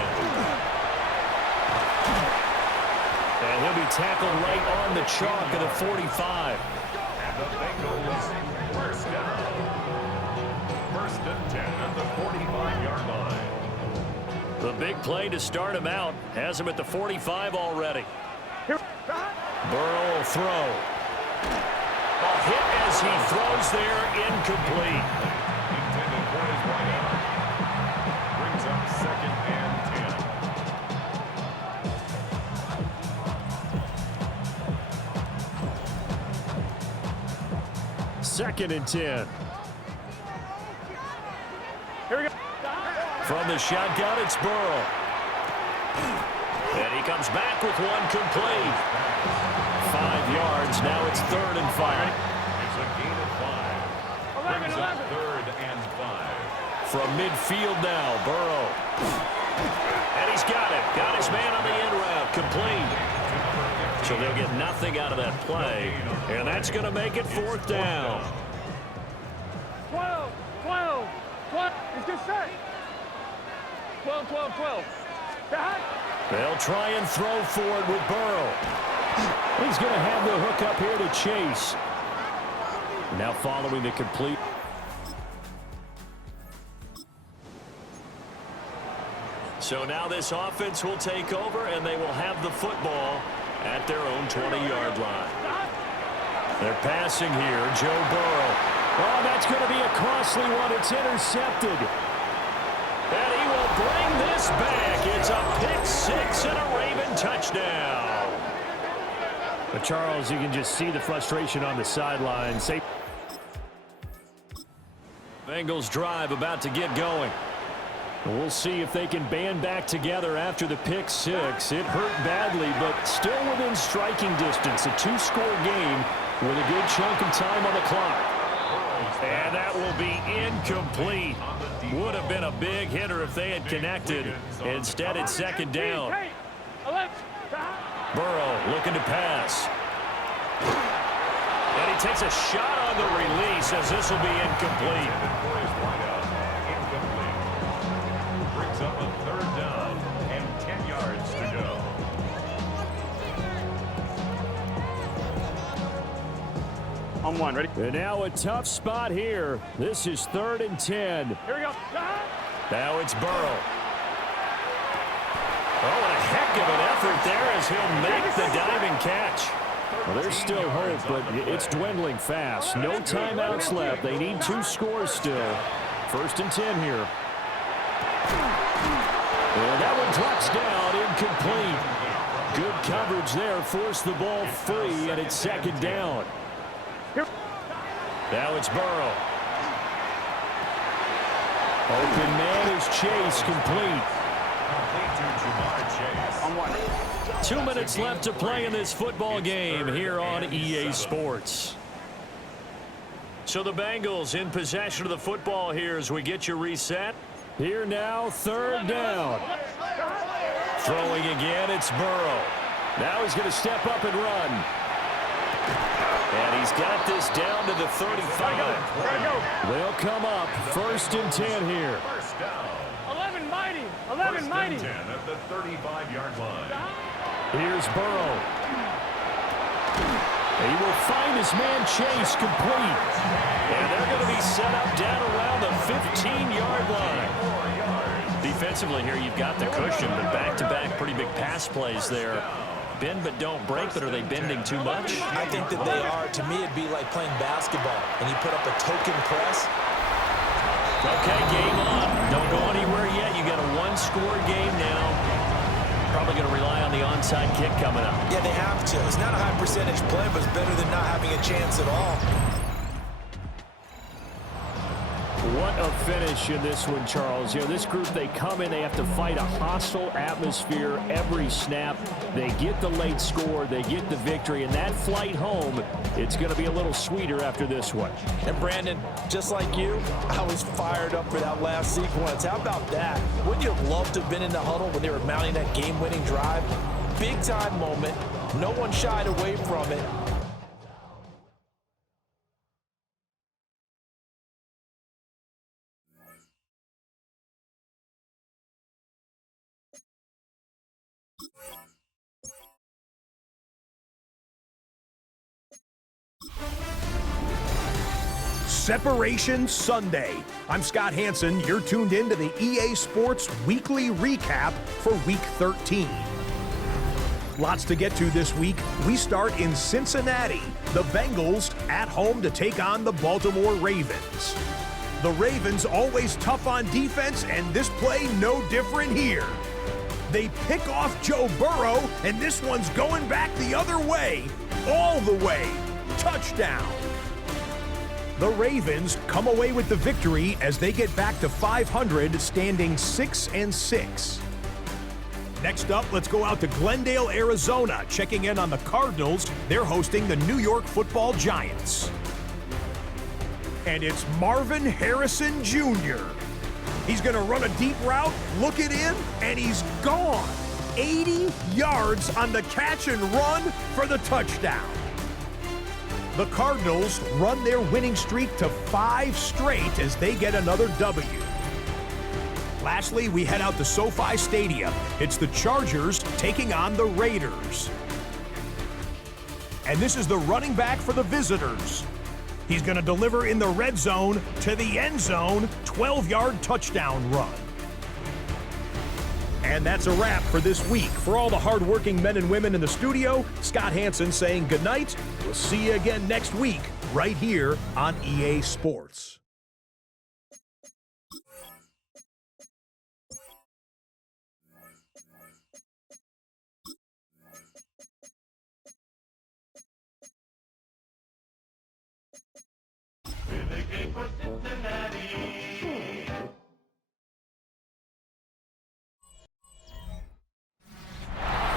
And he'll be tackled right on the chalk of the 45. And the Bengals first down. First and 10 at the 45-yard line. The big play to start him out has him at the 45 already. Burrow will throw. A hit as he throws there, incomplete. Intended for his wideout. Brings up 2nd and 10. 2nd and 10. Here we go. From the shotgun, it's Burrow. And he comes back with one complete. 5 yards. Now it's 3rd and 5. It's a gain of 5. Brings up 3rd and 5. From midfield now, Burrow. And he's got it. Got his man on the end route. Complete. So they'll get nothing out of that play. And that's going to make it 4th down. 12, 12, 12. It's good set. 12, 12, 12. They'll try and throw for it with Burrow. He's going to have the hook up here to Chase. Now following the complete. So now this offense will take over, and they will have the football at their own 20-yard line. They're passing here. Joe Burrow. Oh, that's going to be a costly one. It's intercepted. And he will bring this back. It's a pick 6 and a Raven touchdown. But Charles, you can just see the frustration on the sideline. Bengals drive about to get going. We'll see if they can band back together after the pick 6. It hurt badly, but still within striking distance. A 2-score game with a good chunk of time on the clock. And that will be incomplete. Would have been a big hitter if they had connected. Instead, it's 2nd down. Burrow looking to pass. And he takes a shot on the release as this will be incomplete. Brings up a 3rd down and 10 yards to go. On one, ready? And now a tough spot here. This is 3rd and 10. Here we go. Now it's Burrow. Oh, and a heck of an effort there as he'll make the diving catch. Well, there's still hope, but it's dwindling fast. No timeouts left. They need 2 scores still. 1st and 10 here. And that one drops down, incomplete. Good coverage there, forced the ball free, and it's 2nd down. Now it's Burrow. Open man is Chase, complete. 2 minutes left to play in this football game here on EA Sports. So the Bengals in possession of the football here as we get you reset. Here now, 3rd down. Throwing again, it's Burrow. Now he's going to step up and run. And he's got this down to the 35. They'll come up, 1st and 10 here. 11 mighty. 11 mighty. 10 at the 35-yard line. Here's Burrow. He will find his man Chase, complete. And they're going to be set up down around the 15-yard line. Defensively here, you've got the cushion, but back-to-back pretty big pass plays there. Bend but don't break, but are they bending too much? I think that they are. To me, it'd be like playing basketball, and you put up a token press. Okay, game on. Don't go anywhere yet. You got a 1-score game now. Probably going to rely on the onside kick coming up. Yeah, they have to. It's not a high percentage play, but it's better than not having a chance at all. What a finish in this one, Charles. You know, this group, they come in, they have to fight a hostile atmosphere every snap. They get the late score, they get the victory, and that flight home, it's going to be a little sweeter after this one. And Brandon, just like you, I was fired up for that last sequence. How about that? Wouldn't you have loved to have been in the huddle when they were mounting that game-winning drive? Big-time moment. No one shied away from it. Separation Sunday. I'm Scott Hanson. You're tuned in to the EA Sports Weekly Recap for Week 13. Lots to get to this week. We start in Cincinnati. The Bengals at home to take on the Baltimore Ravens. The Ravens always tough on defense, and this play no different here. They pick off Joe Burrow, and this one's going back the other way, all the way. Touchdown. The Ravens come away with the victory as they get back to 500, standing 6-6. Next up, let's go out to Glendale, Arizona, checking in on the Cardinals. They're hosting the New York Football Giants. And it's Marvin Harrison Jr. He's going to run a deep route, look it in, and he's gone. 80 yards on the catch and run for the touchdown. The Cardinals run their winning streak to 5 straight as they get another W. Lastly, we head out to SoFi Stadium. It's the Chargers taking on the Raiders. And this is the running back for the visitors. He's going to deliver in the red zone to the end zone, 12-yard touchdown run. And that's a wrap for this week. For all the hardworking men and women in the studio, Scott Hanson saying goodnight. We'll see you again next week, right here on EA Sports. In the game for Cincinnati.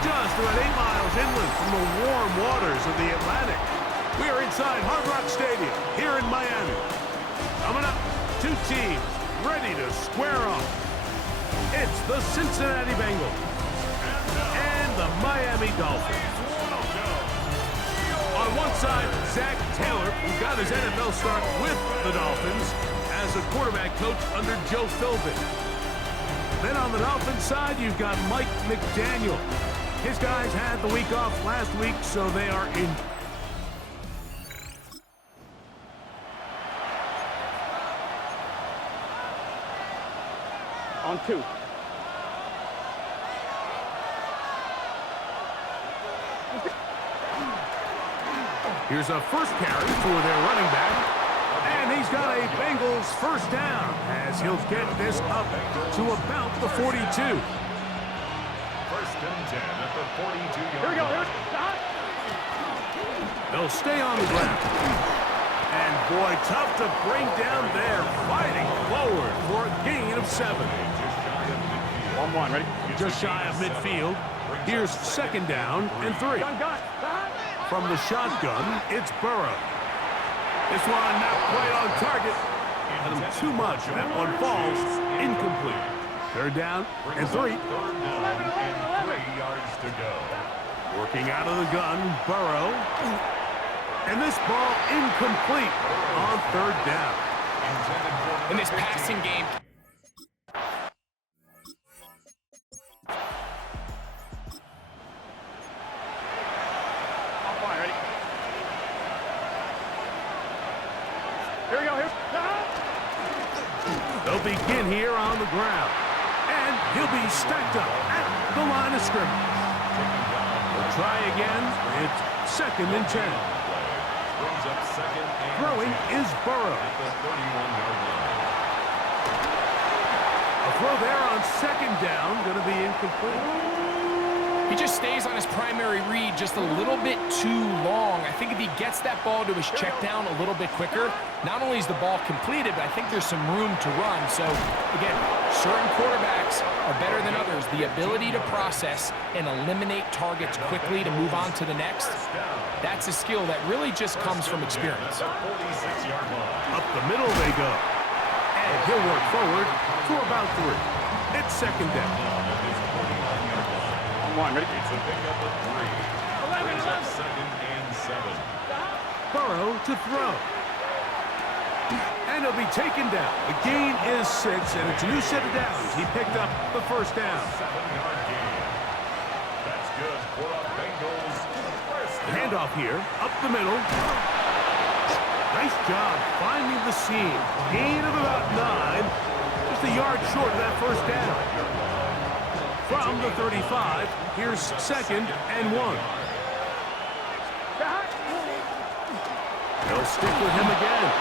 Just about 8 miles inland from the warm waters of the Atlantic. We are inside Hard Rock Stadium here in Miami. Coming up, 2 teams ready to square off. It's the Cincinnati Bengals and the Miami Dolphins. On one side, Zach Taylor, who got his NFL start with the Dolphins as a quarterback coach under Joe Philbin. Then on the Dolphins side, you've got Mike McDaniel. His guys had the week off last week, so they are in. On 2. Here's a first carry for their running back. And he's got a Bengals first down as he'll get this up to about the 42. First and 10 at the 42-yard Here we go. line. They'll stay on the ground. And boy, tough to bring down there, fighting forward for a gain of 7. 1-1, ready? Just shy of midfield. Here's second down and 3. From the shotgun, it's Burrow. This one not quite on target. Had him too much. That one falls incomplete. Third down and 3. Third down and 3 yards to go. Working out of the gun, Burrow. And this ball incomplete on third down. In this passing game, Ready? Here we go. Here. They'll begin here on the ground. And he'll be stacked up at the line of scrimmage. We'll try again. It's second and 10. Brings up second and Throwing 10 is Burrow. at the 31-yard line. A throw there on second down. Going to be incomplete. he just stays on his primary read just a little bit too long. I think if he gets that ball to his check down a little bit quicker, not only is the ball completed, but I think there's some room to run. So, again, certain quarterbacks are better than others. The ability to process and eliminate targets quickly to move on to the next, that's a skill that really just comes from experience. Up the middle they go. And he'll work forward for about 3. It's second down. 1-1, ready? It's a pickup of 3. Brings up second and 7. Burrow to throw. And he'll be taken down. The gain is 6, and it's a new set of downs. He picked up the first down. 7-yard gain. That's good for a Bengals first down. Handoff here, up the middle. Nice job finding the seam. Gain of about 9. Just a yard short of that first down. From the 35, here's second and 1. They'll stick with him again.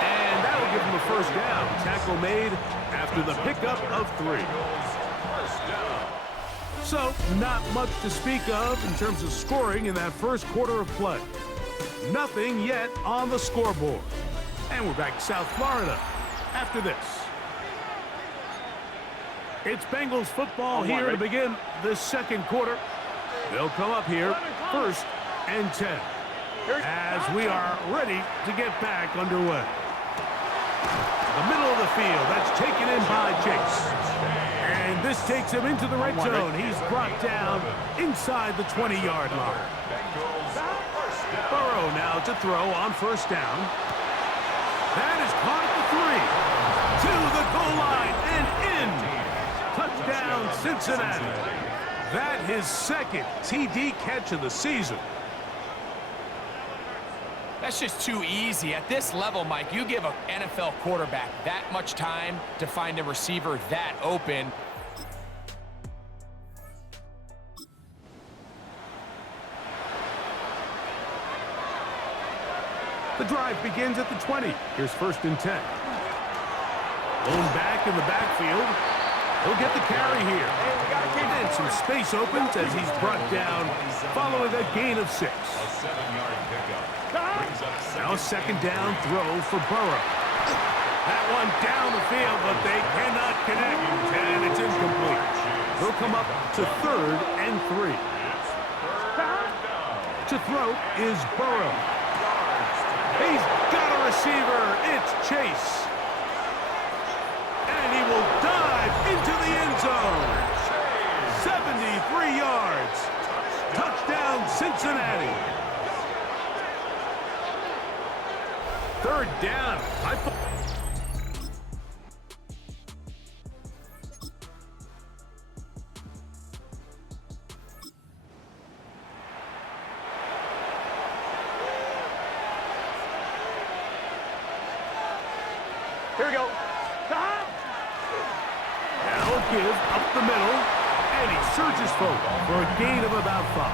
And that'll give him a first down. Tackle made after the pickup of 3. So, not much to speak of in terms of scoring in that first quarter of play. Nothing yet on the scoreboard. And we're back to South Florida after this. It's Bengals football here to begin this second quarter. They'll come up here first and 10 as we are ready to get back underway. The middle of the field, that's taken in by Chase. And this takes him into the red zone. He's brought down inside the 20-yard line. Burrow now to throw on first down. That is caught at the 3. To the goal line and in. Touchdown, Cincinnati. That his second TD catch of the season. That's just too easy. At this level, Mike, you give an NFL quarterback that much time to find a receiver that open. The drive begins at the 20. Here's first and 10. Lone back in the backfield. He'll get the carry here. And some space opens as he's brought down following a gain of 6. A 7-yard pickup. Brings up Now a second down throw for Burrow. That one down the field, but they cannot connect, and it's incomplete. He'll come up to third and 3. To throw is Burrow. He's got a receiver. It's Chase. And he will dive into the end zone. 73 yards. Touchdown, Cincinnati. Third down. Here we go. Now a give up the middle, and he surges forward for a gain of about 5.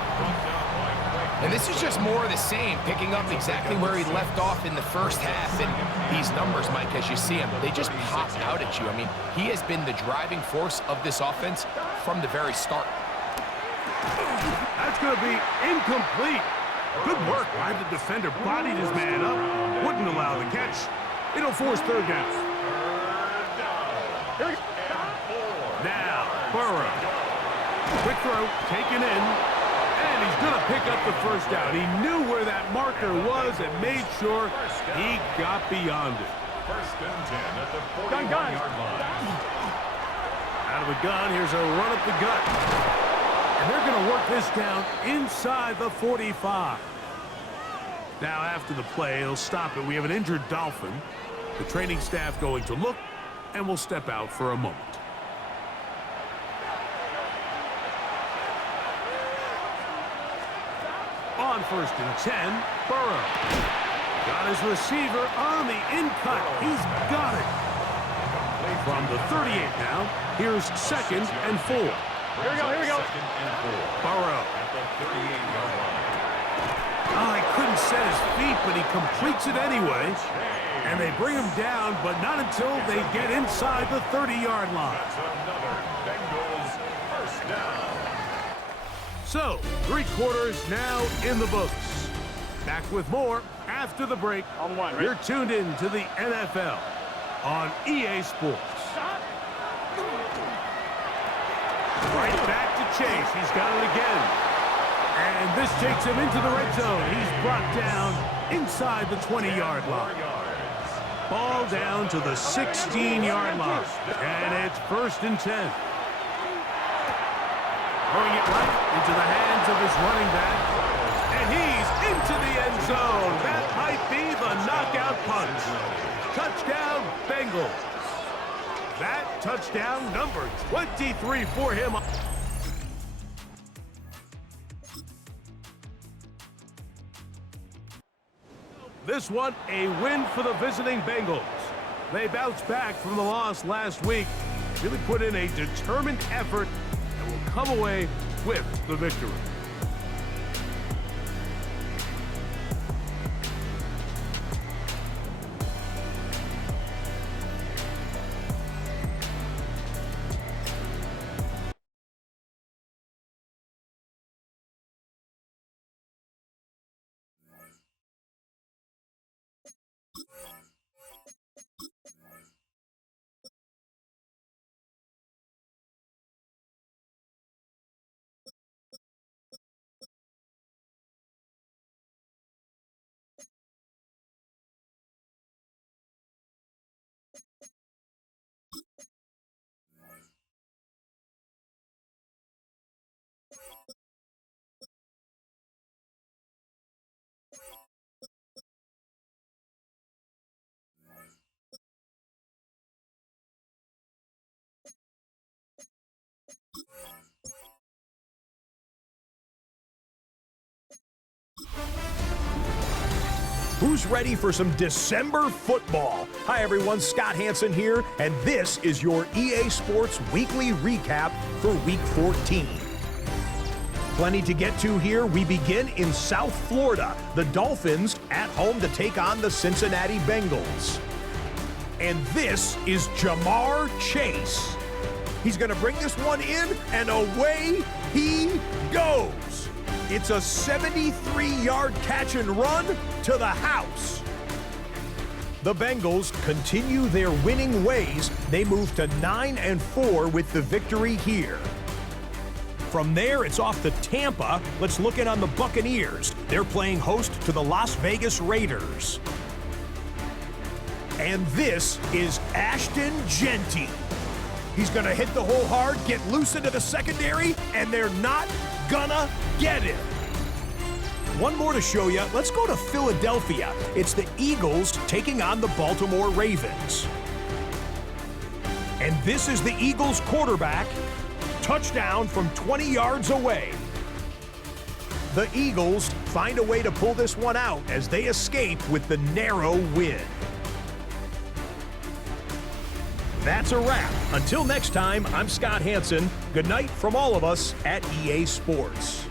And this is just more of the same, picking up exactly where he left off in the first half. And these numbers, Mike, as you see them, they just pop out at you. I mean, he has been the driving force of this offense from the very start. That's going to be incomplete. Good work by the defender. Bodied his man up. Wouldn't allow the catch. It'll force third down. Now, Burrow. Quick throw, taken in. And he's going to pick up the first down. He knew where that marker was and made sure he got beyond it. First and 10 at the 41-yard line. Out of the gun, here's a run up the gut. And they're going to work this down inside the 45. Now, after the play, he'll stop it. We have an injured Dolphin. The training staff going to look, and we'll step out for a moment. On first and 10, Burrow. Got his receiver on the in-cut. He's got it. From the 38 now, here's second and 4. Here we go. Burrow. Oh, he couldn't set his feet, but he completes it anyway. And they bring him down, but not until they get inside the 30-yard line. So, 3 quarters now in the books. Back with more after the break. You're tuned in to the NFL on EA Sports. Right back to Chase. He's got it again. And this takes him into the red zone. He's brought down inside the 20-yard line. Ball down to the 16-yard line. And it's first and 10. Throwing it right into the hands of his running back. And he's into the end zone. That might be the knockout punch. Touchdown, Bengals. That touchdown number 23 for him. This one, a win for the visiting Bengals. They bounced back from the loss last week, really put in a determined effort, and will come away with the victory. Who's ready for some December football? Hi everyone, Scott Hansen here, and this is your EA Sports Weekly Recap for Week 14. Plenty to get to here. We begin in South Florida. The Dolphins at home to take on the Cincinnati Bengals. And this is Jamar Chase. He's going to bring this one in, and away he goes. It's a 73-yard catch and run to the house. The Bengals continue their winning ways. They move to 9-4 with the victory here. From there, it's off to Tampa. Let's look in on the Buccaneers. They're playing host to the Las Vegas Raiders. And this is Ashton Genty. He's going to hit the hole hard, get loose into the secondary, and they're not gonna get him. One more to show you. Let's go to Philadelphia. It's the Eagles taking on the Baltimore Ravens. And this is the Eagles quarterback. Touchdown from 20 yards away. The Eagles find a way to pull this one out as they escape with the narrow win. That's a wrap. Until next time, I'm Scott Hansen. Good night from all of us at EA Sports.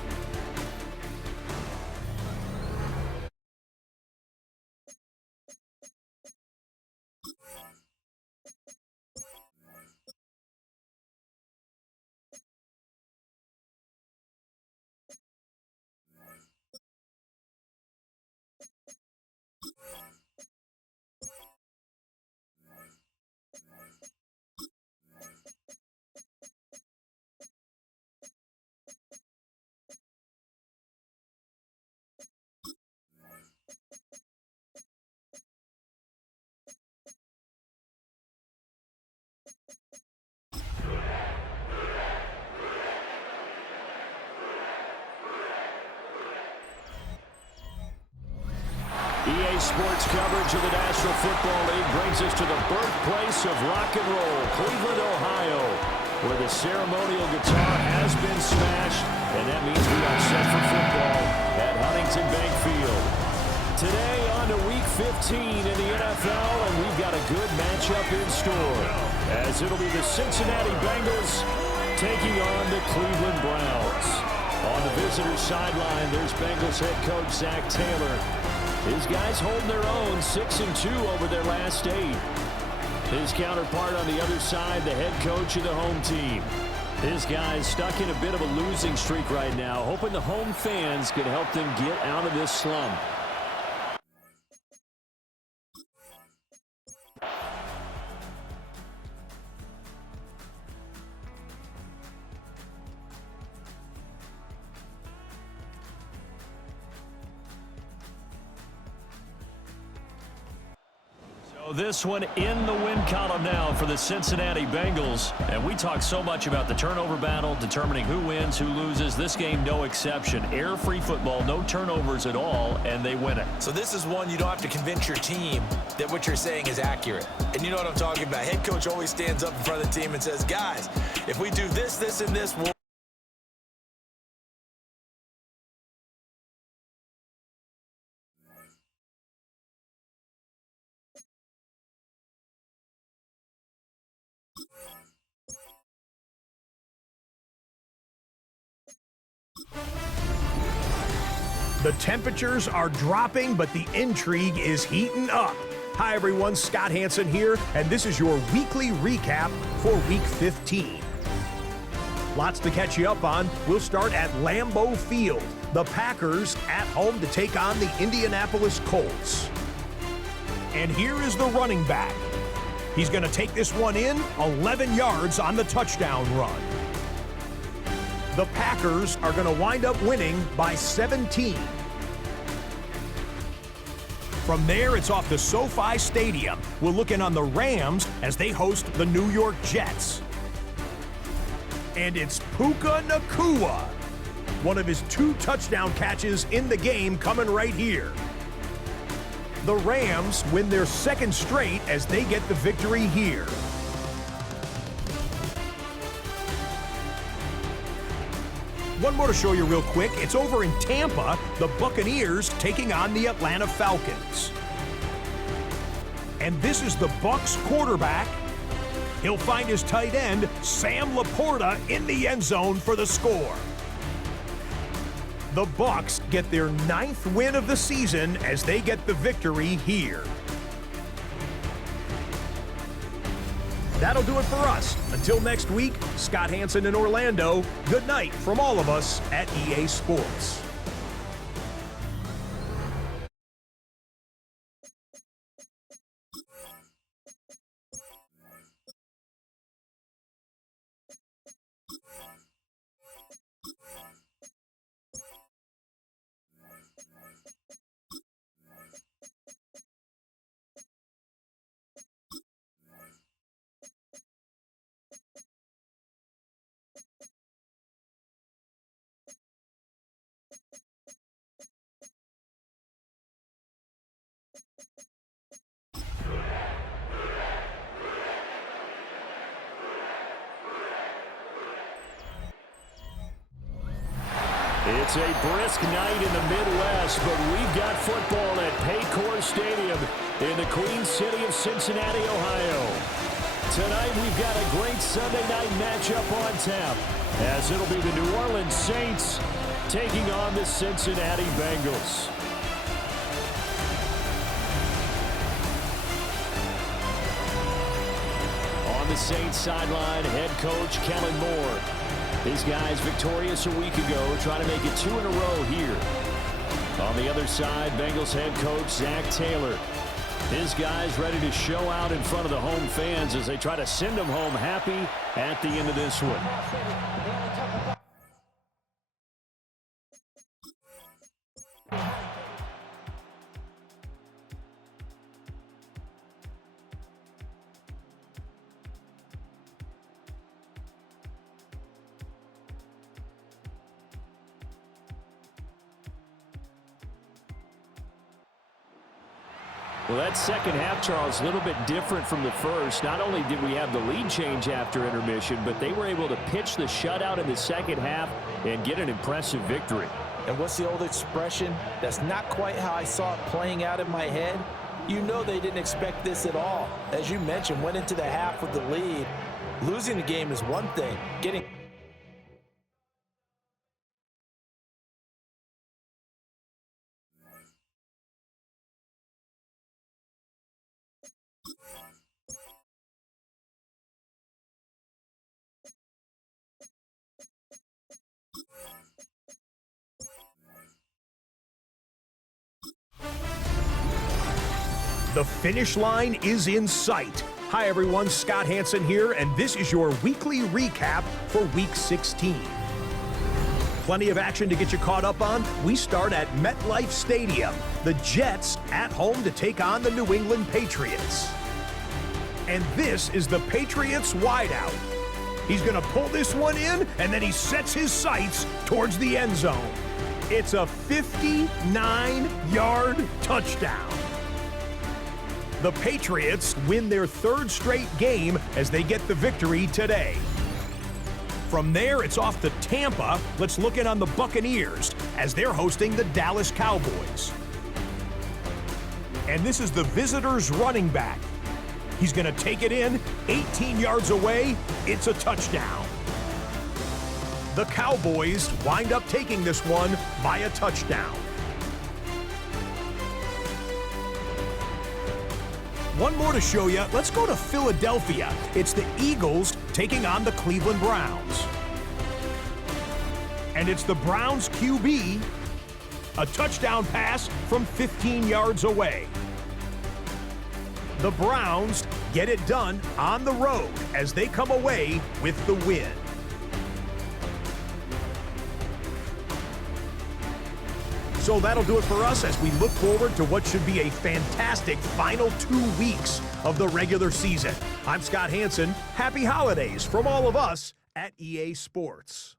EA Sports coverage of the National Football League brings us to the birthplace of rock and roll, Cleveland, Ohio, where the ceremonial guitar has been smashed, and that means we are set for football at Huntington Bank Field. Today on to Week 15 in the NFL, and we've got a good matchup in store, as it'll be the Cincinnati Bengals taking on the Cleveland Browns. On the visitor's sideline, there's Bengals head coach Zach Taylor. His guys holding their own, 6-2 over their last 8. His counterpart on the other side, the head coach of the home team. His guys stuck in a bit of a losing streak right now, hoping the home fans could help them get out of this slump. This one in the win column now for the Cincinnati Bengals. And we talk so much about the turnover battle, determining who wins, who loses. This game, no exception. Air-free football, no turnovers at all, and they win it. So this is one you don't have to convince your team that what you're saying is accurate. And you know what I'm talking about. Head coach always stands up in front of the team and says, guys, if we do this, this, and this, we'll The temperatures are dropping, but the intrigue is heating up. Hi, everyone. Scott Hanson here, and this is your weekly recap for Week 15. Lots to catch you up on. We'll start at Lambeau Field. The Packers at home to take on the Indianapolis Colts. And here is the running back. He's going to take this one in, 11 yards on the touchdown run. The Packers are going to wind up winning by 17. From there, it's off to SoFi Stadium. We're looking on the Rams as they host the New York Jets. And it's Puka Nacua. One of his 2 touchdown catches in the game coming right here. The Rams win their 2nd straight as they get the victory here. One more to show you real quick. It's over in Tampa, the Buccaneers taking on the Atlanta Falcons. And this is the Bucs quarterback. He'll find his tight end, Sam Laporta, in the end zone for the score. The Bucs get their 9th win of the season as they get the victory here. That'll do it for us. Until next week, Scott Hanson in Orlando. Good night from all of us at EA Sports. It's a brisk night in the Midwest, but we've got football at Paycor Stadium in the Queen City of Cincinnati, Ohio. Tonight, we've got a great Sunday night matchup on tap, as it'll be the New Orleans Saints taking on the Cincinnati Bengals. On the Saints sideline, head coach Kellen Moore. These guys victorious a week ago, trying to make it 2 in a row here. On the other side, Bengals head coach Zach Taylor. His guys ready to show out in front of the home fans as they try to send them home happy at the end of this one. Well, that second half, Charles, a little bit different from the first. Not only did we have the lead change after intermission, but they were able to pitch the shutout in the second half and get an impressive victory. And what's the old expression? That's not quite how I saw it playing out in my head. You know they didn't expect this at all. As you mentioned, went into the half with the lead. Losing the game is one thing. Getting The finish line is in sight. Hi everyone, Scott Hanson here, and this is your weekly recap for Week 16. Plenty of action to get you caught up on. We start at MetLife Stadium. The Jets at home to take on the New England Patriots. And this is the Patriots wideout. He's going to pull this one in, and then he sets his sights towards the end zone. It's a 59-yard touchdown. The Patriots win their third straight game as they get the victory today. From there, it's off to Tampa. Let's look in on the Buccaneers as they're hosting the Dallas Cowboys. And this is the visitors' running back. He's going to take it in, 18 yards away. It's a touchdown. The Cowboys wind up taking this one by a touchdown. One more to show you. Let's go to Philadelphia. It's the Eagles taking on the Cleveland Browns. And it's the Browns QB, a touchdown pass from 15 yards away. The Browns get it done on the road as they come away with the win. So that'll do it for us as we look forward to what should be a fantastic final 2 weeks of the regular season. I'm Scott Hanson. Happy holidays from all of us at EA Sports.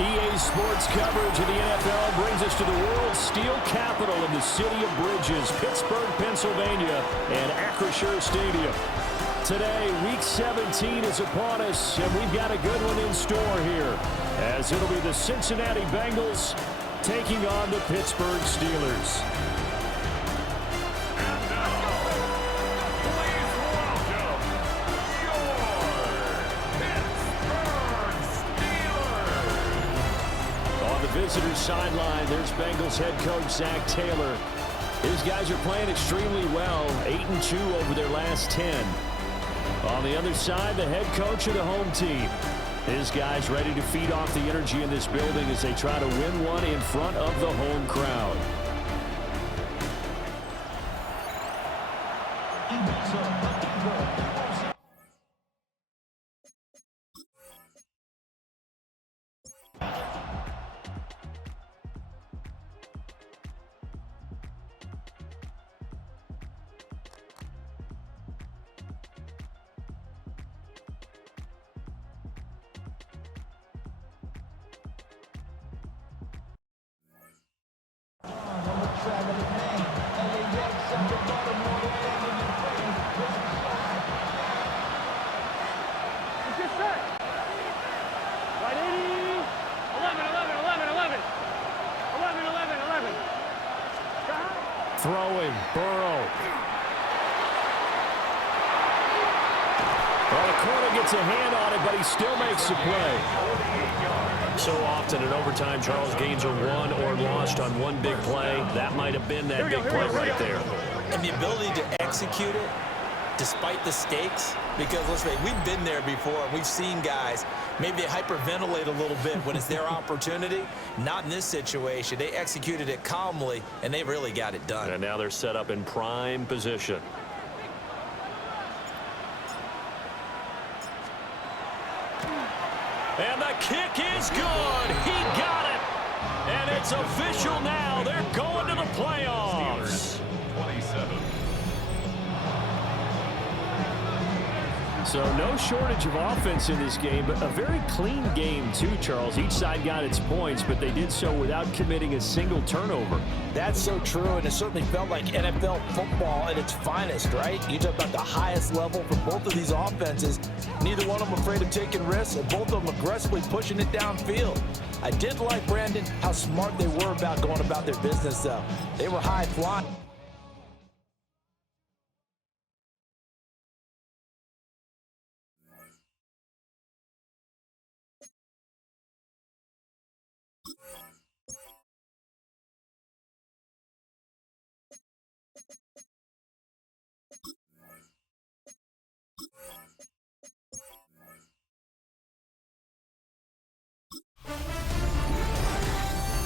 EA Sports coverage of the NFL brings us to the world's steel capital in the city of bridges, Pittsburgh, Pennsylvania, and Acrisure Stadium. Today, Week 17 is upon us, and we've got a good one in store here, as it'll be the Cincinnati Bengals taking on the Pittsburgh Steelers. Visitors sideline, there's Bengals head coach Zach Taylor. His guys are playing extremely well, 8-2 over their last 10. On the other side, the head coach of the home team. His guys ready to feed off the energy in this building as they try to win one in front of the home crowd. Throwing, Burrow. Well, the corner gets a hand on it, but he still makes the play. So often in overtime, Charles, games are won or lost on one big play. That might have been that big play right there. And the ability to execute it despite the stakes, because let's face it, we've been there before. We've seen guys maybe hyperventilate a little bit when it's their opportunity. Not in this situation. They executed it calmly, and they really got it done. And now they're set up in prime position. And the kick is good. He got it. And it's official now. They're going to the playoffs. 27. So no shortage of offense in this game, but a very clean game too, Charles. Each side got its points, but they did so without committing a single turnover. That's so true, and it certainly felt like NFL football at its finest, right? You talk about the highest level for both of these offenses. Neither one of them afraid of taking risks, and both of them aggressively pushing it downfield. I did like, Brandon, how smart they were about going about their business, though. They were high flying.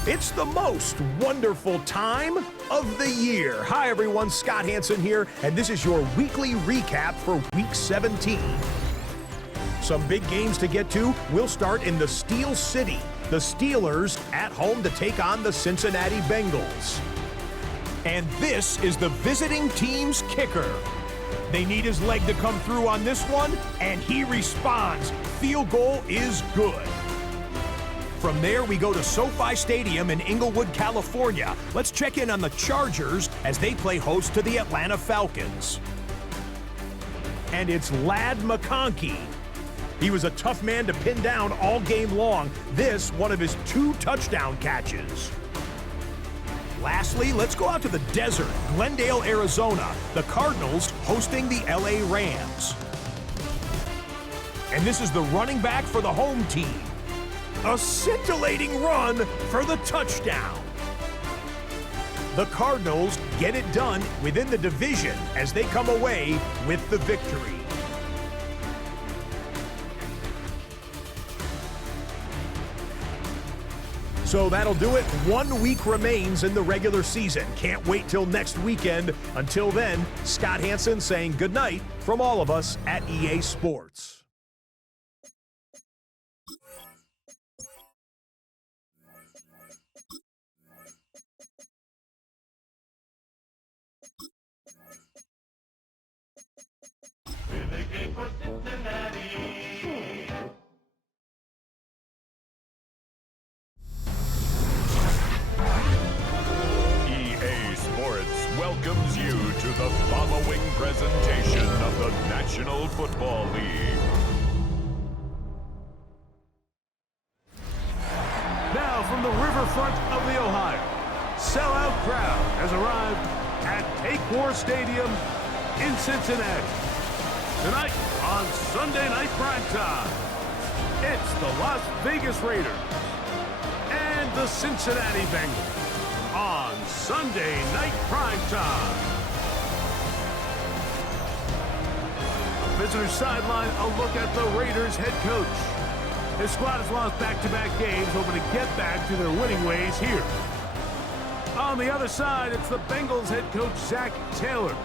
It's the most wonderful time of the year. Hi, everyone. Scott Hanson here, and this is your weekly recap for Week 17. Some big games to get to. We'll start in the Steel City. The Steelers at home to take on the Cincinnati Bengals. And this is the visiting team's kicker. They need his leg to come through on this one, and he responds. Field goal is good. From there, we go to SoFi Stadium in Inglewood, California. Let's check in on the Chargers as they play host to the Atlanta Falcons. And it's Ladd McConkey. He was a tough man to pin down all game long. This, one of his 2 touchdown catches. Lastly, let's go out to the desert, Glendale, Arizona. The Cardinals hosting the LA Rams. And this is the running back for the home team. A scintillating run for the touchdown. The Cardinals get it done within the division as they come away with the victory. So that'll do it. 1 week remains in the regular season. Can't wait till next weekend. Until then, Scott Hanson saying goodnight from all of us at EA Sports. With a game for Cincinnati. EA Sports welcomes you to the following presentation of the National Football League. Now from the riverfront of the Ohio, sellout crowd has arrived at Paycor Stadium in Cincinnati. Tonight on Sunday Night Primetime, it's the Las Vegas Raiders and the Cincinnati Bengals on Sunday Night Primetime. On visitor's sideline, a look at the Raiders head coach. His squad has lost back-to-back games, hoping to get back to their winning ways here. On the other side, it's the Bengals head coach, Zach Taylor.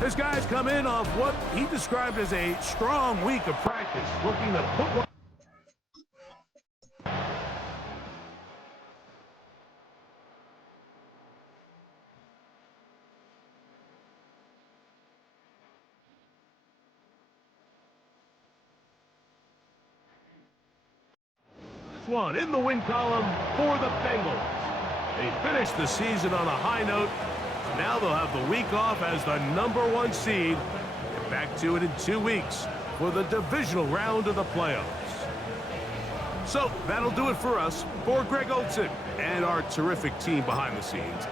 His guys come in off what he described as a strong week of practice, looking to put one. One in the win column for the Bengals. They finished the season on a high note. Now they'll have the week off as the #1 seed. Get back to it in 2 weeks for the divisional round of the playoffs. So that'll do it for us. For Greg Olson and our terrific team behind the scenes.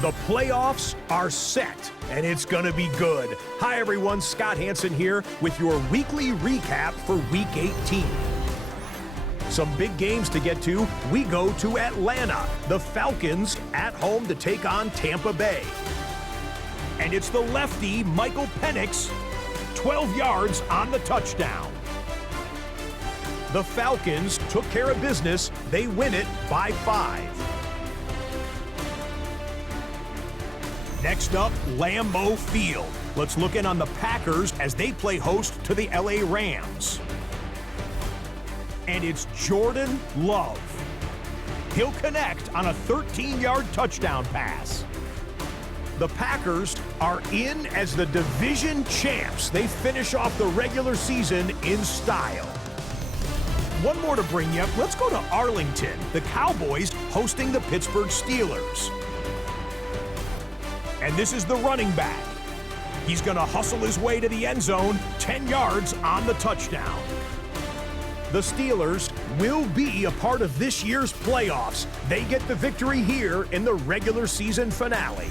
The playoffs are set, and it's going to be good. Hi, everyone. Scott Hanson here with your weekly recap for Week 18. Some big games to get to. We go to Atlanta. The Falcons at home to take on Tampa Bay. And it's the lefty, Michael Penix, 12 yards on the touchdown. The Falcons took care of business. They win it by 5. Next up, Lambeau Field. Let's look in on the Packers as they play host to the LA Rams. And it's Jordan Love. He'll connect on a 13-yard touchdown pass. The Packers are in as the division champs. They finish off the regular season in style. One more to bring you. Let's go to Arlington. The Cowboys hosting the Pittsburgh Steelers. And this is the running back. He's going to hustle his way to the end zone, 10 yards on the touchdown. The Steelers will be a part of this year's playoffs. They get the victory here in the regular season finale.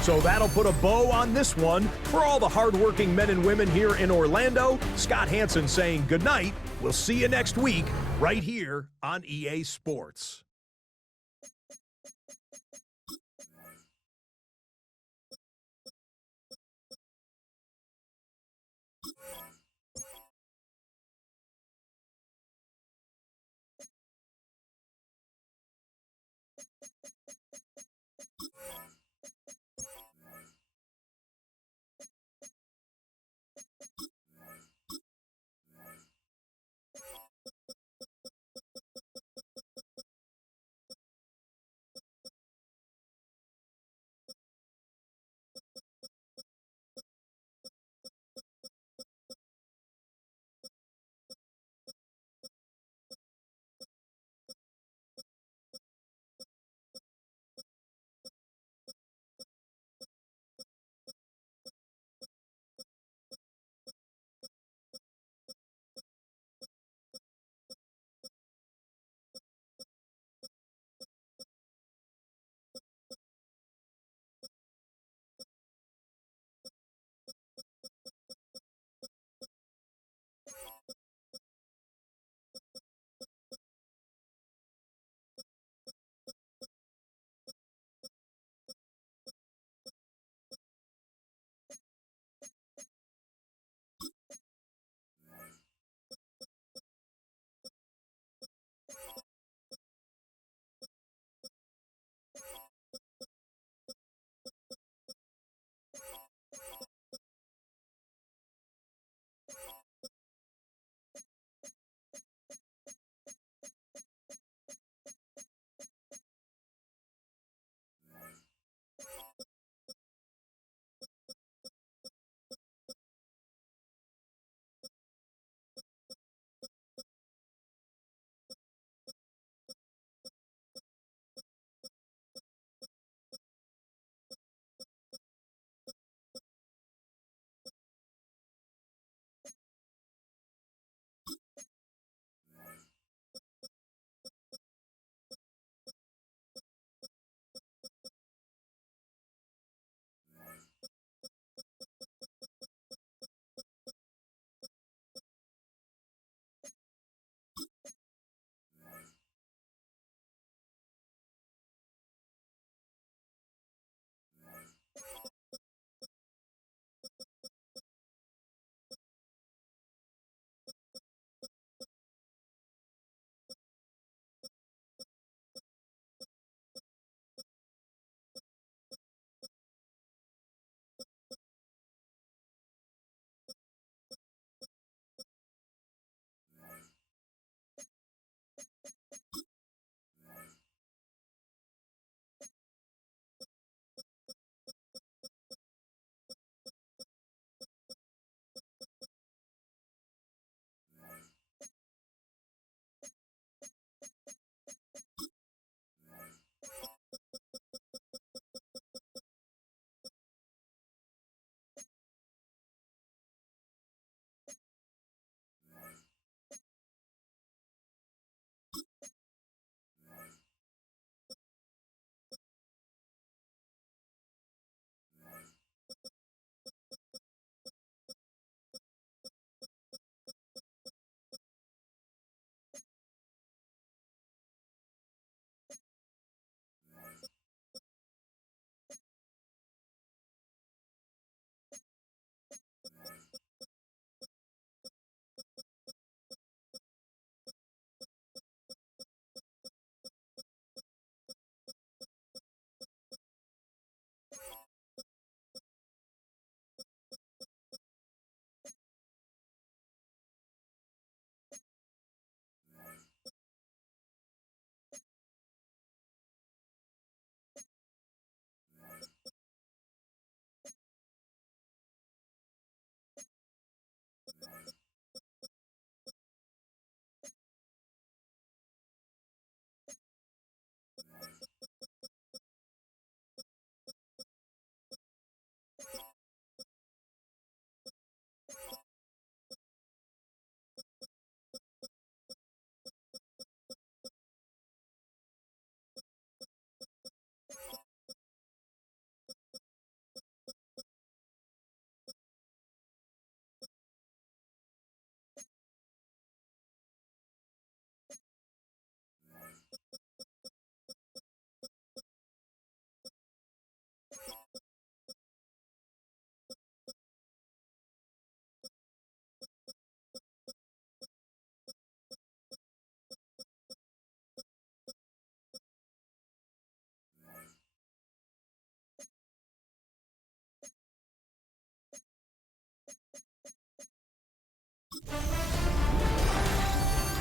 So that'll put a bow on this one. For all the hardworking men and women here in Orlando, Scott Hanson saying goodnight. We'll see you next week right here on EA Sports.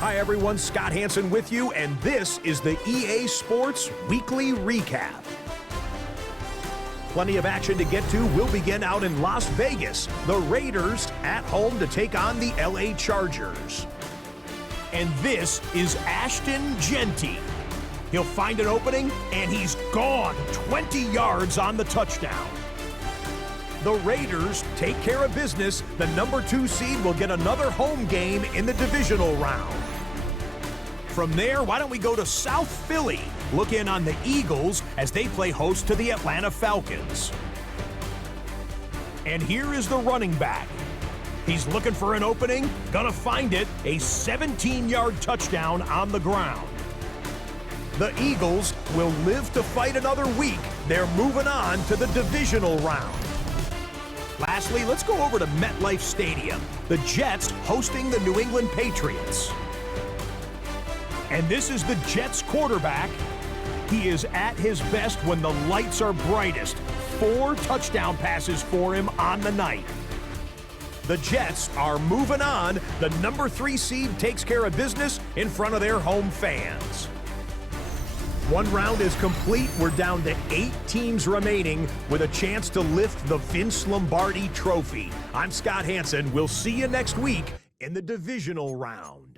Hi everyone, Scott Hansen with you, and this is the EA Sports Weekly Recap. Plenty of action to get to. We'll begin out in Las Vegas. The Raiders at home to take on the LA Chargers. And this is Ashton Genty. He'll find an opening, and he's gone 20 yards on the touchdown. The Raiders take care of business. The number 2 seed will get another home game in the divisional round. From there, why don't we go to South Philly? Look in on the Eagles as they play host to the Atlanta Falcons. And here is the running back. He's looking for an opening, gonna find it, a 17-yard touchdown on the ground. The Eagles will live to fight another week. They're moving on to the divisional round. Lastly, let's go over to MetLife Stadium. The Jets hosting the New England Patriots. And this is the Jets quarterback. He is at his best when the lights are brightest. 4 touchdown passes for him on the night. The Jets are moving on. The number 3 seed takes care of business in front of their home fans. One round is complete. We're down to 8 teams remaining with a chance to lift the Vince Lombardi Trophy. I'm Scott Hansen. We'll see you next week in the divisional round.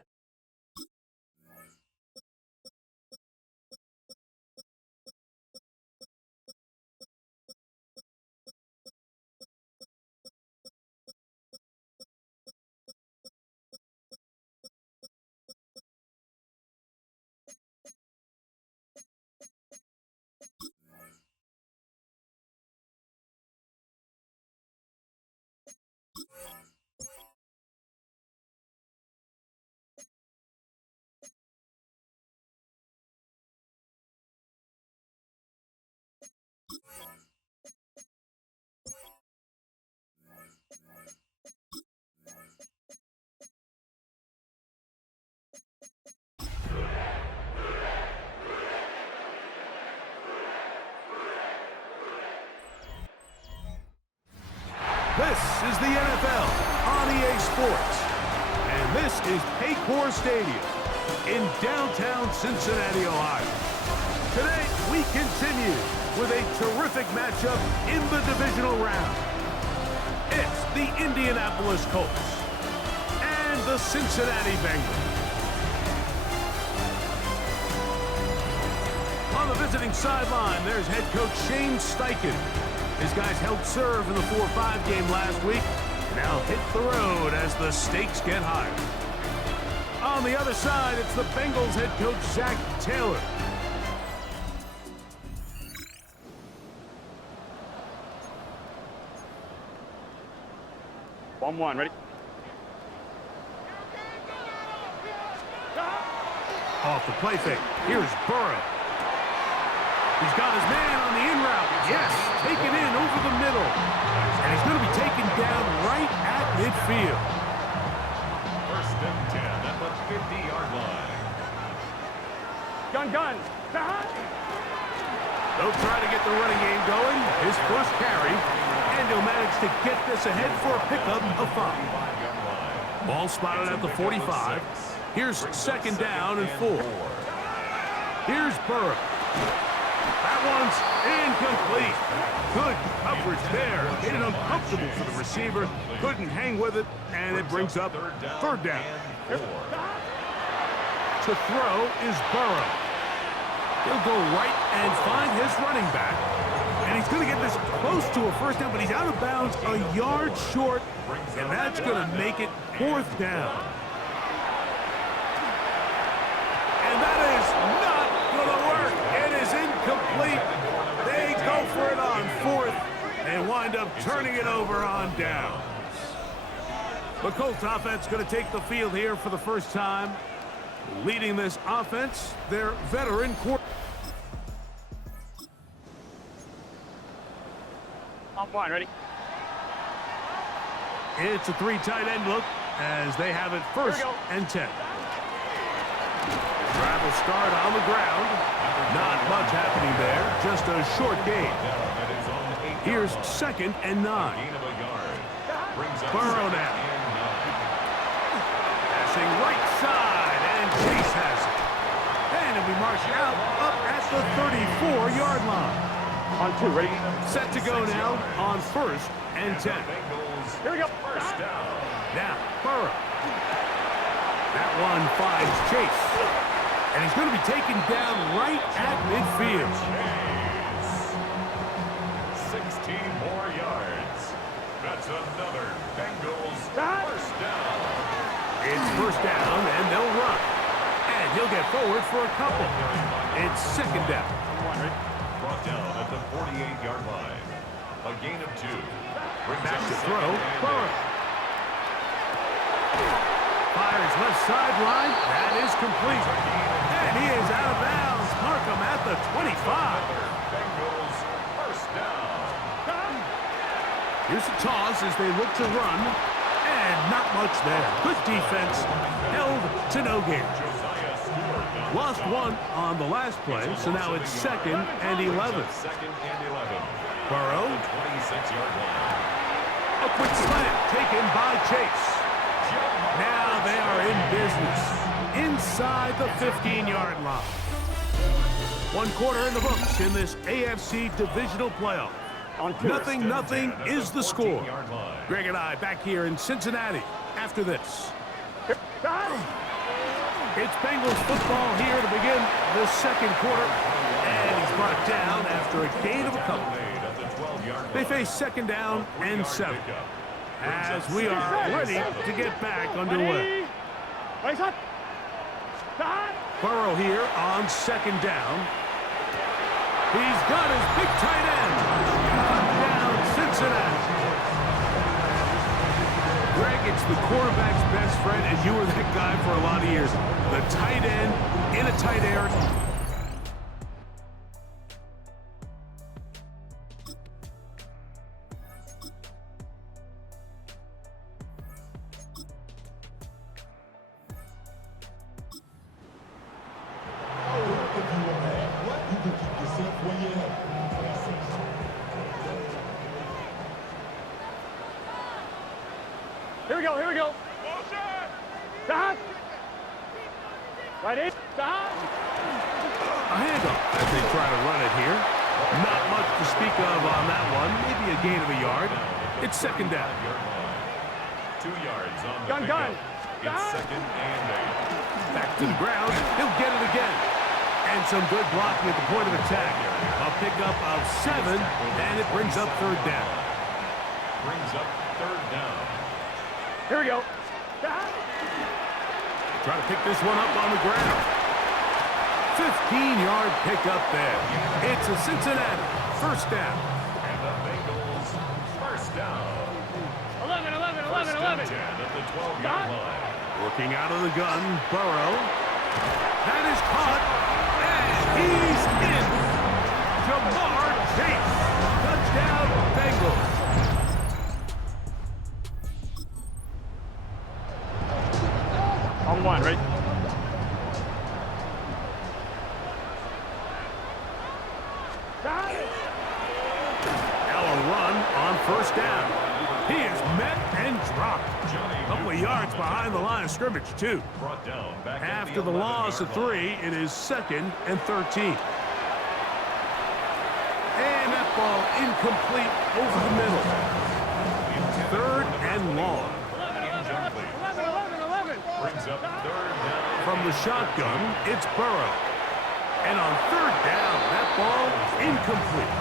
This is the NFL on EA Sports. And this is Paycor Stadium in downtown Cincinnati, Ohio. Today, we continue with a terrific matchup in the divisional round. It's the Indianapolis Colts and the Cincinnati Bengals. On the visiting sideline, there's head coach Shane Steichen. His guys helped serve in the 4-5 game last week. Now hit the road as the stakes get higher. On the other side, it's the Bengals head coach Zach Taylor. One, ready? Off the play fake. Here's Burrow. He's got his man on the in route. Yes, taken in over the middle. And he's going to be taken down right at midfield. First and 10 at the 50-yard line. Gun. Behind. They'll try to get the running game going. His first carry. And he'll manage to get this ahead for a pickup of 5. Ball spotted at the 45. Here's second down and 4. Here's Burrow. That one's incomplete. Good coverage there. Made it uncomfortable for the receiver. Couldn't hang with it, and it brings up third down. To throw is Burrow. He'll go right and find his running back. And he's going to get this close to a first down, but he's out of bounds a yard short, and that's going to make it 4th down. And that is not going to work. It is incomplete. They go for it on 4th and wind up turning it over on downs. The Colts offense going to take the field here for the first time. Leading this offense, their veteran quarterback. One, ready? It's a 3 tight end look as they have it 1st and 10. Drive will start on the ground. Not much happening there. Just a short gain. Here's 2nd and 9. Burrow now. Passing right side, and going to be marched out up at the 34-yard line. On 2, ready? Set to go now on 1st and 10. Here we go. First down. Now, Burrow. That one finds Chase. And he's going to be taken down right at midfield. 16 more yards. That's another Bengals first down. It's first down, and they'll run. And he'll get forward for a couple. It's second down. Brought down at the 48-yard line. A gain of 2. Back to throw, Burrow. Fires left sideline. That is complete. And he is out of bounds. Mark him at the 25. Bengals first down. Here's the toss as they look to run. And not much there. Good defense. Held to no gain. Lost one on the last play, so now it's 2nd and 11. Burrow. 26-yard line. A quick slant taken by Chase. Now they are in business inside the 15-yard line. 1 quarter in the books in this AFC divisional playoff. Nothing is the score. Greg and I back here in Cincinnati after this. It's Bengals football here to begin the 2nd quarter. And he's brought down after a gain of a couple. They face 2nd down and 7. As we are ready to get back underway. Burrow here on 2nd down. He's got his big tight end. Touchdown, Cincinnati. Greg, it's the quarterback's best friend, and you were that guy for a lot of years. The tight end in a tight area. Here we go. Right in. A handoff as they try to run it here. Not much to speak of on that one. Maybe a gain of a yard. It's 2nd down. 2 yards on the Gun. It's 2nd and 8. Back to the ground. He'll get it again. And some good blocking at the point of attack. A pickup of 7, and it brings up 3rd down. Brings up 3rd down. Here we go. Try to pick this one up on the ground. 15-yard pickup there. It's a Cincinnati first down. And the Bengals first down. 11. 10 at the 12-yard line. Working out of the gun, Burrow. That is caught, and he's in. Jamar Chase. Touchdown, Bengals. On 1, right? Now a run on first down. He is met and dropped. A couple of yards behind the line of scrimmage, too. Brought down back After the loss of 3, it is 2nd and 13. And that ball incomplete over the middle. 3rd and long. 11. Brings up 3rd down. From the shotgun, it's Burrow. And on 3rd down, that ball incomplete.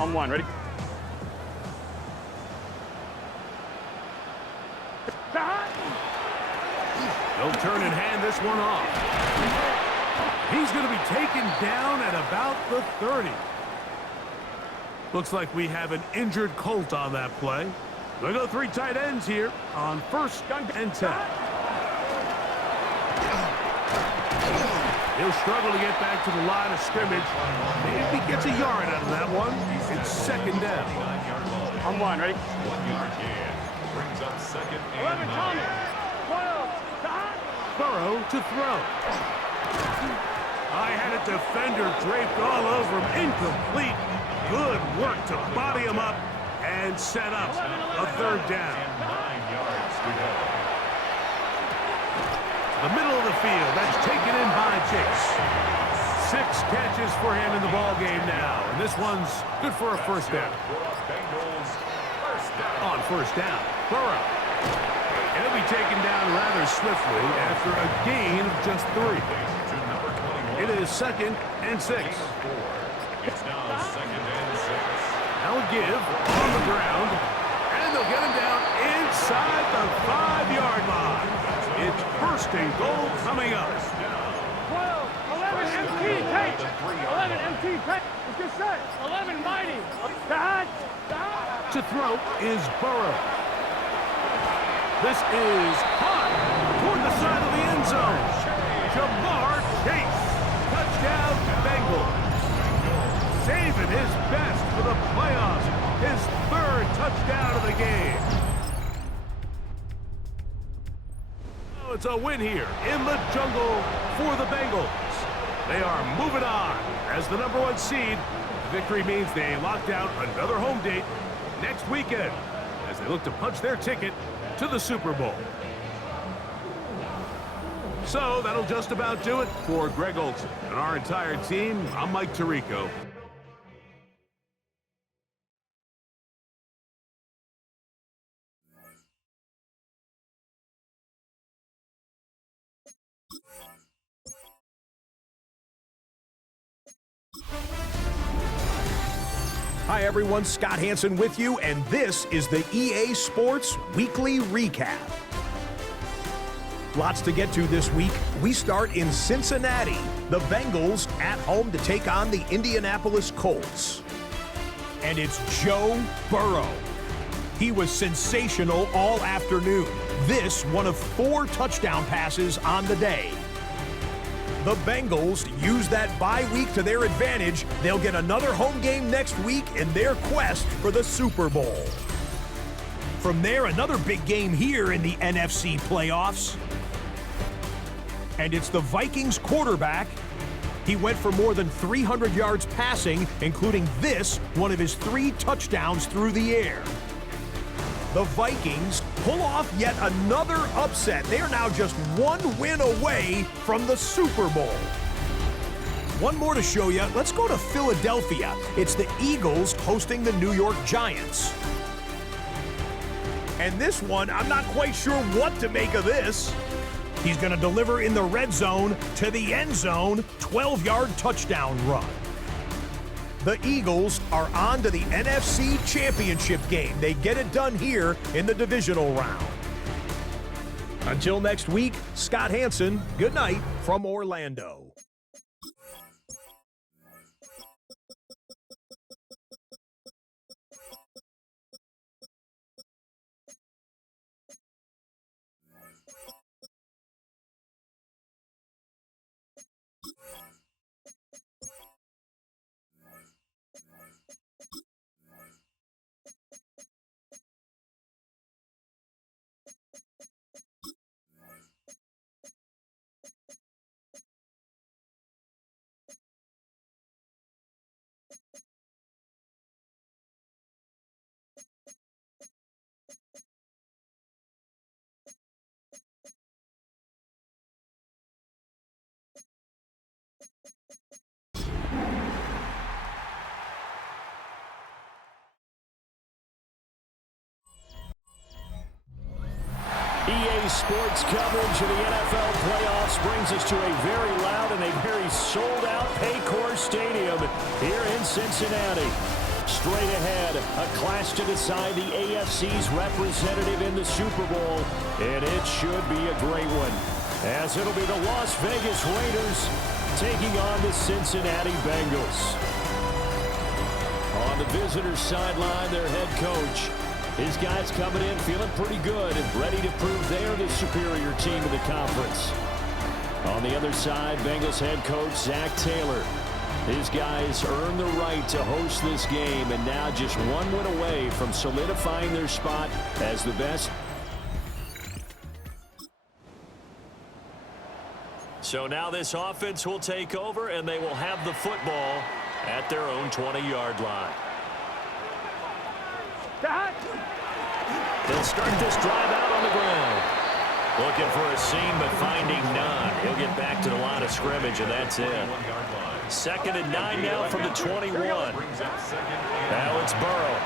On 1, ready? They'll turn and hand this one off. He's going to be taken down at about the 30. Looks like we have an injured Colt on that play. We'll go 3 tight ends here on 1st and 10. He'll struggle to get back to the line of scrimmage. Maybe he gets a yard out of that one. It's 2nd down. On 1, ready? 1 yard gain. Brings up 2nd and 9. 12. Burrow to throw. I had a defender draped all over him. Incomplete. Good work to body him up and set up a third down. 9 yards to go. The middle of the field. That's taken in by Chase. 6 catches for him in the ball game now. And this one's good for a first down. Bengals first down. On first down, Burrow. And he'll be taken down rather swiftly after a gain of just 3. To number 21. It is 2nd and 6. It's now 2nd and 6. Now a give on the ground. And they'll get him down inside the 5-yard line. It's first and goal coming up. 12, 11 MT take. 11 MT take. It's just set. 11 mighty. Dad. To throw is Burrow. This is hot toward the side of the end zone. Jamar Chase. Touchdown, Bengals. Saving his best for the playoffs. His 3rd touchdown of the game. Oh, it's a win here in the jungle for the Bengals. They are moving on as the number 1 seed. Victory means they lock down another home date next weekend as they look to punch their ticket to the Super Bowl. So that'll just about do it for Greg Olson and our entire team. I'm Mike Tirico. Hi everyone, Scott Hansen with you, and this is the EA Sports Weekly Recap. Lots to get to this week. We start in Cincinnati. The Bengals at home to take on the Indianapolis Colts. And it's Joe Burrow. He was sensational all afternoon. This one of 4 touchdown passes on the day. The Bengals use that bye week to their advantage. They'll get another home game next week in their quest for the Super Bowl. From there, another big game here in the NFC playoffs. And it's the Vikings quarterback. He went for more than 300 yards passing, including this, one of his 3 touchdowns through the air. The Vikings pull off yet another upset. They are now just 1 win away from the Super Bowl. One more to show you. Let's go to Philadelphia. It's the Eagles hosting the New York Giants. And this one, I'm not quite sure what to make of this. He's going to deliver in the red zone to the end zone, 12-yard touchdown run. The Eagles are on to the NFC Championship game. They get it done here in the divisional round. Until next week, Scott Hansen, good night from Orlando. EA Sports coverage of the NFL playoffs brings us to a very loud and a very sold-out Paycor Stadium here in Cincinnati. Straight ahead, a clash to decide the AFC's representative in the Super Bowl, and it should be a great one, as it'll be the Las Vegas Raiders taking on the Cincinnati Bengals. On the visitor's sideline, their head coach. His guys coming in feeling pretty good and ready to prove they're the superior team in the conference. On the other side, Bengals head coach Zach Taylor. His guys earned the right to host this game and now just 1 win away from solidifying their spot as the best. So now this offense will take over, and they will have the football at their own 20-yard line. They'll start this drive out on the ground. Looking for a seam, but finding none. He'll get back to the line of scrimmage, and that's it. 2nd and 9 now from the 21. Now it's Burrow.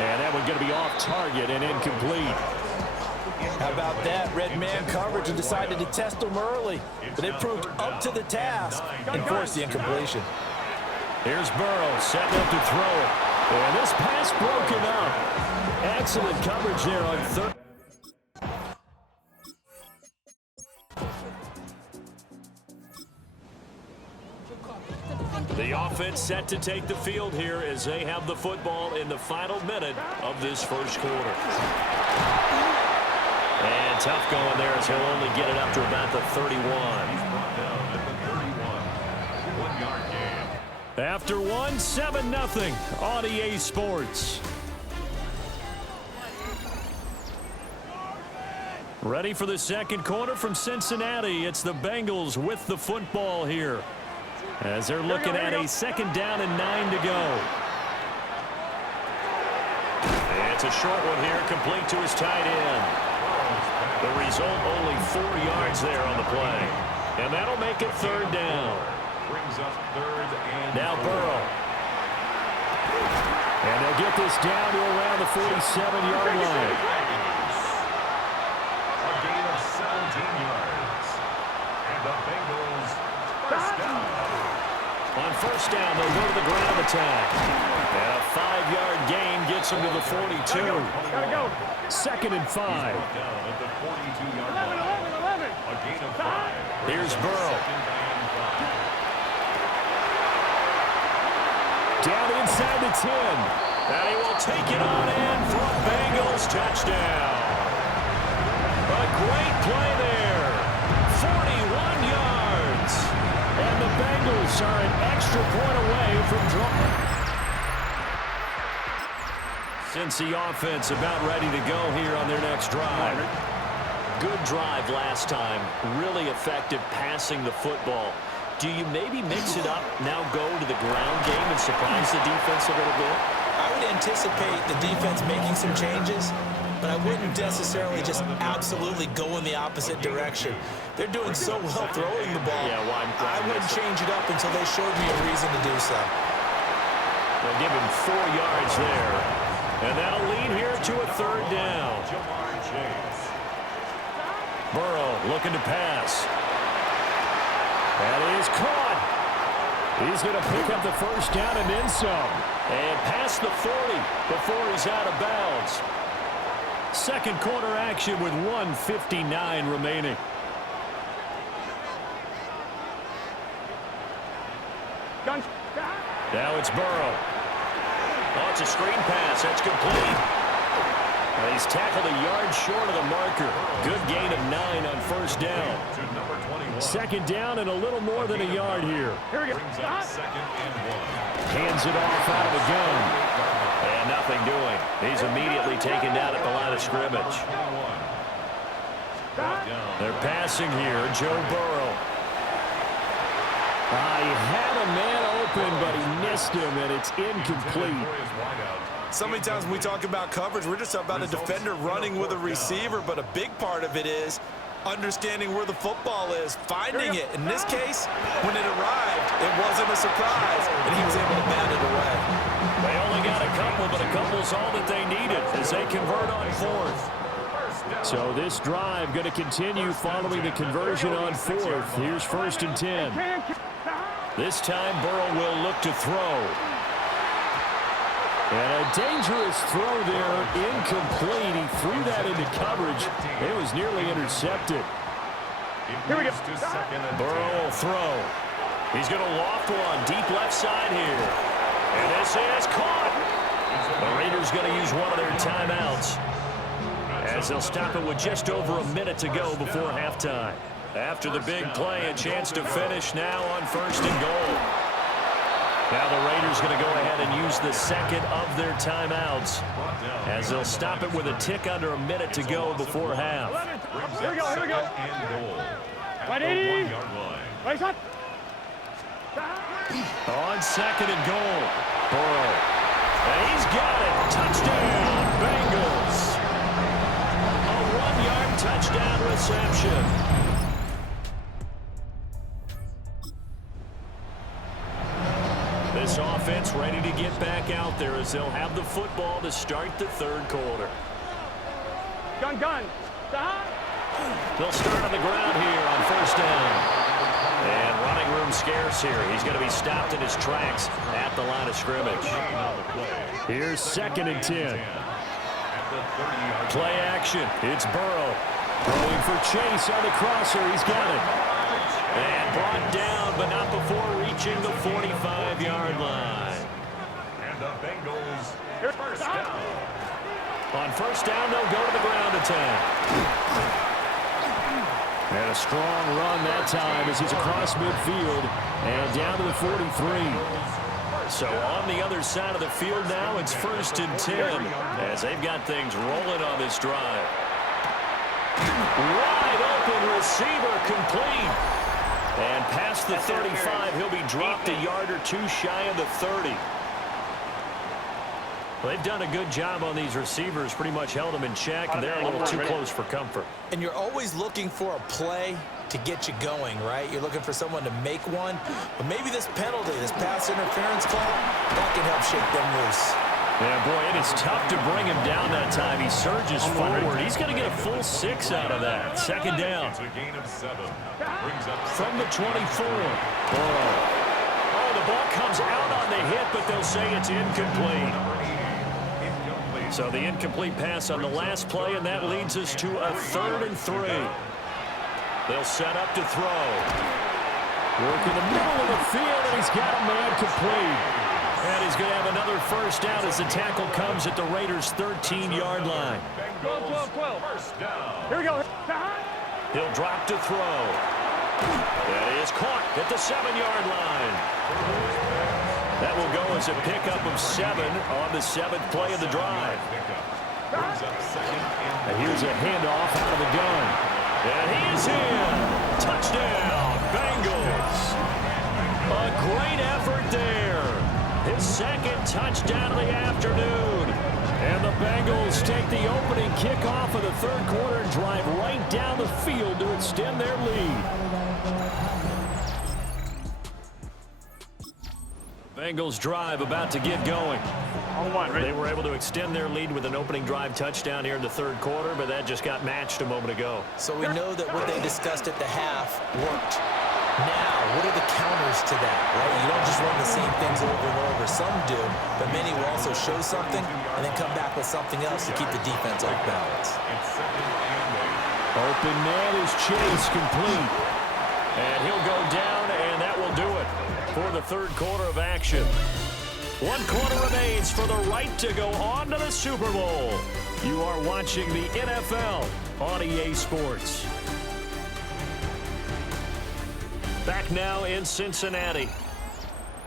And that one's going to be off target and incomplete. How about that? Red man coverage and decided to test them early, but it proved up to the task and forced the incompletion. Here's Burrow setting up to throw it. And this pass broken up. Excellent coverage there on third. The offense set to take the field here as they have the football in the final minute of this first quarter. And tough going there as he'll only get it up to about the 31. After one, 7-0 on EA Sports. Ready for the second quarter from Cincinnati. It's the Bengals with the football here, as they're looking at a 2nd down and 9 to go. It's a short one here, complete to his tight end. The result, only 4 yards there on the play. And that'll make it 3rd down. Brings up 3rd and now Burrow. And they'll get this down to around the 47-yard line. A gain of 17 yards. And the Bengals first down. On first down, they'll go to the ground attack. And a 5-yard gain gets them to the 42. 2nd and 5. Down at the 42-yard line. 11. A gain of 5. Here's Burrow. Down inside the 10. And he will take it on in for a Bengals touchdown. A great play there. 41 yards. And the Bengals are an extra point away from drawing. Cincy offense about ready to go here on their next drive. Good drive last time. Really effective passing the football. Do you maybe mix it up, now go to the ground game and surprise the defense a little bit? I would anticipate the defense making some changes, but I wouldn't necessarily just absolutely go in the opposite direction. They're doing so well throwing the ball. Yeah, well, I wouldn't change it up until they showed me a reason to do so. They'll give him 4 yards there. And that'll lead here to a 3rd down. Burrow looking to pass. That is caught. He's going to pick up the first down and then some. And past the 40 before he's out of bounds. Second quarter action with 1:59 remaining. Now it's Burrow. Oh, it's a screen pass. That's complete. And he's tackled a yard short of the marker. Good gain of 9 on first down. 2nd down and a little more than a yard here. Here we go. Hands it off out of the gun. And nothing doing. He's immediately taken down at the line of scrimmage. They're passing here. Joe Burrow. He had a man open, but he missed him, and it's incomplete. So many times when we talk about coverage, we're just about a defender running with a receiver, but a big part of it is understanding where the football is, finding it. In this case, when it arrived, it wasn't a surprise, and he was able to bat it away. They only got a couple, but a couple's all that they needed as they convert on 4th. So this drive going to continue following the conversion on 4th. Here's 1st and 10. This time Burrow will look to throw. And a dangerous throw there, incomplete. He threw that into coverage. It was nearly intercepted. Here we go. Burrow will throw. He's going to loft one deep left side here. And this is caught. The Raiders going to use one of their timeouts, as they'll stop it with just over a minute to go before halftime. After the big play, a chance to finish now on 1st and goal. Now the Raiders going to go ahead and use the 2nd of their timeouts, as they'll stop it with a tick under a minute to go before half. Here we go. at the 1-yard line. Right up. On second and goal, Burrow. And he's got it. Touchdown, Bengals. A 1-yard touchdown reception. This offense ready to get back out there as they'll have the football to start the third quarter. Gun. They'll start on the ground here on first down. And running room scarce here. He's going to be stopped in his tracks at the line of scrimmage. Here's second and 10. Play action. It's Burrow. Throwing for Chase on the crosser. He's got it. And brought down, but not before reaching the 45-yard line. And the Bengals first down. On first down, they'll go to the ground attack. And a strong run that time as he's across midfield and down to the 43. So on the other side of the field now, it's first and 10 as they've got things rolling on this drive. Wide open receiver complete. And past the 35, he'll be dropped a yard or two shy of the 30. Well, they've done a good job on these receivers, pretty much held them in check, and they're a little too close for comfort. And you're always looking for a play to get you going, right? You're looking for someone to make one. But maybe this penalty, this pass interference call, that can help shake them loose. Yeah, boy, it is tough to bring him down that time. He surges forward. He's going to get a full 6 out of that. Second down. It's a gain of 7. Brings up from the 24. Oh, the ball comes out on the hit, but they'll say it's incomplete. So the incomplete pass on the last play, and that leads us to a 3rd and 3. They'll set up to throw. Work in the middle of the field, and he's got a man complete. And he's going to have another first down as the tackle comes at the Raiders' 13-yard line. 12. first down. Here we go. He'll drop to throw. That is caught at the 7-yard line. That will go as a pickup of 7 on the 7th play of the drive. And here's a handoff out of the gun. And he is in. Touchdown, Bengals. A great effort there. His second touchdown of the afternoon. And the Bengals take the opening kickoff of the third quarter and drive right down the field to extend their lead. Bengals drive about to get going. They were able to extend their lead with an opening drive touchdown here in the third quarter, but that just got matched a moment ago. So we know that what they discussed at the half worked. Now, what are the counters to that, right? You don't just run the same things over and over. Some do, but many will also show something and then come back with something else to keep the defense off balance. Open man is Chase complete. And he'll go down, and that will do it for the third quarter of action. 1 quarter remains for the right to go on to the Super Bowl. You are watching the NFL on EA Sports. Back now in Cincinnati.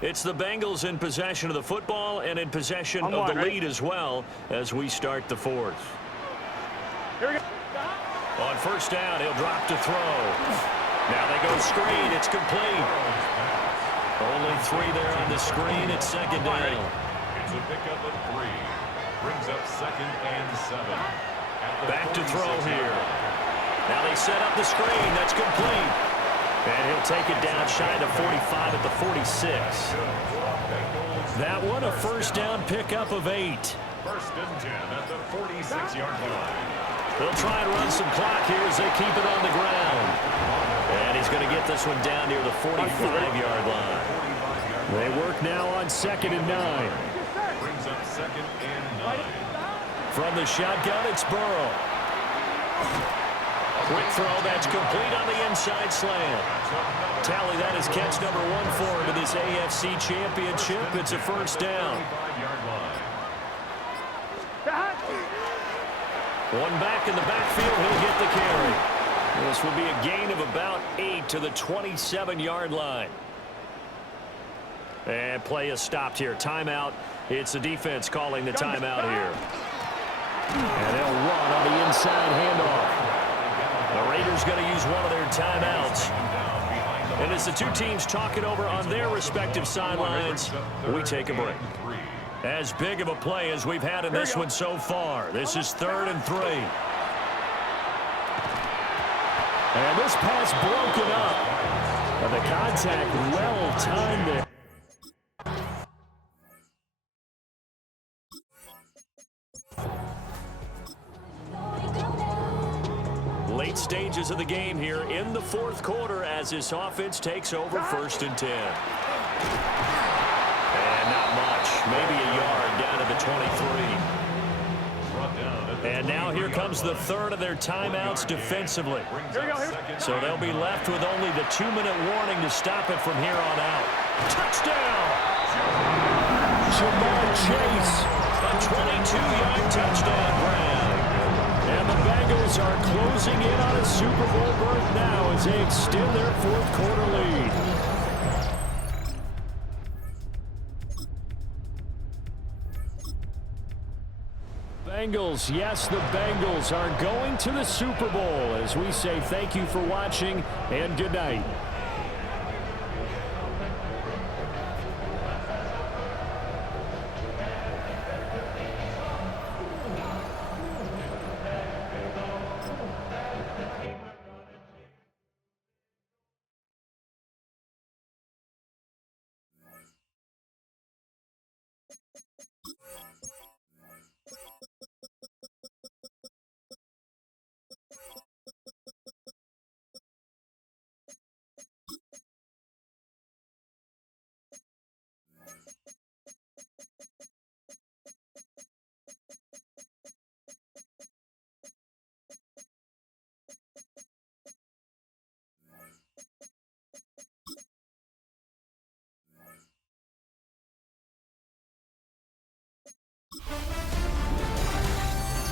It's the Bengals in possession of the football and in possession of the lead as well as we start the fourth. Here we go. On first down, he'll drop to throw. Now they go screen. It's complete. Only 3 there on the screen. It's second down. It's a pickup of 3. Brings up 2nd and 7. Back to throw here. Now they set up the screen. That's complete. And he'll take it down shy to 45 at the 46. That one a first down pickup of 8. First and 10 at the 46-yard line. They'll try and run some clock here as they keep it on the ground. And he's going to get this one down near the 45-yard line. They work now on 2nd and 9. Brings up 2nd and 9. From the shotgun, it's Burrow. Quick throw, that's complete on the inside slant. Tally, that is catch number 1 for him in this AFC Championship. It's a first down. One back in the backfield, he'll get the carry. This will be a gain of about 8 to the 27-yard line. And play is stopped here. Timeout. It's the defense calling the timeout here. And they'll run on the inside handoff. The Raiders going to use one of their timeouts. And as the two teams talk it over on their respective sidelines, we take a break. As big of a play as we've had in this one so far. This is 3rd and 3. And this pass broken up. And the contact well timed there. Late stages of the game here in the 4th quarter as this offense takes over 1st and 10. And not much, maybe a yard down to the 23. And now here comes the 3rd of their timeouts defensively. So they'll be left with only the 2-minute warning to stop it from here on out. Touchdown! Jamar Chase, a 22-yard touchdown grab. And the Bengals are closing in on a Super Bowl berth now as they extend their 4th quarter lead. Bengals, yes, the Bengals are going to the Super Bowl as we say thank you for watching and good night.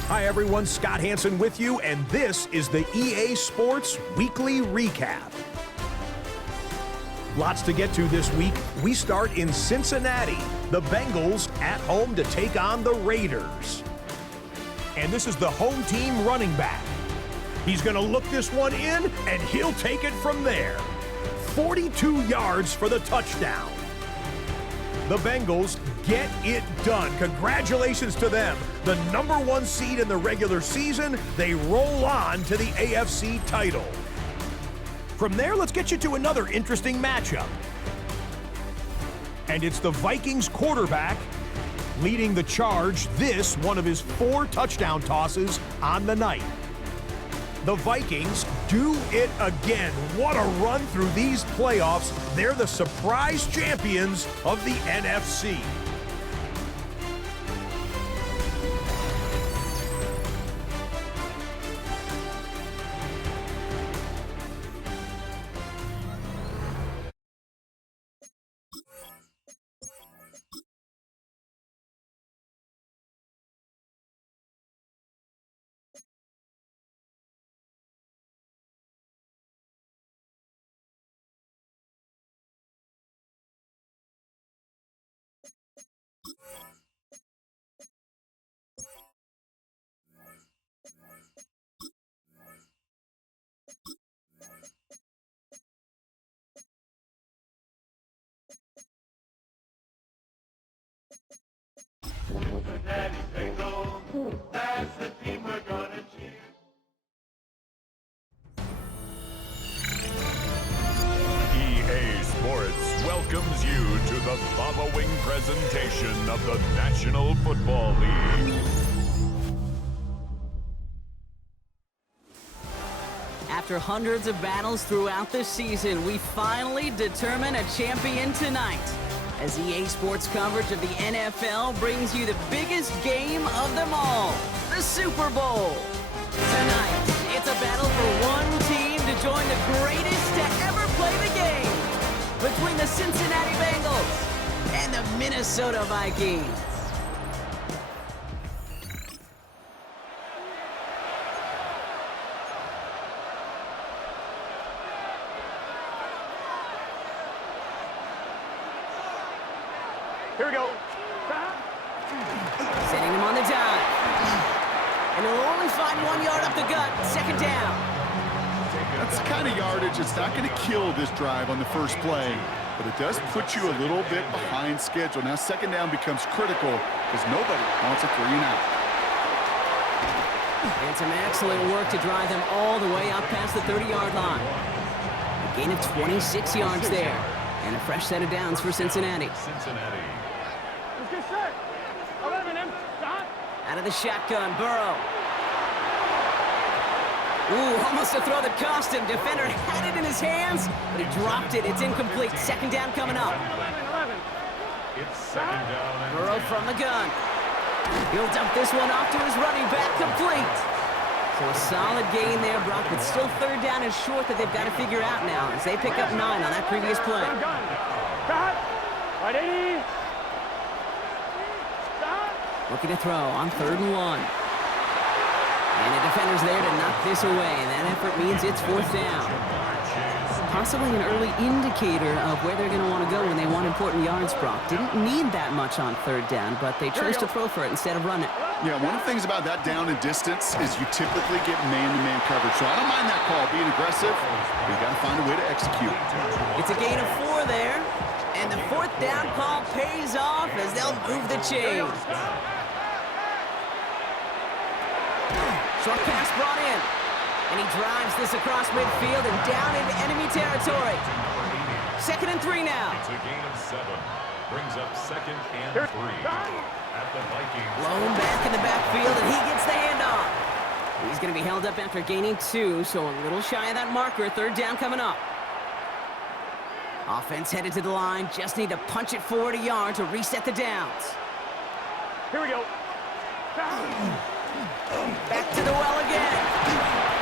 Hi everyone, Scott Hansen with you, and this is the EA Sports Weekly Recap. Lots to get to this week. We start in Cincinnati. The Bengals at home to take on the Raiders. And this is the home team running back. He's going to look this one in, and he'll take it from there. 42 yards for the touchdown. The Bengals get it done. Congratulations to them. The #1 seed in the regular season, they roll on to the AFC title. From there, let's get you to another interesting matchup. And it's the Vikings quarterback leading the charge, this one of his 4 touchdown tosses on the night. The Vikings do it again. What a run through these playoffs. They're the surprise champions of the NFC. Cincinnati Bengals, that's the team we're gonna cheer. EA Sports welcomes you to the following presentation of the National Football League. After hundreds of battles throughout the season, we finally determine a champion tonight. As EA Sports coverage of the NFL brings you the biggest game of them all, the Super Bowl. Tonight, it's a battle for one team to join the greatest to ever play the game. Between the Cincinnati Bengals and the Minnesota Vikings. Here we go. Setting him on the dive. And he'll only find 1 yard up the gut. 2nd down. That's the kind of yardage that's not going to kill this drive on the first play, but it does put you a little bit behind schedule. Now second down becomes critical because nobody wants a 3-and-out. And some excellent work to drive them all the way up past the 30-yard line. A gain of 26 yards there. And a fresh set of downs for Cincinnati. Cincinnati. Let's get set. 11 M. Dot. Out of the shotgun, Burrow. Ooh, almost a throw that cost him. Defender had it in his hands, but he dropped it. It's incomplete. Second down coming up. 11. It's second down and Burrow 10. from the gun. He'll dump this one off to his running back, complete. So a solid gain there, Brock, but still third down is short that they've got to figure out now as they pick up 9 on that previous play. Gun. Dot. Ready. Dot. Looking to throw on 3rd and 1. And the defender's there to knock this away, and that effort means it's 4th down. Possibly an early indicator of where they're going to want to go when they want important yards, Brock. Didn't need that much on 3rd down, but they chose to throw for it instead of run it. Yeah, one of the things about that down and distance is you typically get man-to-man coverage. So I don't mind that call, being aggressive, but you got to find a way to execute. It's a gain of 4 there, and the 4th down call pays off as they'll move the chains. Short pass brought in, and he drives this across midfield and down into enemy territory. 2nd and 3 now. It's a gain of 7. Brings up 2nd and 3 at the Vikings. Blown back in the backfield, and he gets the handoff. He's going to be held up after gaining 2, so a little shy of that marker. 3rd down coming up. Offense headed to the line. Just need to punch it forward a yard to reset the downs. Here we go. Back to the well again.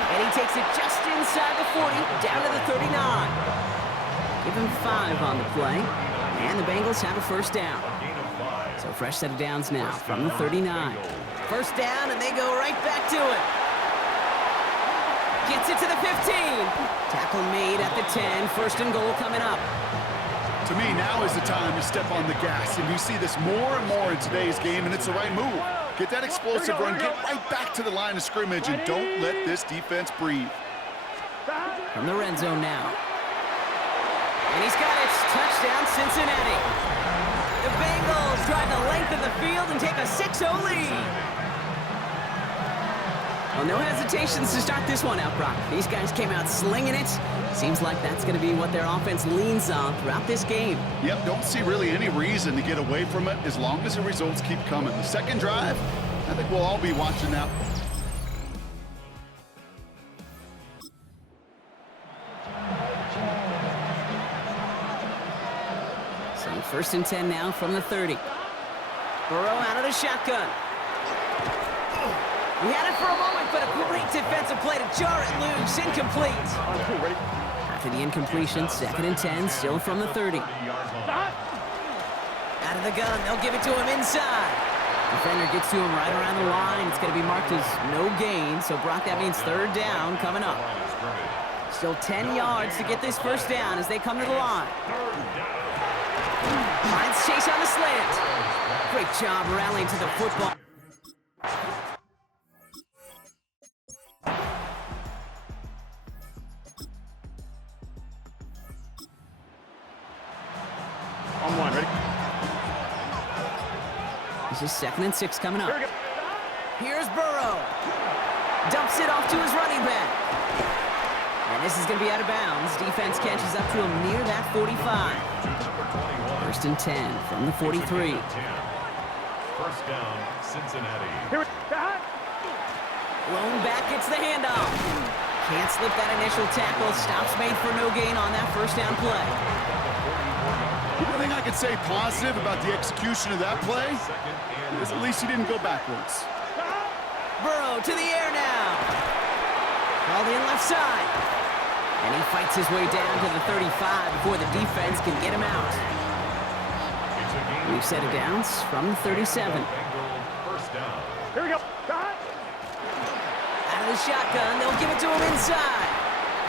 And he takes it just inside the 40, down to the 39. Give him 5 on the play. And the Bengals have a 1st down. So fresh set of downs now from the 39. 1st down, and they go right back to it. Gets it to the 15. Tackle made at the 10. 1st and goal coming up. To me, now is the time to step on the gas, and you see this more and more in today's game, and it's the right move. Get that explosive run, get right back to the line of scrimmage, and don't let this defense breathe. From the red zone now. And he's got it. Touchdown, Cincinnati. The Bengals drive the length of the field and take a 6-0 lead. Well, no hesitations to start this one out, Brock. These guys came out slinging it. Seems like that's going to be what their offense leans on throughout this game. Yep, don't see really any reason to get away from it as long as the results keep coming. The second drive, I think we'll all be watching that. So 1st and 10 now from the 30. Burrow out of the shotgun. He had it for a moment, but a great defensive play to jar it loose. Incomplete. After the incompletion, 2nd and 10, still from the 30. Out of the gun, they'll give it to him inside. Defender gets to him right around the line. It's going to be marked as no gain, so Brock, that means 3rd down coming up. Still 10 yards to get this 1st down as they come to the line. Finds Chase on the slant. Great job rallying to the football. On 1, ready? This is 2nd and 6 coming up. Here's Burrow. Dumps it off to his running back. And this is going to be out of bounds. Defense catches up to him near that 45. 1st and 10 from the 43. 1st down, Cincinnati. Blown back gets the handoff. Can't slip that initial tackle. Stops made for no gain on that 1st down play. The only thing I could say positive about the execution of that play is at least he didn't go backwards. Burrow to the air now. Called in left side. And he fights his way down to the 35 before the defense can get him out. We've set it downs from the 37. 1st down. Here we go. Out of the shotgun, they'll give it to him inside.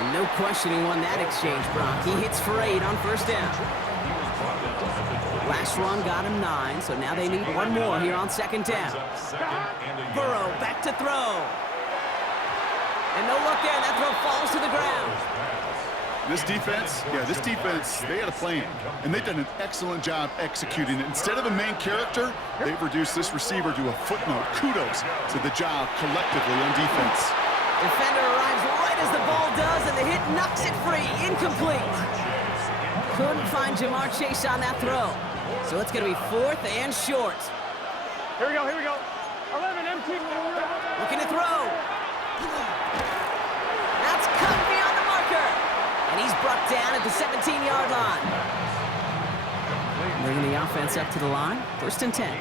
And no question he won that exchange, Brock. He hits for 8 on 1st down. Last run got him 9, so now they need one more here on 2nd down. Burrow back to throw. And no look there, and that throw falls to the ground. This defense, they had a plan, and they've done an excellent job executing it. Instead of a main character, they've reduced this receiver to a footnote. Kudos to the job collectively on defense. Defender arrives right as the ball does, and the hit knocks it free. Incomplete. Couldn't find Jamar Chase on that throw. So it's going to be 4th and short. Here we go, here we go. 11 MT. Looking to throw. That's cut beyond the marker. And he's brought down at the 17-yard line. Bringing the offense up to the line. 1st and 10.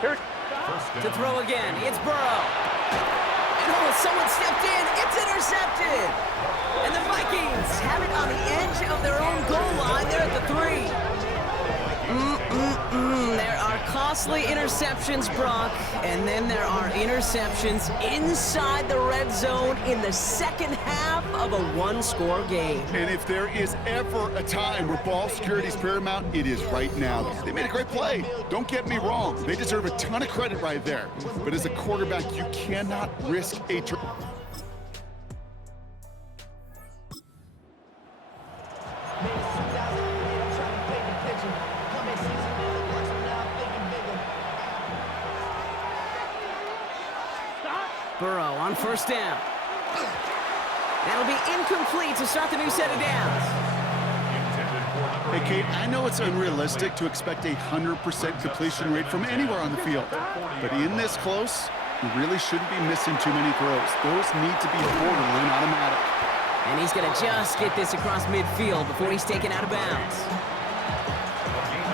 Here. To throw again. It's Burrow. And oh, someone stepped in. It's intercepted. And the Vikings have it on the edge of their own goal line. They're at the 3. There are costly interceptions, Brock, and then there are interceptions inside the red zone in the second half of a one-score game. And if there is ever a time where ball security is paramount, it is right now. They made a great play. Don't get me wrong. They deserve a ton of credit right there. But as a quarterback, you cannot risk a Burrow on 1st down. That'll be incomplete to start the new set of downs. Hey, Kate, I know it's unrealistic to expect a 100% completion rate from anywhere on the field. But in this close, you really shouldn't be missing too many throws. Those need to be borderline automatic. And he's going to just get this across midfield before he's taken out of bounds.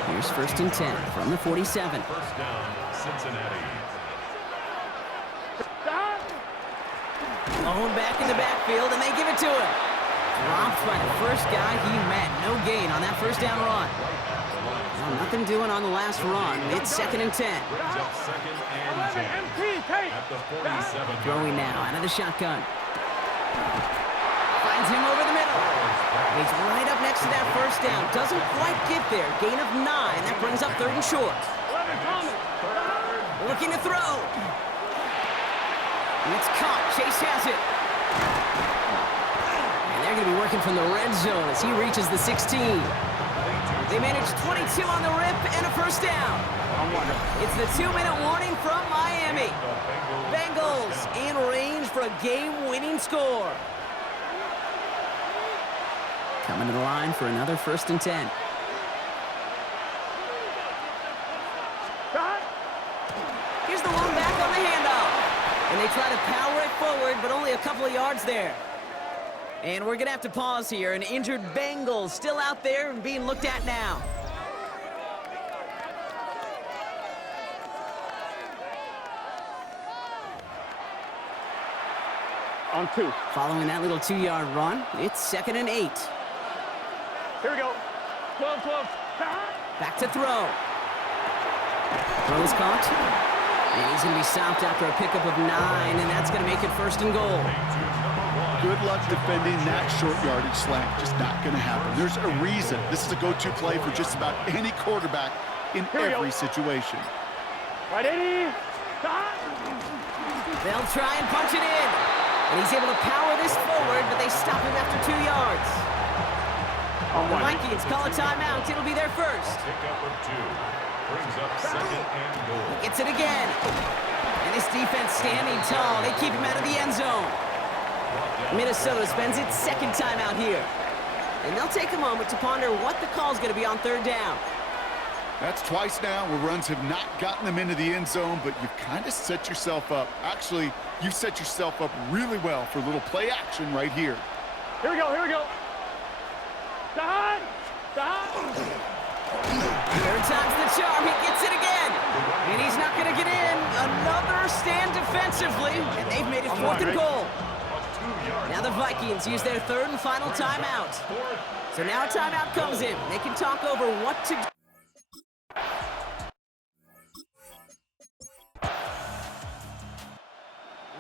Here's 1st and 10 from the 47. 1st down, Cincinnati. Blown back in the backfield, and they give it to him. Dropped by the first guy he met. No gain on that 1st down run. Well, nothing doing on the last run. It's 2nd and 10. Throwing now out of the shotgun. Finds him over the middle. He's right up next to that 1st down. Doesn't quite get there. Gain of 9. That brings up 3rd and short. Looking to throw. It's caught. Chase has it. And they're going to be working from the red zone as he reaches the 16. They managed 22 on the rip and a 1st down. It's the 2-minute warning from Miami. Bengals in range for a game-winning score. Coming to the line for another 1st and 10. Here's the one back on the handoff. And they try to power it forward, but only a couple of yards there. And we're going to have to pause here. An injured Bengals still out there and being looked at now. On 2. Following that little 2-yard run, it's 2nd and 8. Here we go. 12. Back to throw. Throw is caught. And he's going to be stopped after a pickup of 9, and that's going to make it 1st and goal. Good luck defending that short yardage slant. Just not going to happen. There's a reason this is a go-to play for just about any quarterback in every situation. Right, 80. They'll try and punch it in. And he's able to power this forward, but they stop him after 2 yards. The Vikings call a timeout. It'll be their 1st. Pickup of 2. Brings up 2nd and goal. He gets it again. And this defense standing tall. They keep him out of the end zone. Minnesota spends its 2nd timeout here. And they'll take a moment to ponder what the call is going to be on 3rd down. That's twice now where runs have not gotten them into the end zone, but you've kind of set yourself up. Actually, you've set yourself up really well for a little play action right here. Here we go. Dot. Third time's the charm. He gets it again. And he's not going to get in. Another stand defensively. And they've made it 4th and goal. Now the Vikings use their 3rd and final timeout. So now a timeout comes in. They can talk over what to do.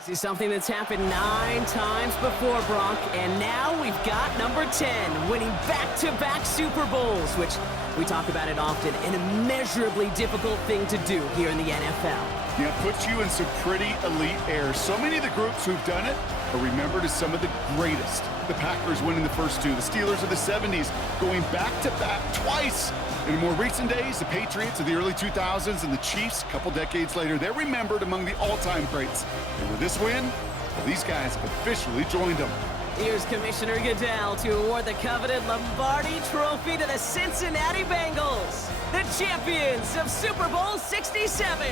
This is something that's happened 9 times before, Bronk, and now we've got number 10, winning back-to-back Super Bowls, which we talk about it often, an immeasurably difficult thing to do here in the NFL. Yeah, it puts you in some pretty elite air. So many of the groups who've done it are remembered as some of the greatest. The Packers winning the first 2, the Steelers of the 70s going back-to-back twice. In more recent days, the Patriots of the early 2000s and the Chiefs a couple decades later, they're remembered among the all-time greats. And with this win, well, these guys have officially joined them. Here's Commissioner Goodell to award the coveted Lombardi Trophy to the Cincinnati Bengals, the champions of Super Bowl 67.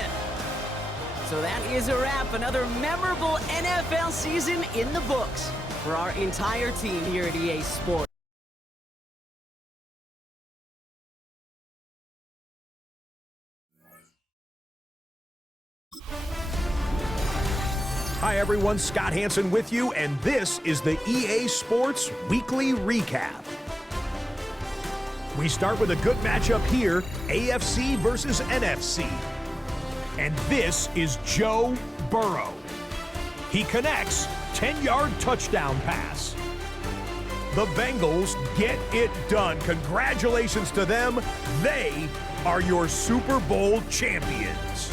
So that is a wrap. Another memorable NFL season in the books for our entire team here at EA Sports. Hi everyone, Scott Hansen with you, and this is the EA Sports Weekly Recap. We start with a good matchup here, AFC versus NFC. And this is Joe Burrow. He connects, 10-yard touchdown pass. The Bengals get it done. Congratulations to them. They are your Super Bowl champions.